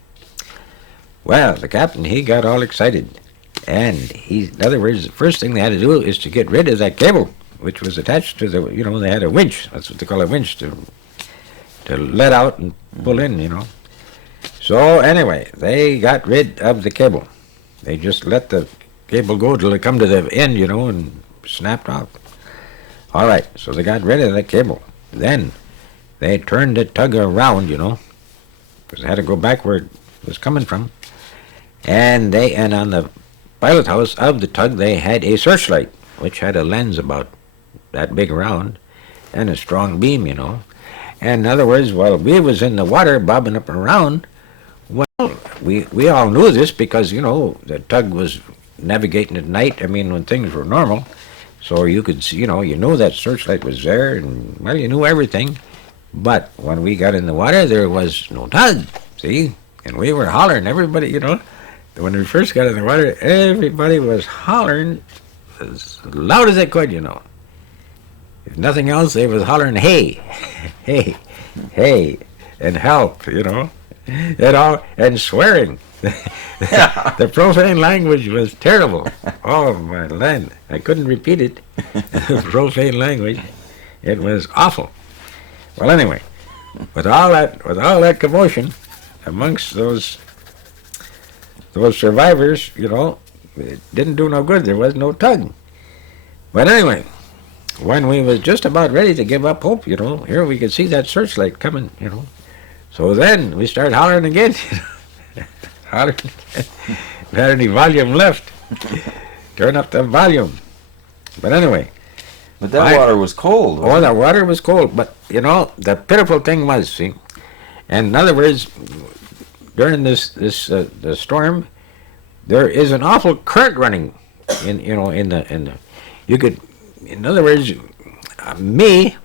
Well, the captain, he got all excited. And in other words, the first thing they had to do is to get rid of that cable, which was attached to the, they had a winch. That's what they call a winch, to let out and pull in, So anyway, they got rid of the cable. They just let the cable go till it come to the end, and snapped off. All right, so they got rid of that cable. Then they turned the tug around, because they had to go back where it was coming from. And on the pilot house of the tug, they had a searchlight, which had a lens about that big around, and a strong beam, And in other words, while we was in the water bobbing up and around, well, we all knew this because, the tug was navigating at night, when things were normal. So you could see, you knew that searchlight was there, and, well, you knew everything. But when we got in the water, there was no tug, see? And we were hollering, everybody, when we first got in the water, everybody was hollering as loud as they could, If nothing else, they was hollering, hey, hey, hey, and help, and swearing. The profane language was terrible. Oh, my land. I couldn't repeat it. Profane language. It was awful. Well, anyway, with all that commotion amongst those survivors, it didn't do no good. There was no tug. But anyway, when we was just about ready to give up hope, here we could see that searchlight coming. So then we started hollering again. Hollering again. If we had any volume left, turn up the volume. But anyway. But that water was cold. Oh, the water was cold. But, the pitiful thing was, see, and in other words, during the storm, there is an awful current running you could, in other words, I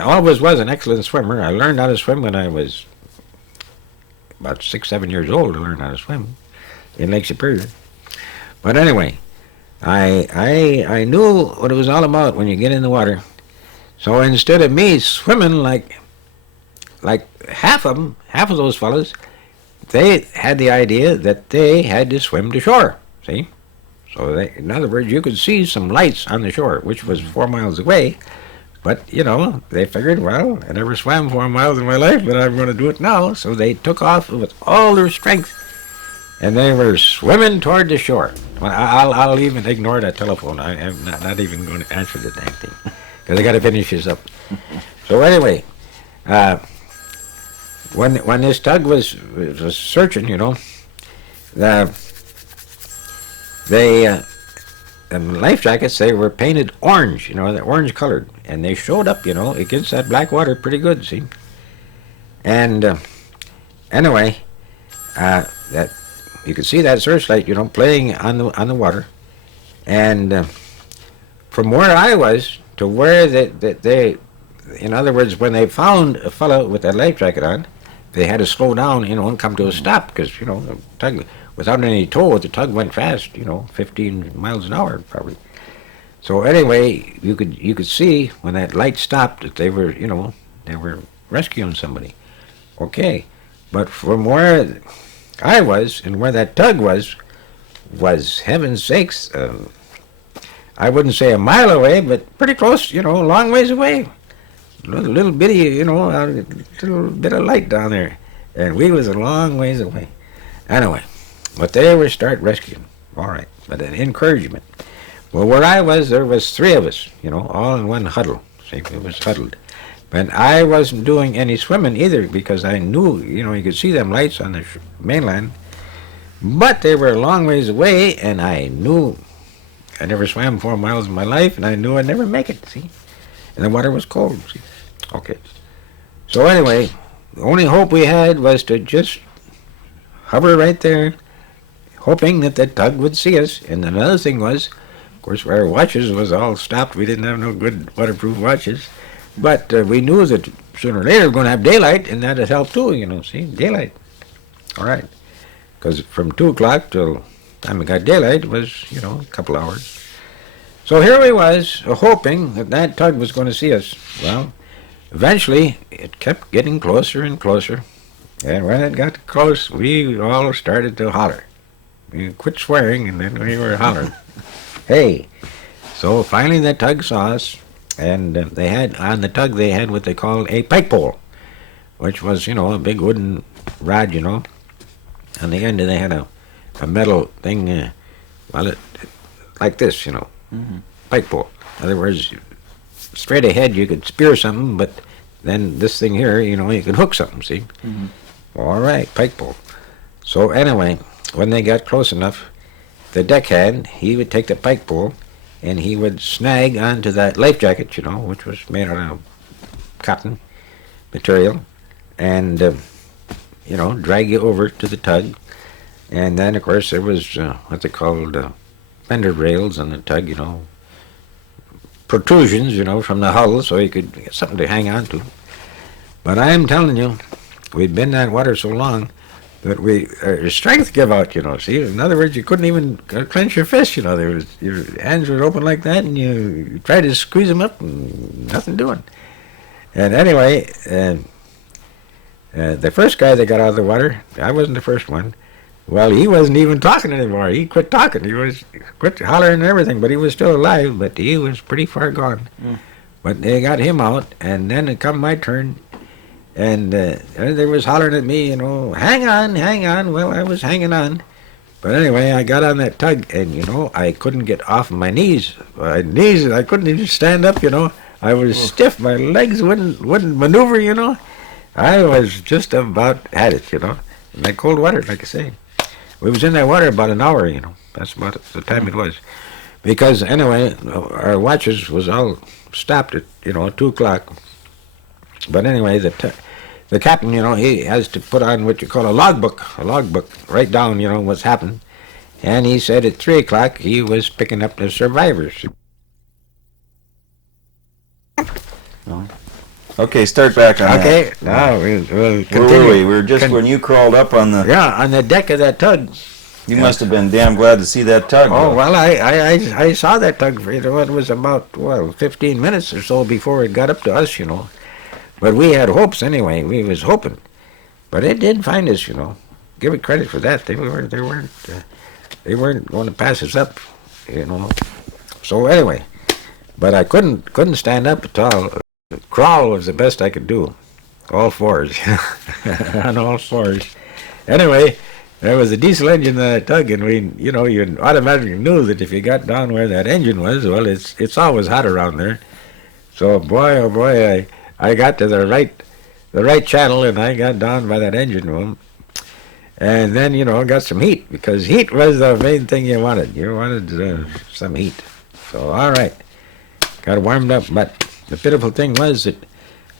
always was an excellent swimmer. I learned how to swim when I was about 6, 7 years old. I learned how to swim in Lake Superior. But anyway, I knew what it was all about when you get in the water. So instead of me swimming like half of those fellas, they had the idea that they had to swim to shore. See? So in other words, you could see some lights on the shore, which was 4 miles away. But, they figured, well, I never swam 4 miles in my life, but I'm going to do it now. So they took off with all their strength, and they were swimming toward the shore. Well, I'll even ignore that telephone. I am not even going to answer the dang thing, because I got to finish this up. So anyway, when this tug was searching, the life jackets, they were painted orange, they're orange colored, and they showed up, against that black water pretty good, see. And anyway, that you could see that searchlight, playing on the water, and from where I was to where they, in other words, when they found a fellow with that life jacket on, they had to slow down, and come to a stop, because the tug, without any tow, the tug went fast, 15 miles an hour probably. So anyway, you could see when that light stopped that they were rescuing somebody. Okay, but from where I was and where that tug was heaven's sakes, I wouldn't say a mile away, but pretty close, a long ways away. Little bitty, little bit of light down there, and we was a long ways away. Anyway, but they were start rescuing, all right, but an encouragement. Well, where I was, there was 3 of us, all in one huddle. See, it was huddled. But I wasn't doing any swimming either, because I knew, you could see them lights on the mainland, but they were a long ways away, and I knew I never swam 4 miles in my life, and I knew I'd never make it, see? And the water was cold, see? Okay. So anyway, the only hope we had was to just hover right there, hoping that the tug would see us. And another thing was, of course, our watches was all stopped. We didn't have no good waterproof watches. But we knew that sooner or later we were going to have daylight, and that would help too, see, daylight. All right. Because from 2 o'clock till the time we got daylight was, a couple hours. So here we was, hoping that tug was going to see us. Well, eventually, it kept getting closer and closer. And when it got close, we all started to holler. We quit swearing, and then we were hollering. Hey! So finally the tug saw us, and they had, on the tug, they had what they called a pike pole, which was, a big wooden rod, On the end, they had a metal thing, like this, pike pole. In other words, straight ahead you could spear something, but then this thing here, you could hook something, see? Mm-hmm. All right, pike pole. So anyway, when they got close enough, the deckhand, he would take the pike pole, and he would snag onto that life jacket, which was made out of cotton material, and, drag you over to the tug. And then, of course, there was what they called fender rails on the tug, protrusions, from the hull, so you could get something to hang on to. But I'm telling you, we'd been in that water so long that our strength gave out, See, in other words, you couldn't even clench your fist, your hands were open like that, and you tried to squeeze them up, and nothing doing. And anyway, the first guy that got out of the water, I wasn't the first one. Well, he wasn't even talking anymore. He quit talking. He was quit hollering and everything, but he was still alive, but he was pretty far gone. Mm. But they got him out, and then it come my turn, and they was hollering at me, hang on. Well, I was hanging on, But anyway, I got on that tug, and you know, I couldn't get off my knees. I couldn't even stand up. You know, I was stiff. My legs wouldn't maneuver. You know, I was just about at it. You know, in that cold water, like I say, we was in that water about an hour. You know, that's about the time it was. Because anyway, our watches was all stopped at 2 o'clock. But anyway, the captain, you know, he has to put on what you call a logbook, write down, you know, what's happened. And he said at 3 o'clock he was picking up the survivors. Okay, start back on Okay, now we'll continue. Where were we? We were just when you crawled up on the... Yeah, on the deck of that tug. You must have been damn glad to see that tug. Oh, well, I saw that tug, you know, it was about, 15 minutes or so before it got up to us, you know. But we had hopes anyway, we was hoping. But it did find us, you know. Give it credit for that. They weren't going to pass us up, you know. So anyway, but I couldn't stand up at all. Crawl was the best I could do. All fours. On all fours. Anyway, there was a diesel engine in that tug, and you automatically knew that if you got down where that engine was, well, it's always hot around there. So boy, oh boy, I got to the right channel, and I got down by that engine room, and then got some heat, because heat was the main thing you wanted. You wanted some heat. So all right, got warmed up. But the pitiful thing was that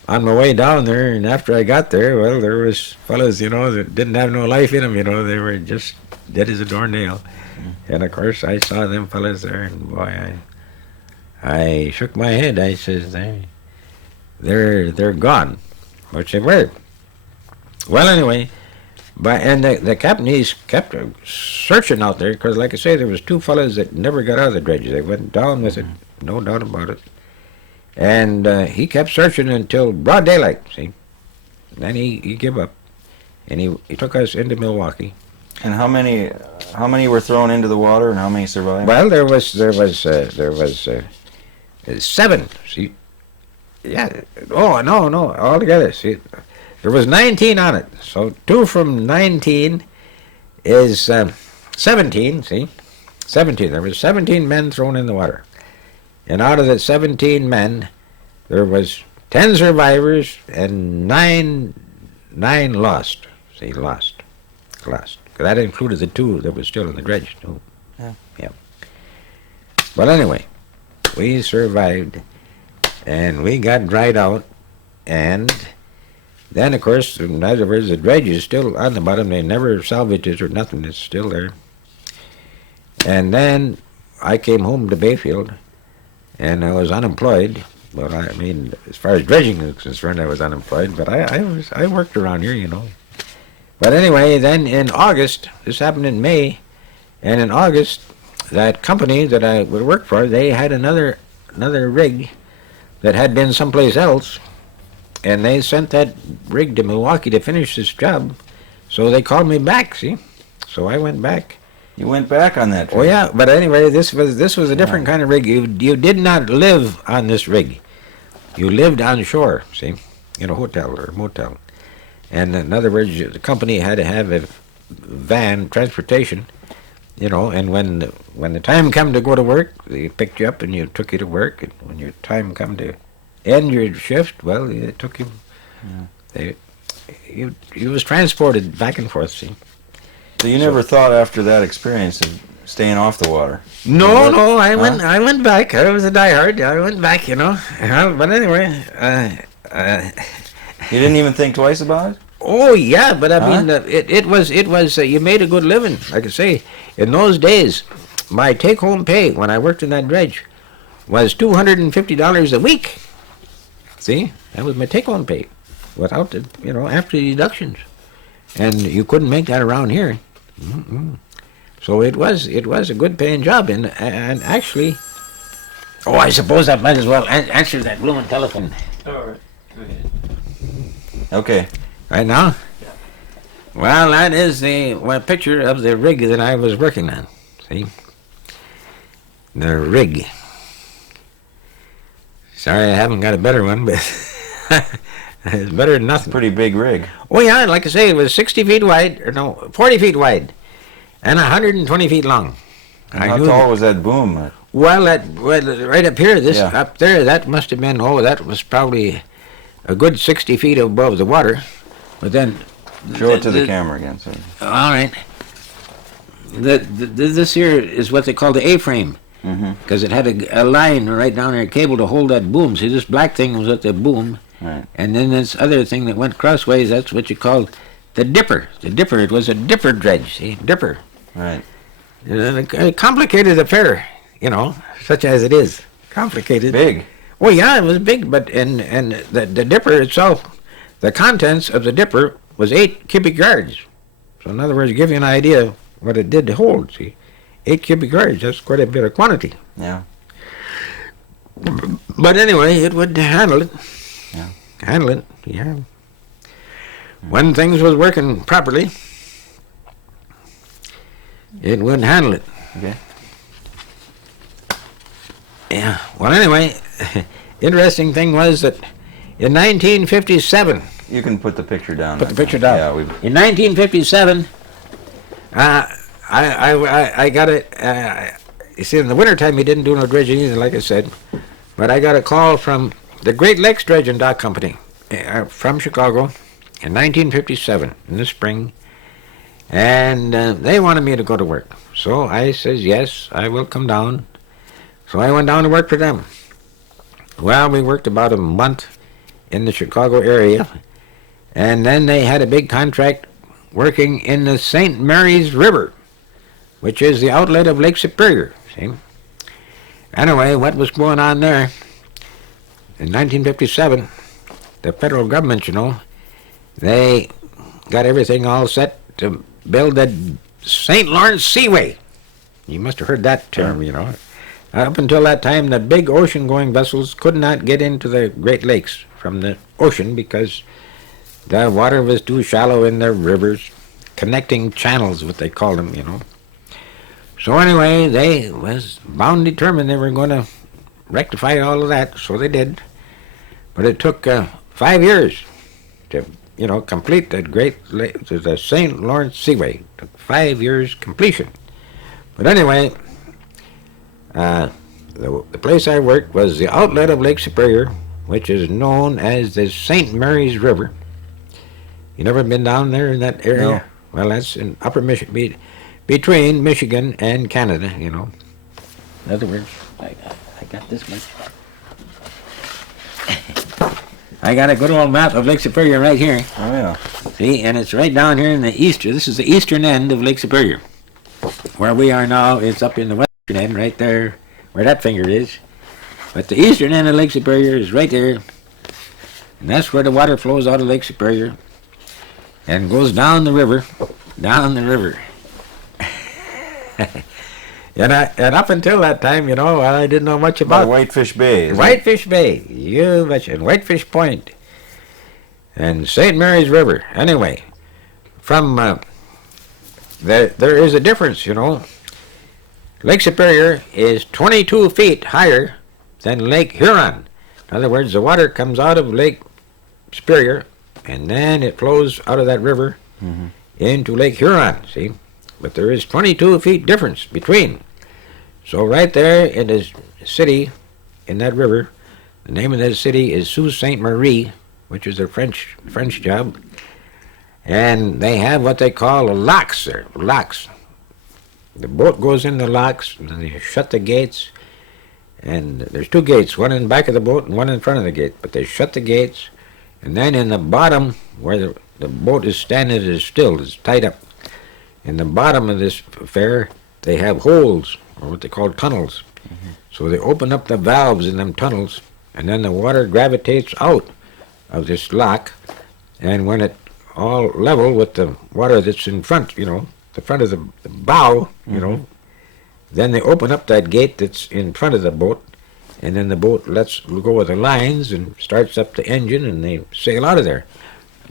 on my way down there, and after I got there, well, there was fellas, that didn't have no life in them, they were just dead as a doornail. And of course, I saw them fellas there, and boy, I shook my head. I says, they're gone, which they were. Well, anyway, and the captain, he's kept searching out there, because like I say, there was 2 fellas that never got out of the dredge. They went down with it, no doubt about it. And he kept searching until broad daylight, see. Then he gave up, and he took us into Milwaukee. And how many were thrown into the water, and how many survived? Well, there was 7. See, yeah. Oh no, altogether. See, there was 19 on it. So 2 from 19 is 17. See, 17. There was 17 men thrown in the water. And out of the 17 men, there was 10 survivors and 9 lost. See, lost. That included the 2 that were still in the dredge, too. Yeah. But anyway, we survived, and we got dried out, and then, of course, in other words, the dredge is still on the bottom. They never salvaged it or nothing. It's still there. And then I came home to Bayfield, and I was unemployed. Well, I mean, as far as dredging is concerned, I was unemployed, but I worked around here, But anyway, then in August, this happened in May, and in August, that company that I would work for, they had another rig that had been someplace else, and they sent that rig to Milwaukee to finish this job. So they called me back, see? So I went back. You went back on that trip? Oh yeah, but anyway, this was a different kind of rig. You did not live on this rig. You lived on shore, see, in a hotel or motel. And in other words, the company had to have a van, transportation, and when the time come to go to work, they picked you up and you took you to work. And when your time come to end your shift, well, they took you. Yeah. You was transported back and forth, see. So you never thought after that experience of staying off the water? No, I went back. I was a diehard. I went back, But anyway, you didn't even think twice about it? Oh yeah, but I mean, it was you made a good living. Like I say, in those days, my take-home pay when I worked in that dredge was $250 a week. See, that was my take-home pay, without the after the deductions, and you couldn't make that around here. So it was a good paying job, and actually, I suppose I might as well answer that blooming telephone. All right, go ahead. Okay. Right now? Yeah. Well, that is the picture of the rig that I was working on. See? The rig. Sorry I haven't got a better one, but it's better than nothing. Pretty big rig. Oh yeah, like I say, it was 60 feet wide, 40 feet wide. and 120 feet long. And how tall was that boom? Well, right up here, Yeah. up there, that must have been, that was probably a good 60 feet above the water. But then... Show it to the camera again. So. All right. This here is what they call the A-frame. Because it had a line right down there, a cable to hold that boom. See, this black thing was at the boom. Right. And then this other thing that went crossways, that's what you called the dipper. The dipper, it was a dipper dredge, see, dipper. Right. A complicated affair, such as it is. Complicated. Big. Well, yeah, it was big, but and the dipper itself, the contents of the dipper was 8 cubic yards. So in other words, to give you an idea what it did to hold, see, 8 cubic yards, that's quite a bit of quantity. Yeah. But anyway, it would handle it. Yeah. Handle it, yeah. When things was working properly, it would handle it. Okay. Yeah. Well, anyway, interesting thing was that in 1957. You can put the picture down. Put the picture down. Yeah. In 1957, I got it. You see, in the wintertime, he didn't do no dredging either, like I said. But I got a call from the Great Lakes Dredge and Dock Company from Chicago in 1957 in the spring, and they wanted me to go to work. So I says, yes, I will come down. So I went down to work for them. Well, we worked about a month in the Chicago area, and then they had a big contract working in the St. Mary's River, which is the outlet of Lake Superior, see? Anyway, what was going on there? In 1957, the federal government, they got everything all set to build the St. Lawrence Seaway. You must have heard that term, Up until that time, the big ocean-going vessels could not get into the Great Lakes from the ocean because the water was too shallow in the rivers, connecting channels, what they called them, So anyway, they was bound determined they were going to rectify all of that, so they did. But it took 5 years to, complete that the St. Lawrence Seaway. It took 5 years completion. But anyway, the place I worked was the outlet of Lake Superior, which is known as the St. Mary's River. You never been down there in that area? No. Well, that's in upper Michigan, between Michigan and Canada, In other words, I got this one. I got a good old map of Lake Superior right here. Oh, yeah. See, and it's right down here in the this is the eastern end of Lake Superior. Where we are now, it's up in the western end, right there, where that finger is. But the eastern end of Lake Superior is right there. And that's where the water flows out of Lake Superior and goes down the river. And up until that time, I didn't know much about Whitefish Bay. Whitefish Bay, you betcha, and Whitefish Point, and St. Mary's River. Anyway, from there is a difference, Lake Superior is 22 feet higher than Lake Huron. In other words, the water comes out of Lake Superior, and then it flows out of that river into Lake Huron, see? But there is 22 feet difference between. So right there in this city, in that river, the name of that city is Sault Ste. Marie, which is a French job. And they have what they call locks there, locks. The boat goes in the locks, and then they shut the gates. And there's 2 gates, one in the back of the boat and one in front of the gate. But they shut the gates, and then in the bottom, where the boat is standing, is still, is tied up. In the bottom of this affair, they have holes, or what they call tunnels. So they open up the valves in them tunnels, and then the water gravitates out of this lock, and when it all level with the water that's in front, the front of the bow, then they open up that gate that's in front of the boat, and then the boat lets go of the lines and starts up the engine, and they sail out of there.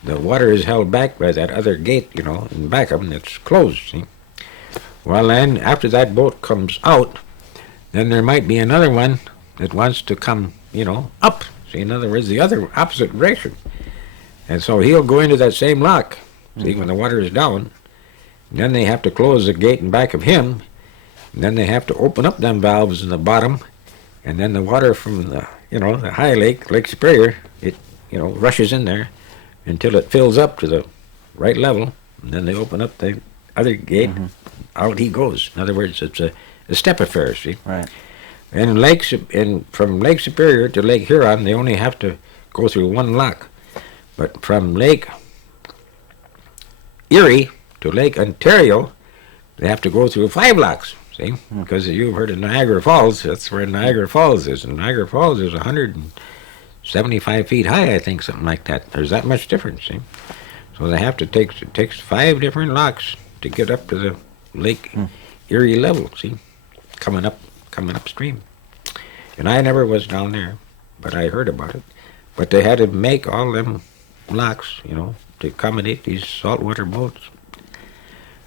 The water is held back by that other gate, in back of them that's closed, see? Well, then, after that boat comes out, then there might be another one that wants to come, up. See, in other words, the other opposite direction. And so he'll go into that same lock, see, when the water is down, Then they have to close the gate in back of him. And then they have to open up them valves in the bottom. And then the water from the, the high lake, Lake Superior, it, rushes in there until it fills up to the right level. And then they open up the other gate, out he goes. In other words, it's a step affair, see? Right. And from Lake Superior to Lake Huron, they only have to go through one lock. But from Lake Erie to Lake Ontario, they have to go through 5 locks, see? Because you've heard of Niagara Falls, that's where Niagara Falls is. And Niagara Falls is 175 feet high, I think, something like that. There's that much difference, see? So they have to it takes 5 different locks to get up to the Lake Erie level, see? Coming upstream. And I never was down there, but I heard about it. But they had to make all them locks, to accommodate these saltwater boats.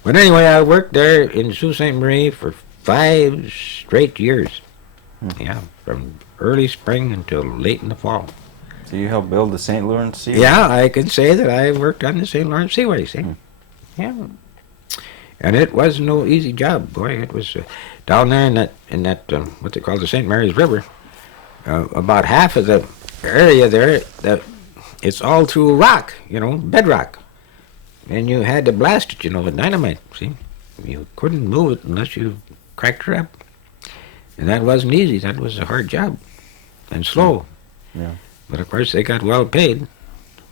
But anyway, I worked there in Sault Ste. Marie for 5 straight years. Yeah, from early spring until late in the fall. So you helped build the St. Lawrence Seaway? Yeah, I can say that I worked on the St. Lawrence Seaway, see? Yeah. And it was no easy job, boy. It was down there in that what they call the St. Mary's River. About half of the area there, it's all through rock, bedrock. And you had to blast it, with dynamite, see? You couldn't move it unless you cracked it up. And that wasn't easy. That was a hard job. And slow. Yeah. But of course, they got well paid.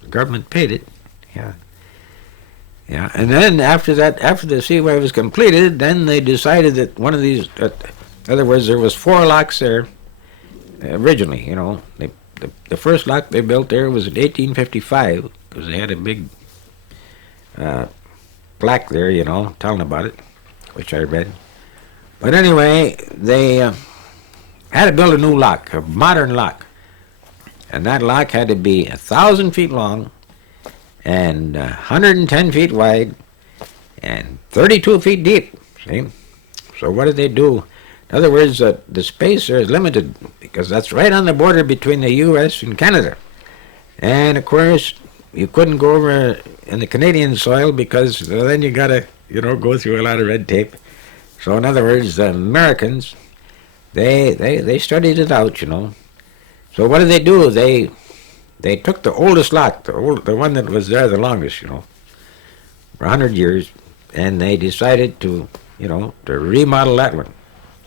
The government paid it. Yeah. Yeah. And then after the seaway was completed, then they decided that one of these, in other words, there was 4 locks there originally, The first lock they built there was in 1855, because they had a big plaque there, telling about it, which I read. But anyway, they had to build a new lock, a modern lock. And that lock had to be 1,000 feet long and 110 feet wide and 32 feet deep, see? So what did they do? In other words, the space there is limited because that's right on the border between the U.S. and Canada. And, of course, you couldn't go over in the Canadian soil because then you got to, go through a lot of red tape. So, in other words, the Americans, they studied it out, So what did they do? They took the oldest lock, the one that was there the longest, for 100 years, and they decided to remodel that one.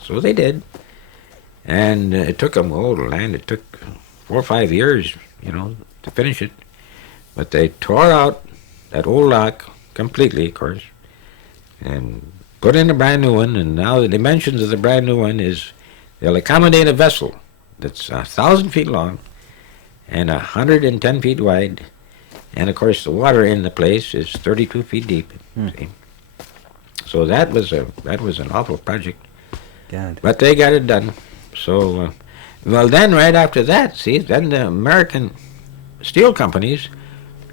So they did. And it took them, it took 4 or 5 years, to finish it. But they tore out that old lock completely, of course, and put in a brand new one. And now the dimensions of the brand new one is they'll accommodate a vessel that's 1,000 feet long and 110 feet wide. And, of course, the water in the place is 32 feet deep. See? So that was an awful project. God. But they got it done. So, then right after that, then the American steel companies,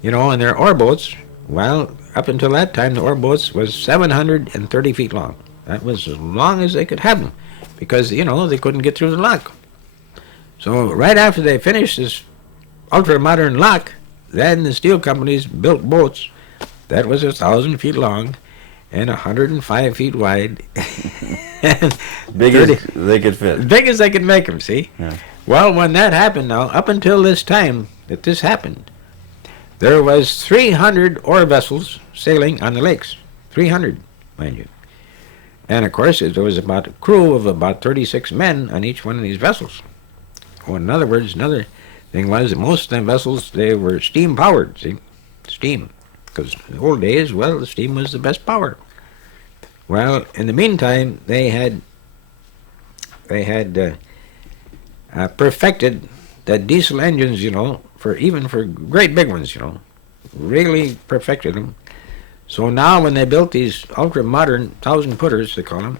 and their ore boats, up until that time, the ore boats was 730 feet long. That was as long as they could have them because, they couldn't get through the lock. So right after they finished this ultra-modern lock, then the steel companies built boats that was 1,000 feet long and 105 feet wide. Big as they could fit. Big as they could make them, see? Yeah. Well, when that happened now, up until this time that this happened, there was 300 ore vessels sailing on the lakes. 300, mind you. And, of course, there was about a crew of about 36 men on each one of these vessels. Well, in other words, another thing was that most of them vessels, they were steam-powered, see? Steam. Because in the old days, the steam was the best power. Well, in the meantime, they had perfected the diesel engines, for great big ones, really perfected them. So now when they built these ultra-modern 1,000-footers, they call them,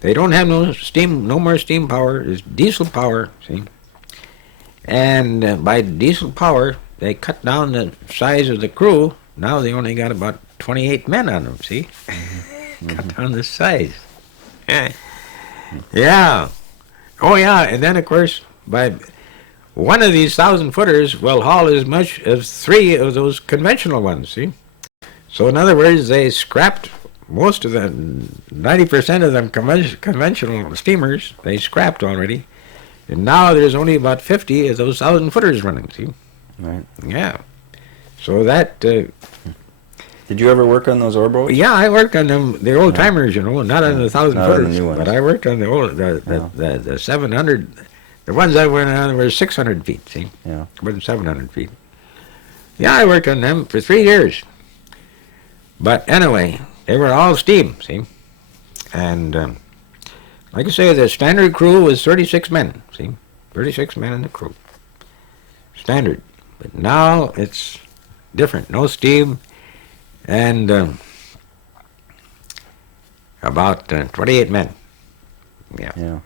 they don't have no more steam power. It's diesel power, see? And by diesel power, they cut down the size of the crew. Now they only got about 28 men on them, see? Cut down the size. Yeah. Oh, yeah. And then, of course, by one of these 1,000-footers will haul as much as 3 of those conventional ones, see? So in other words, they scrapped most of the 90% of them conventional steamers. They scrapped already, and now there's only about 50 of those 1,000-footers running. See? Right. Yeah. So that. Did you ever work on those ore boats? Yeah, I worked on them, the old timers, not on the 1,000-footers, new ones. but I worked on the old, the 700. The ones I went on were 600 feet. See? Yeah. More than 700 feet. Yeah, I worked on them for 3 years. But anyway, they were all steam, see? And like I say, the standard crew was 36 men, see? 36 men in the crew. Standard. But now it's different. No steam. And about 28 men. Yeah. Yeah.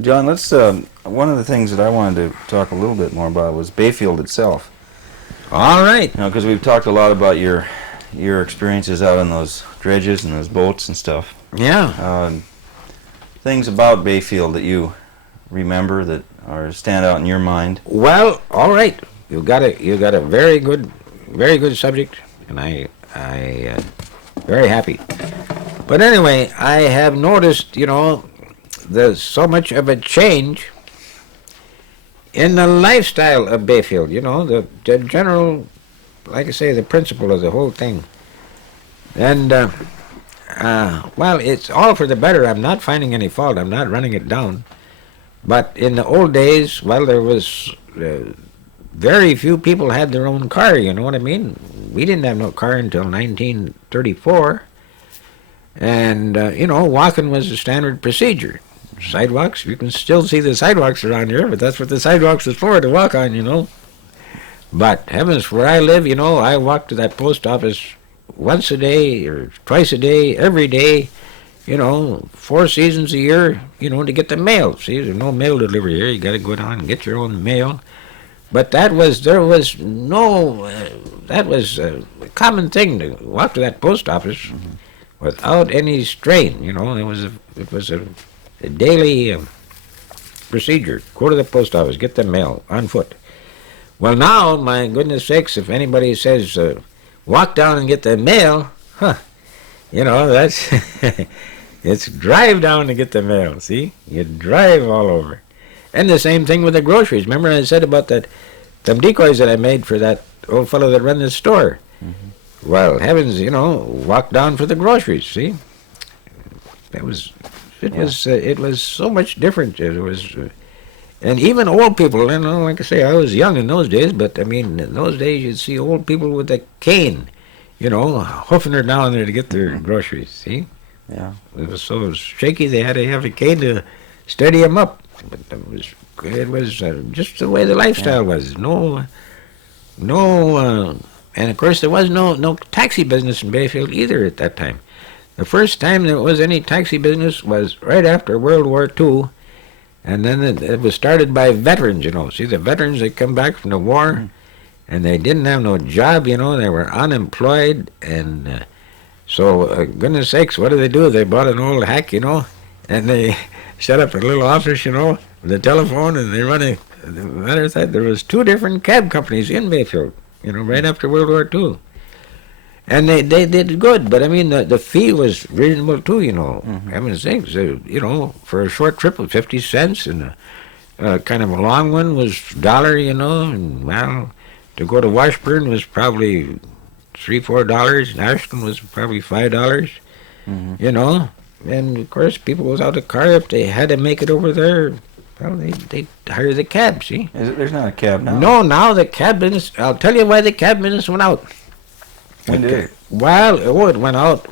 John, let's, one of the things that I wanted to talk a little bit more about was Bayfield itself. All right. Because we've talked a lot about your experiences out on those dredges and those boats and stuff. Yeah. Things about Bayfield that you remember that are stand out in your mind. Well, all right. You got a very good subject, and I very happy. But anyway, I have noticed, there's so much of a change in the lifestyle of Bayfield. The general, like I say, the principle of the whole thing. And well, it's all for the better. I'm not finding any fault. I'm not running it down. But in the old days, well, there was very few people had their own car. You know what I mean? We didn't have no car until 1934. And, walking was a standard procedure. Sidewalks, you can still see the sidewalks around here, but that's what the sidewalks is for, to walk on, But heavens, where I live, I walk to that post office once a day or twice a day, every day, 4 seasons a year, to get the mail. See, there's no mail delivery here. You got to go down and get your own mail. But that was a common thing to walk to that post office without any strain. It was a daily procedure. Go to the post office, get the mail on foot. Well, now, my goodness sakes, if anybody says walk down and get the mail, that's it's drive down to get the mail. See, you drive all over. And the same thing with the groceries. Remember I said about them decoys that I made for that old fellow that ran the store? Mm-hmm. Well, heavens, walk down for the groceries. See, it was so much different. It was, and even old people. Like I say, I was young in those days, but I mean, in those days you'd see old people with a cane, hoofing her down there to get their groceries. See, yeah, it was so shaky they had to have a cane to steady them up. But it was just the way the lifestyle was. No, and of course there was no taxi business in Bayfield either at that time. The first time there was any taxi business was right after World War II, and then it was started by veterans. See, the veterans, they come back from the war, and they didn't have no job. They were unemployed, and so goodness sakes, what do? They bought an old hack, and they set up a little office, with a telephone, and they run a. As a matter of fact, there was 2 different cab companies in Bayfield, right after World War II. And they did good, but I mean, the fee was reasonable too, Heaven's sakes, for a short trip of 50 cents, and kind of a long one was $1, and well, to go to Washburn was probably $3-4, and Ashton was probably $5, and of course, people without a car, if they had to make it over there, well, they hire the cab, see? There's not a cab now? No, now the cab business, I'll tell you why the cab business went out. When did it? Well, it went out,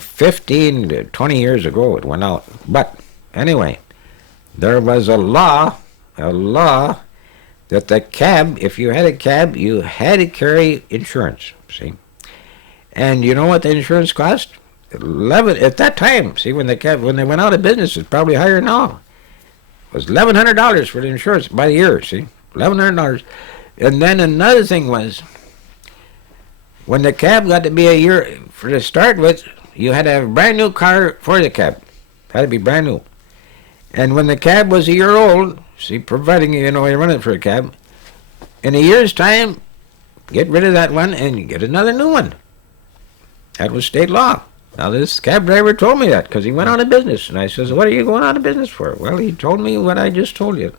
15 to 20 years ago it went out. But anyway, there was a law that the cab, if you had a cab, you had to carry insurance, see? And you know what the insurance cost? 11 at that time. See, when they went out of business, it's probably higher now. It was $1,100 for the insurance by the year. See, $1,100. And then another thing was, when the cab got to be a year for to start with, you had to have a brand new car for the cab. Had to be brand new. And when the cab was a year old, see, providing you run it for a cab, in a year's time, get rid of that one and get another new one. That was state law. Now, this cab driver told me that because he went out of business. And I says, what are you going out of business for? Well, he told me what I just told you.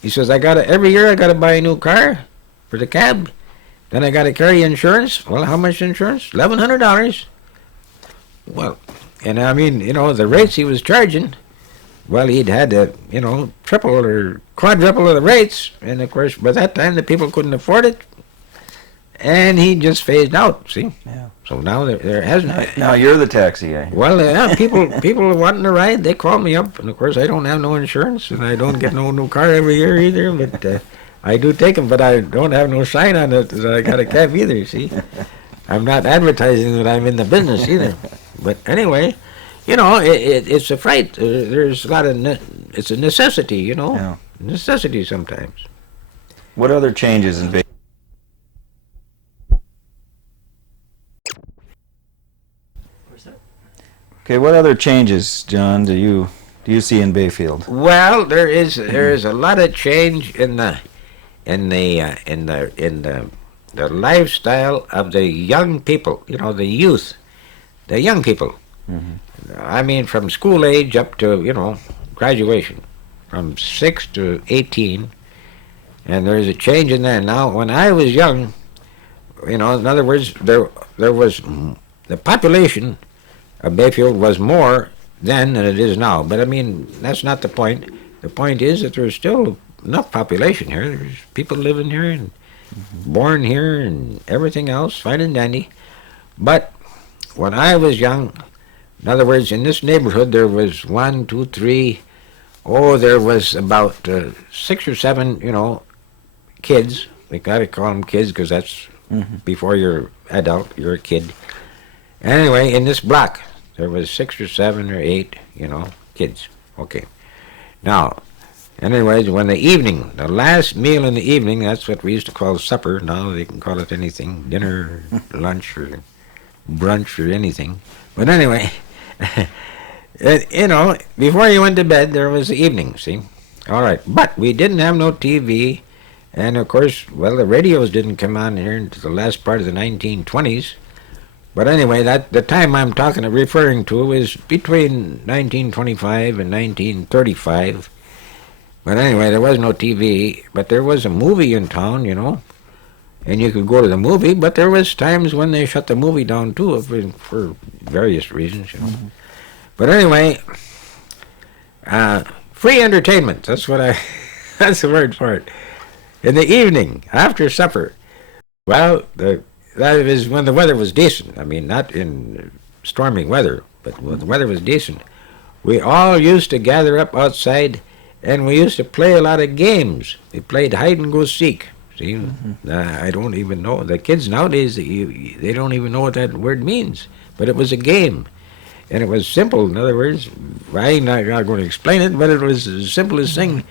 He says, every year I got to buy a new car for the cab. Then I got to carry insurance. Well, how much insurance? $1,100. Well, and I mean, the rates he was charging, well, he'd had to, triple or quadruple of the rates. And, of course, by that time, the people couldn't afford it. And he just phased out, see? Yeah. So now there hasn't... Now you're the taxi guy. Well, yeah, people wanting to ride, they call me up. And, of course, I don't have no insurance, and I don't get no new car every year either. But I do take them, but I don't have no sign on it that I got a cab either, see? I'm not advertising that I'm in the business either. But anyway, it's a fright. There's a lot of... it's a necessity, Yeah. Necessity sometimes. What other changes in Bayfield? Okay, what other changes, John, do you see in Bayfield? Well, there is a lot of change in the lifestyle of the young people. The youth, the young people. Mm-hmm. I mean, from school age up to graduation, from 6 to 18, and there's a change in that. Now, when I was young, in other words, there was the population of Bayfield was more then than it is now. But I mean, that's not the point. The point is that there's still enough population here. There's people living here and born here and everything else, fine and dandy. But when I was young, in other words, in this neighborhood, there was 1, 2, 3, there was about 6 or 7, kids. We gotta call them kids because that's before you're adult, you're a kid. Anyway, in this block, there was 6 or 7 or 8, kids. Okay. Now, anyways, when the last meal in the evening, that's what we used to call supper. Now they can call it anything, dinner, lunch, or brunch, or anything. But anyway, before you went to bed, there was the evening, see? All right. But we didn't have no TV. And, of course, well, the radios didn't come on here until the last part of the 1920s. But anyway, the time I'm referring to is between 1925 and 1935. But anyway, there was no TV, but there was a movie in town, and you could go to the movie, but there was times when they shut the movie down too for various reasons, Mm-hmm. But anyway, free entertainment, that's that's the word for it. In the evening, after supper, well, that is when the weather was decent. I mean, not in stormy weather, but when the weather was decent. We all used to gather up outside, and we used to play a lot of games. We played hide and go seek. See, I don't even know. The kids nowadays, they don't even know what that word means. But it was a game, and it was simple. In other words, I'm not going to explain it, but it was as simple as thing.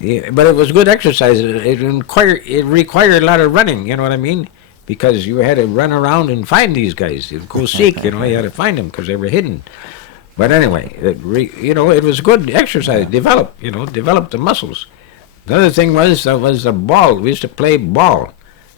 Yeah, but it was good exercise. It required a lot of running. You know what I mean? Because you had to run around and find these guys. You'd go seek, you had to find them because they were hidden. But anyway, it was good exercise. Develop the muscles. Another thing was the ball. We used to play ball,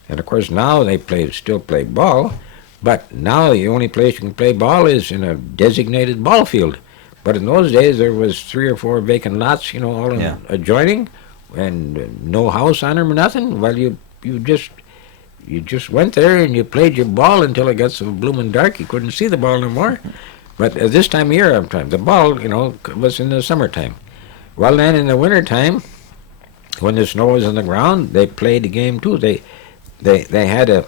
and of course now they still play ball, but now the only place you can play ball is in a designated ball field. But in those days there was 3 or 4 vacant lots, all adjoining, and no house on them or nothing. Well, you just went there and you played your ball until it got so blooming dark you couldn't see the ball no more. But at this time of year, the ball, was in the summertime. Well, then in the wintertime, when the snow was on the ground, they played the game too. They had a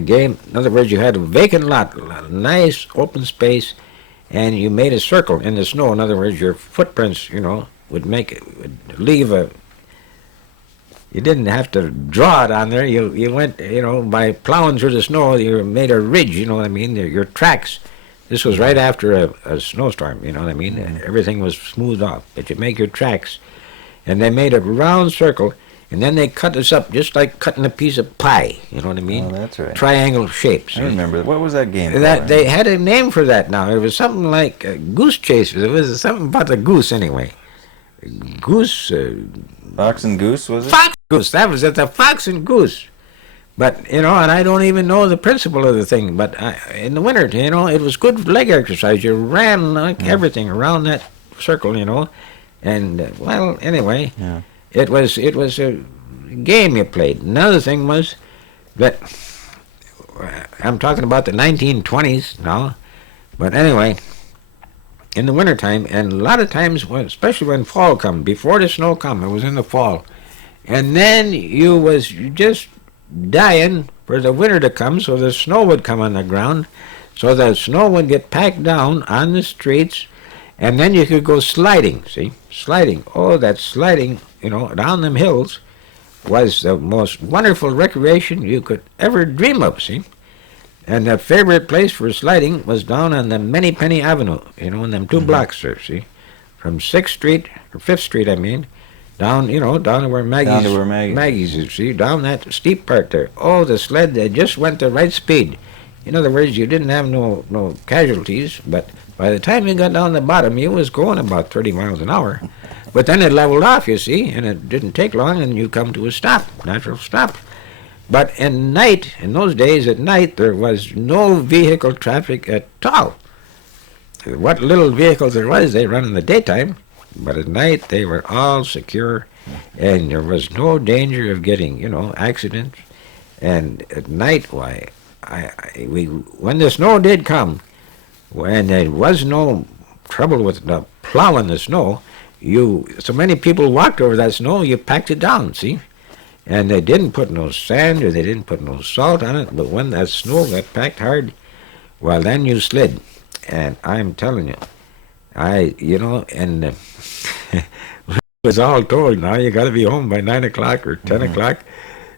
game. In other words, you had a vacant lot, a nice open space, and you made a circle in the snow. In other words, your footprints, would leave a. You didn't have to draw it on there. You went, by plowing through the snow, you made a ridge. You know what I mean? Your tracks. This was right after a snowstorm. You know what I mean? And everything was smoothed off. But you make your tracks, and they made a round circle, and then they cut this up just like cutting a piece of pie. You know what I mean? Oh, that's right. Triangle shapes. I remember. What was that game? They had a name for that. Now it was something like goose chase. It was something about the goose anyway. Goose. Fox and Goose, was it? Fox Goose. That was it. The Fox and Goose. But, and I don't even know the principle of the thing. But in the winter, it was good leg exercise. You ran like everything around that circle, And, well, anyway, it was a game you played. Another thing was that, I'm talking about the 1920s now, but anyway, in the wintertime, and a lot of times, especially when fall come, before the snow come, it was in the fall, and then you was just dying for the winter to come so the snow would come on the ground, so the snow would get packed down on the streets, and then you could go sliding, sliding. Oh, that sliding, down them hills was the most wonderful recreation you could ever dream of, And the favorite place for sliding was down on the Penny Avenue, in them 2 blocks there, from 6th Street, or 5th Street, I mean, down to where Maggie's is, down that steep part there. Oh, the sled, they just went the right speed. In other words, you didn't have no casualties, but by the time you got down the bottom, you was going about 30 miles an hour. But then it leveled off, and it didn't take long, and you come to a stop, natural stop. But in those days at night, there was no vehicle traffic at all. What little vehicles there was, they run in the daytime, but at night they were all secure, and there was no danger of getting, accidents. And at night, why, when the snow did come, when there was no trouble with the plowing the snow, so many people walked over that snow, you packed it down, And they didn't put no sand or they didn't put no salt on it, but when that snow got packed hard, well, then you slid. And I'm telling you, and it was all told, now you got to be home by 9 o'clock or 10 o'clock,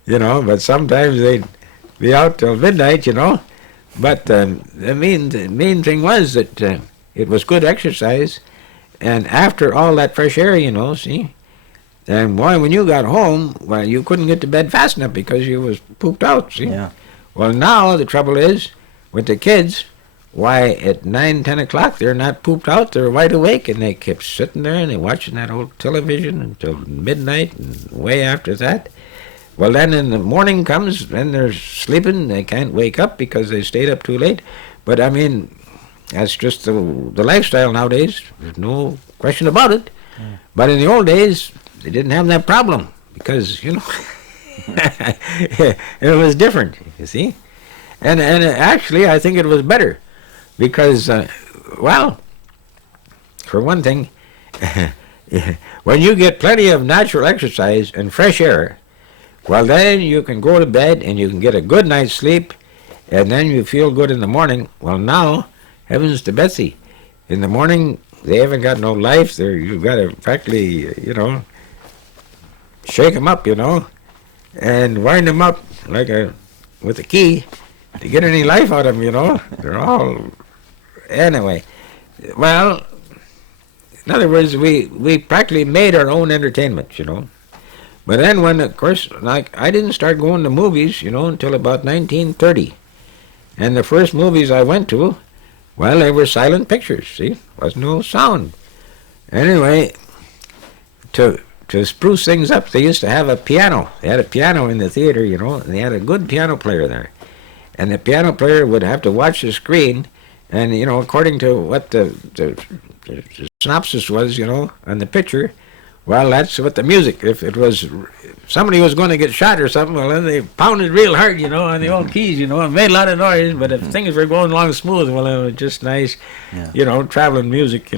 but sometimes they'd be out till midnight, But the main thing was that it was good exercise, and after all that fresh air, and boy, when you got home, well, you couldn't get to bed fast enough because you was pooped out, Yeah. Well, now the trouble is, with the kids, why, at 9, 10 o'clock, they're not pooped out, they're wide awake, and they kept sitting there and they're watching that old television until midnight and way after that. Well, then in the morning comes, then they're sleeping, they can't wake up because they stayed up too late. But, that's just the lifestyle nowadays. There's no question about it. But in the old days, they didn't have that problem because, it was different, you see. And actually, I think it was better because, for one thing, when you get plenty of natural exercise and fresh air, well, then you can go to bed and you can get a good night's sleep, and then you feel good in the morning. Well, now, heavens to Betsy, in the morning, they haven't got no life. You've got to practically, shake them up, and wind them up with a key to get any life out of them, They're all, anyway. Well, in other words, we practically made our own entertainment, But then when, of course, I didn't start going to movies, until about 1930. And the first movies I went to, well, they were silent pictures, Wasn't no sound. Anyway, to spruce things up, they used to have a piano. They had a piano in the theater, and they had a good piano player there. And the piano player would have to watch the screen, and, according to what the synopsis was, on the picture, well, that's what the music, if somebody was going to get shot or something, well, then they pounded real hard, on the old keys, and made a lot of noise, but if things were going along smooth, well, it was just nice, traveling music,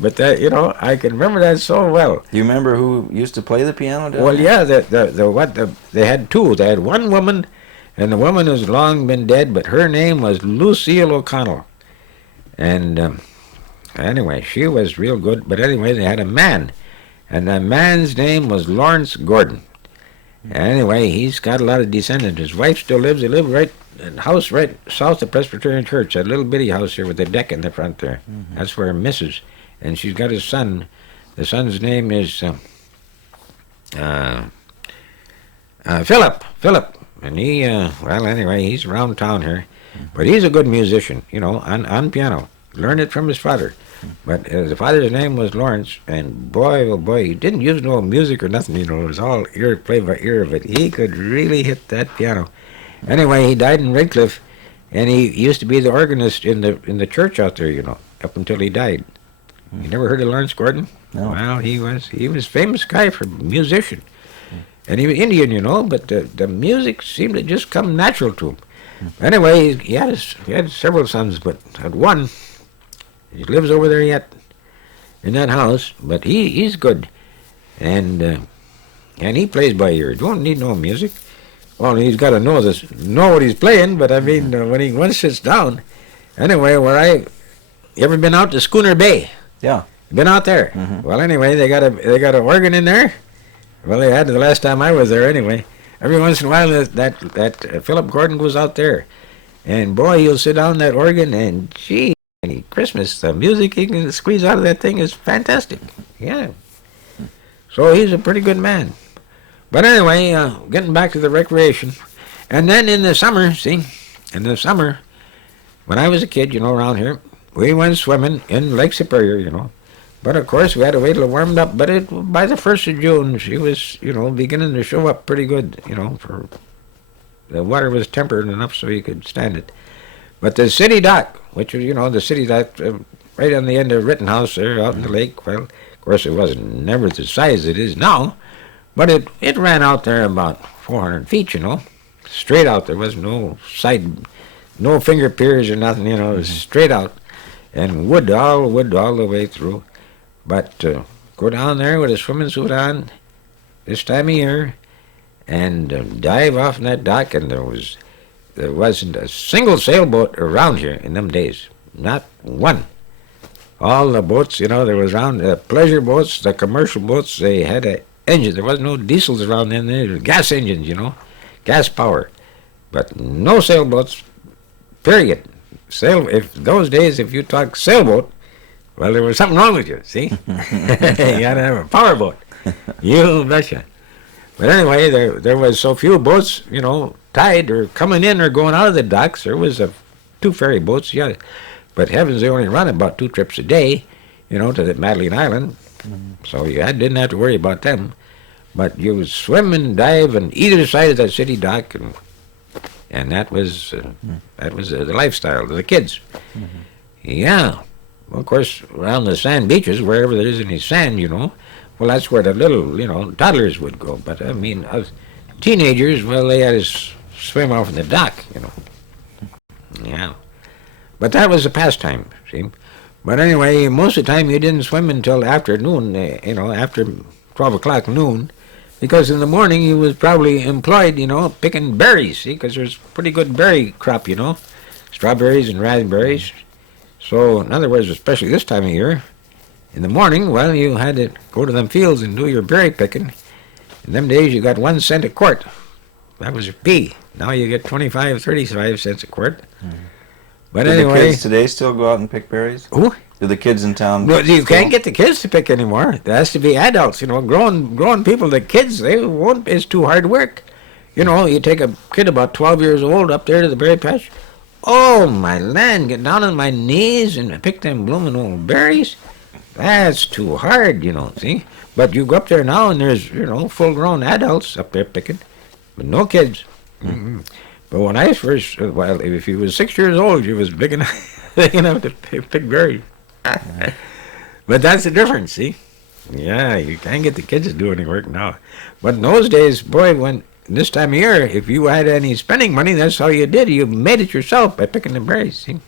But that, I can remember that so well. You remember who used to play the piano down Well, there? Mm-hmm. They had two. They had one woman, and the woman has long been dead, but her name was Lucille O'Connell. And anyway, she was real good. But anyway, they had a man, and the man's name was Lawrence Gordon. Anyway, he's got a lot of descendants. His wife still lives. They live right in the house right south of Presbyterian Church, that little bitty house here with a deck in the front there. Mm-hmm. That's where Mrs. And she's got a son. The son's name is Philip. And he, well, anyway, he's around town here. But he's a good musician, on piano. learned it from his father. But his father's name was Lawrence, and boy, oh boy, he didn't use no music or nothing, it was all ear, play by ear, but he could really hit that piano. Anyway, he died in Redcliffe, and he used to be the organist in the church out there, up until he died. You never heard of Lawrence Gordon? No. Well, he was a famous guy for musician. And he was Indian, but the music seemed to just come natural to him. Anyway, he had several sons, but had one. He lives over there yet in that house, but he's good, and he plays by ear. Don't need no music. Well, he's got to know what he's playing. But I mean, when he once sits down, anyway, you ever been out to Schooner Bay? Yeah. Been out there? Mm-hmm. Well, anyway, they got an organ in there. Well, they had the last time I was there. Anyway, every once in a while that Philip Gordon goes out there, and boy, he'll sit down that organ, and gee. Christmas, the music he can squeeze out of that thing is fantastic. Yeah. So he's a pretty good man. But anyway, getting back to the recreation. And then in the summer, when I was a kid, around here, we went swimming in Lake Superior, But of course, we had to wait till it warmed up. But by the 1st of June, she was, beginning to show up pretty good, for the water was tempered enough so you could stand it. But the city dock, which was, the city dock right on the end of Rittenhouse there out in the lake, well, of course it wasn't never the size it is now, but it ran out there about 400 feet, straight out. There was no no finger piers or nothing, it was straight out, and wood all the way through. But go down there with a swimming suit on this time of year and dive off in that dock, and there wasn't a single sailboat around here in them days. Not one. All the boats, there was around the pleasure boats, the commercial boats, they had an engine. There was no diesels around then. There were gas engines, gas power. But no sailboats, period. Those days, if you talk sailboat, well, there was something wrong with you, see? You had to have a power boat. You betcha. But anyway, there was so few boats, tied or coming in or going out of the docks. There was 2 ferry boats, yeah. But heavens, they only run about 2 trips a day, to the Madeline Island. So you didn't have to worry about them. But you would swim and dive on either side of that city dock, and that was the lifestyle of the kids. Yeah. Well, of course, around the sand beaches, wherever there is any sand, well, that's where the little, toddlers would go. But, I mean, teenagers, well, they had to swim off in the dock, Yeah. But that was a pastime, see? But anyway, most of the time you didn't swim until after noon, after 12 o'clock noon, because in the morning you was probably employed, picking berries, see? Because there's pretty good berry crop, strawberries and raspberries. So, in other words, especially this time of year, in the morning, well, you had to go to them fields and do your berry picking. In them days, you got 1 cent a quart. That was your pea. Now you get 25, 35 cents a quart. But Do anyway, the kids today still go out and pick berries? who? Do the kids in town? No, you still? can't get the kids to pick anymore. It has to be adults. Grown people. The kids, they won't. It's too hard work. You take a kid about 12 years old up there to the berry patch. Oh my land! Get down on my knees and pick them blooming old berries. That's too hard, see? But you go up there now and there's, full-grown adults up there picking, but no kids. Mm-hmm. But when I first, if you was 6 years old, you was big enough to pick berries. But that's the difference, see? Yeah, you can't get the kids to do any work now. But in those days, boy, when this time of year, if you had any spending money, that's how you did. You made it yourself by picking the berries, see?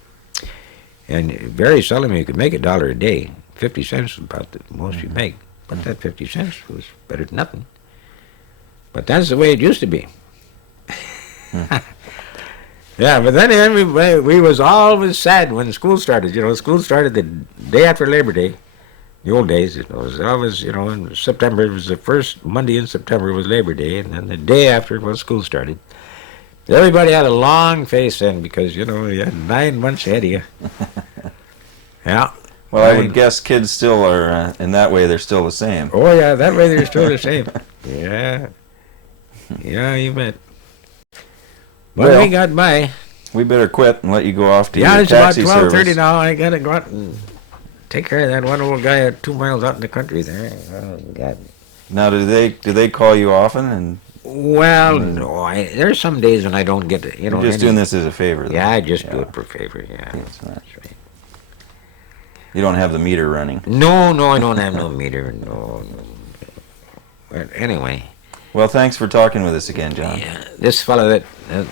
And very seldom you could make $1 a day. 50 cents was about the most you make. But that 50 cents was better than nothing. But that's the way it used to be. Yeah, but then we was always sad when school started. School started the day after Labor Day. The old days, it was always, in September, it was the first Monday in September was Labor Day, and then the day after, school started. Everybody had a long face then because, you had 9 months ahead of you. Yeah. Well, I would guess kids still are, in that way, they're still the same. Oh, yeah, that way they're still the same. Yeah. Yeah, you bet. But Well, we got by. We better quit and let you go off to Yeah, your it's about taxi 12:30 service. now. I gotta go out and take care of that one old guy 2 miles out in the country there. Oh, God. Now, do they call you often? And Well, no, there's some days when I don't get it. you're just doing this as a favor. Though. Yeah, I just do it for favor. Yeah, That's right. that's right. You don't have the meter running. No, I don't have no meter. No. But anyway, Well, thanks for talking with us again, John. yeah, this fellow that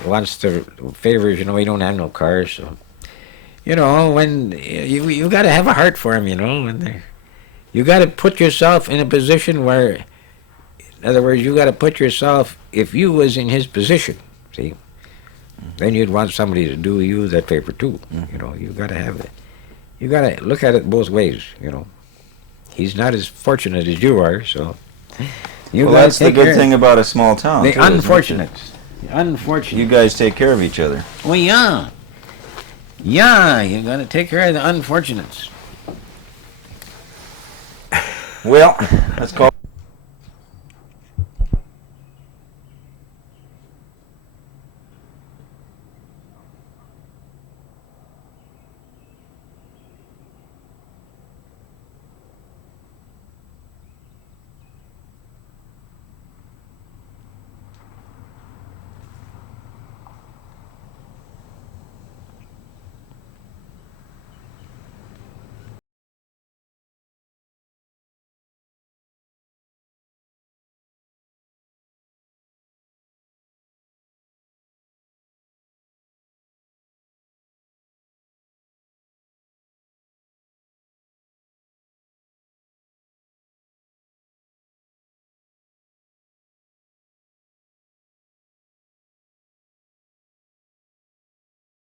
wants the favors, he don't have no cars, so when you got to have a heart for him, when you got to put yourself in a position where, in other words, you got to put yourself, if you was in his position, see, then you'd want somebody to do you that favor too. You got to have it. You got to look at it both ways. He's not as fortunate as you are, so. Well, that's the good thing about a small town. The too, isn't it? unfortunates. The unfortunate. You guys take care of each other. Well, yeah. Yeah, you got to take care of the unfortunates. Well, let's call.